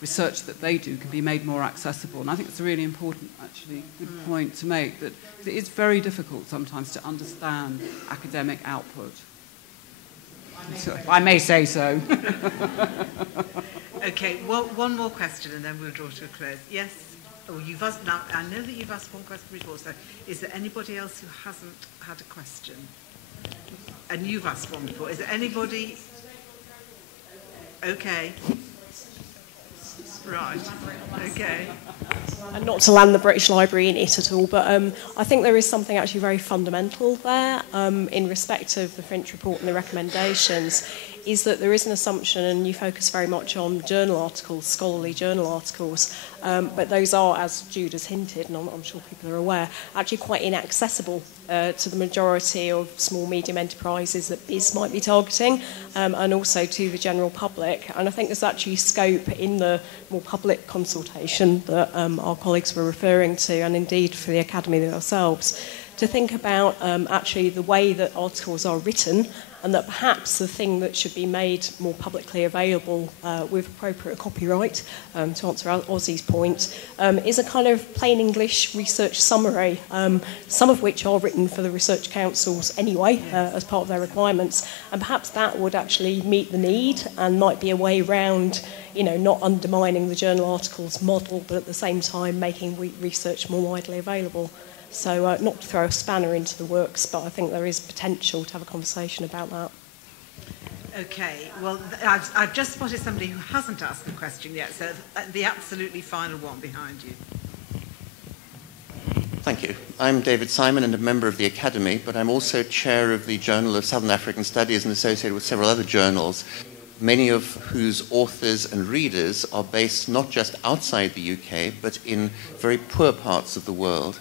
research that they do can be made more accessible. And I think it's a really important, actually, good point to make, that it is very difficult sometimes to understand academic output. I may say so. Okay, well, one more question and then we'll draw to a close. Yes? Oh, you've asked, now, I know that you've asked one question before, so is there anybody else who hasn't had a question? And you've asked one before. Is there anybody? Okay. Right. Okay. And not to land the British Library in it at all, but I think there is something actually very fundamental there in respect of the Finch Report and the recommendations, is that there is an assumption, and you focus very much on journal articles, scholarly journal articles, but those are, as Jude has hinted, and I'm sure people are aware, actually quite inaccessible to the majority of small, medium enterprises that BIS might be targeting, and also to the general public. And I think there's actually scope in the more public consultation that our colleagues were referring to, and indeed for the Academy themselves, to think about actually the way that articles are written, and that perhaps the thing that should be made more publicly available with appropriate copyright, to answer Ozzy's point, is a kind of plain English research summary, some of which are written for the research councils anyway, as part of their requirements, and perhaps that would actually meet the need and might be a way round, not undermining the journal articles model, but at the same time making research more widely available. So not to throw a spanner into the works, but I think there is potential to have a conversation about that. Okay, well, I've just spotted somebody who hasn't asked the question yet, so the absolutely final one behind you. Thank you. I'm David Simon and a member of the Academy, but I'm also chair of the Journal of Southern African Studies and associated with several other journals, many of whose authors and readers are based not just outside the UK, but in very poor parts of the world.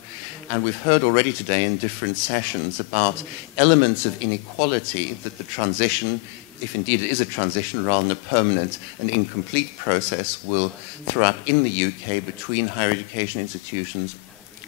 And we've heard already today in different sessions about elements of inequality that the transition, if indeed it is a transition rather than a permanent and incomplete process, will throw up in the UK between higher education institutions,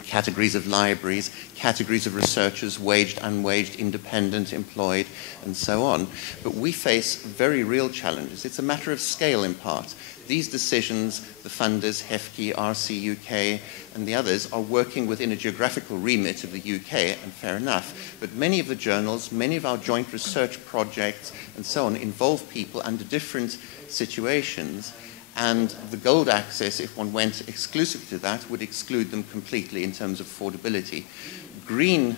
categories of libraries, categories of researchers, waged, unwaged, independent, employed, and so on. But we face very real challenges. It's a matter of scale in part. These decisions, the funders, HEFCE, RC UK, and the others, are working within a geographical remit of the UK, and fair enough. But many of the journals, many of our joint research projects, and so on, involve people under different situations. And the gold access, if one went exclusively to that, would exclude them completely in terms of affordability. Green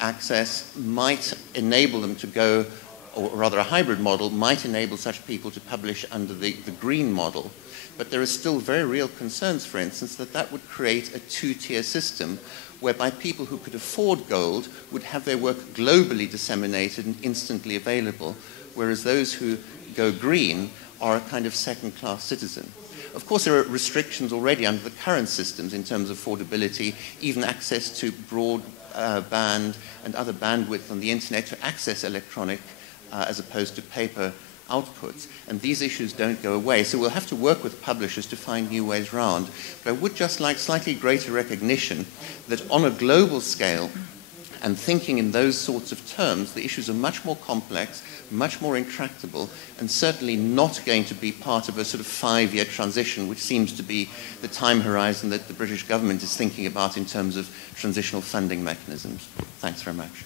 access might enable them to go, or rather a hybrid model might enable such people to publish under the green model. But there are still very real concerns, for instance, that that would create a two-tier system whereby people who could afford gold would have their work globally disseminated and instantly available, whereas those who go green are a kind of second-class citizen. Of course, there are restrictions already under the current systems in terms of affordability, even access to broadband and other bandwidth on the internet to access electronic as opposed to paper outputs. And these issues don't go away. So we'll have to work with publishers to find new ways around. But I would just like slightly greater recognition that on a global scale, and thinking in those sorts of terms, the issues are much more complex, much more intractable, and certainly not going to be part of a sort of 5-year transition, which seems to be the time horizon that the British government is thinking about in terms of transitional funding mechanisms. Thanks very much.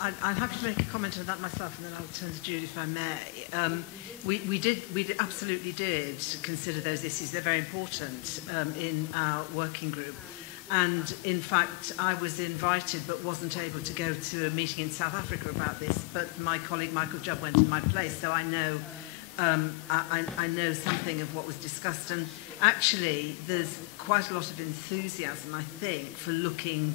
I'm happy to make a comment on that myself, and then I'll turn to Jude if I may. We absolutely did consider those issues. They're very important in our working group. And in fact, I was invited but wasn't able to go to a meeting in South Africa about this, but my colleague Michael Jubb went in my place, so I know I know something of what was discussed. And actually, there's quite a lot of enthusiasm, I think, for looking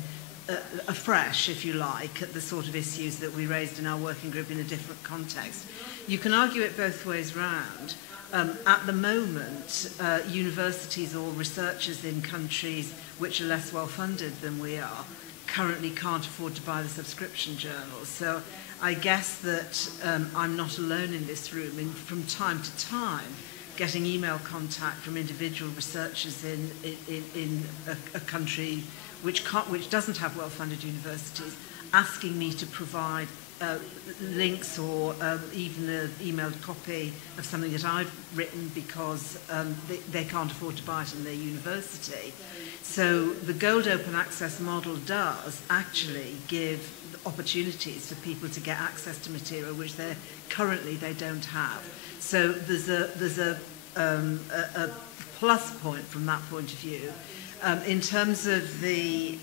afresh, if you like, at the sort of issues that we raised in our working group in a different context. You can argue it both ways round. At the moment, universities or researchers in countries which are less well funded than we are currently can't afford to buy the subscription journals. So I guess that I'm not alone in this room. From time to time, getting email contact from individual researchers in a country which doesn't have well-funded universities, asking me to provide links or even an emailed copy of something that I've written because they can't afford to buy it in their university. So the Gold Open Access model does actually give opportunities for people to get access to material which currently they don't have. So there's a plus point from that point of view. In terms of the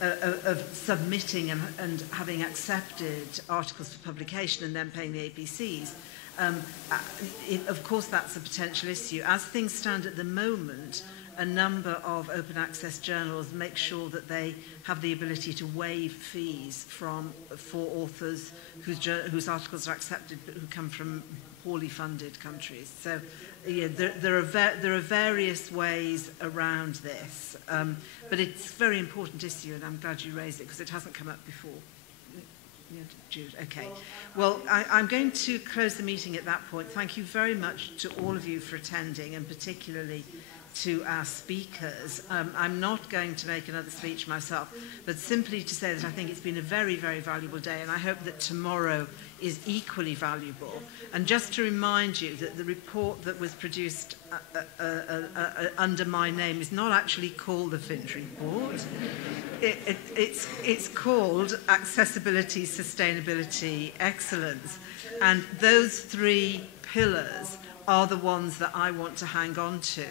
of submitting and having accepted articles for publication and then paying the APCs, of course that's a potential issue. As things stand at the moment, a number of open access journals make sure that they have the ability to waive fees for authors whose articles are accepted but who come from poorly funded countries. So yeah, there are various ways around this, but it's a very important issue, and I'm glad you raised it because it hasn't come up before. Yeah, Jude. Okay. Well, I'm going to close the meeting at that point. Thank you very much to all of you for attending, and particularly to our speakers. I'm not going to make another speech myself, but simply to say that I think it's been a very, very valuable day, and I hope that tomorrow is equally valuable. And just to remind you that the report that was produced under my name is not actually called the Finch Report. It's called Accessibility, Sustainability, Excellence. And those 3 pillars are the ones that I want to hang on to.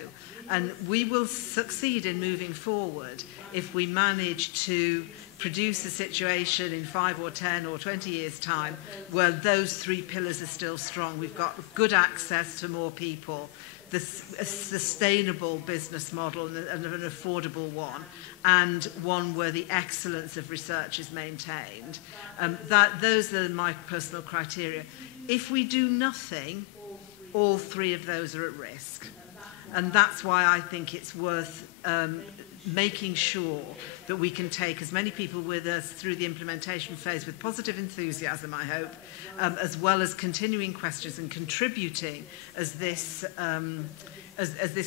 And we will succeed in moving forward if we manage to produce a situation in 5 or 10 or 20 years' time where those 3 pillars are still strong. We've got good access to more people. a sustainable business model and an affordable one, and one where the excellence of research is maintained. Those are my personal criteria. If we do nothing, all three of those are at risk. And that's why I think it's worth making sure that we can take as many people with us through the implementation phase with positive enthusiasm, I hope, as well as continuing questions and contributing as this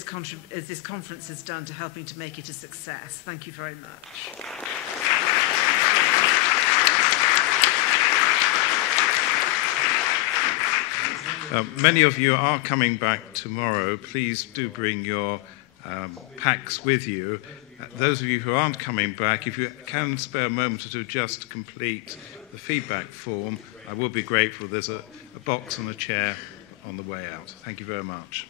conference has done to helping to make it a success. Thank you very much. Many of you are coming back tomorrow. Please do bring your packs with you. Those of you who aren't coming back, if you can spare a moment or two just to complete the feedback form, I will be grateful. There's a box and a chair on the way out. Thank you very much.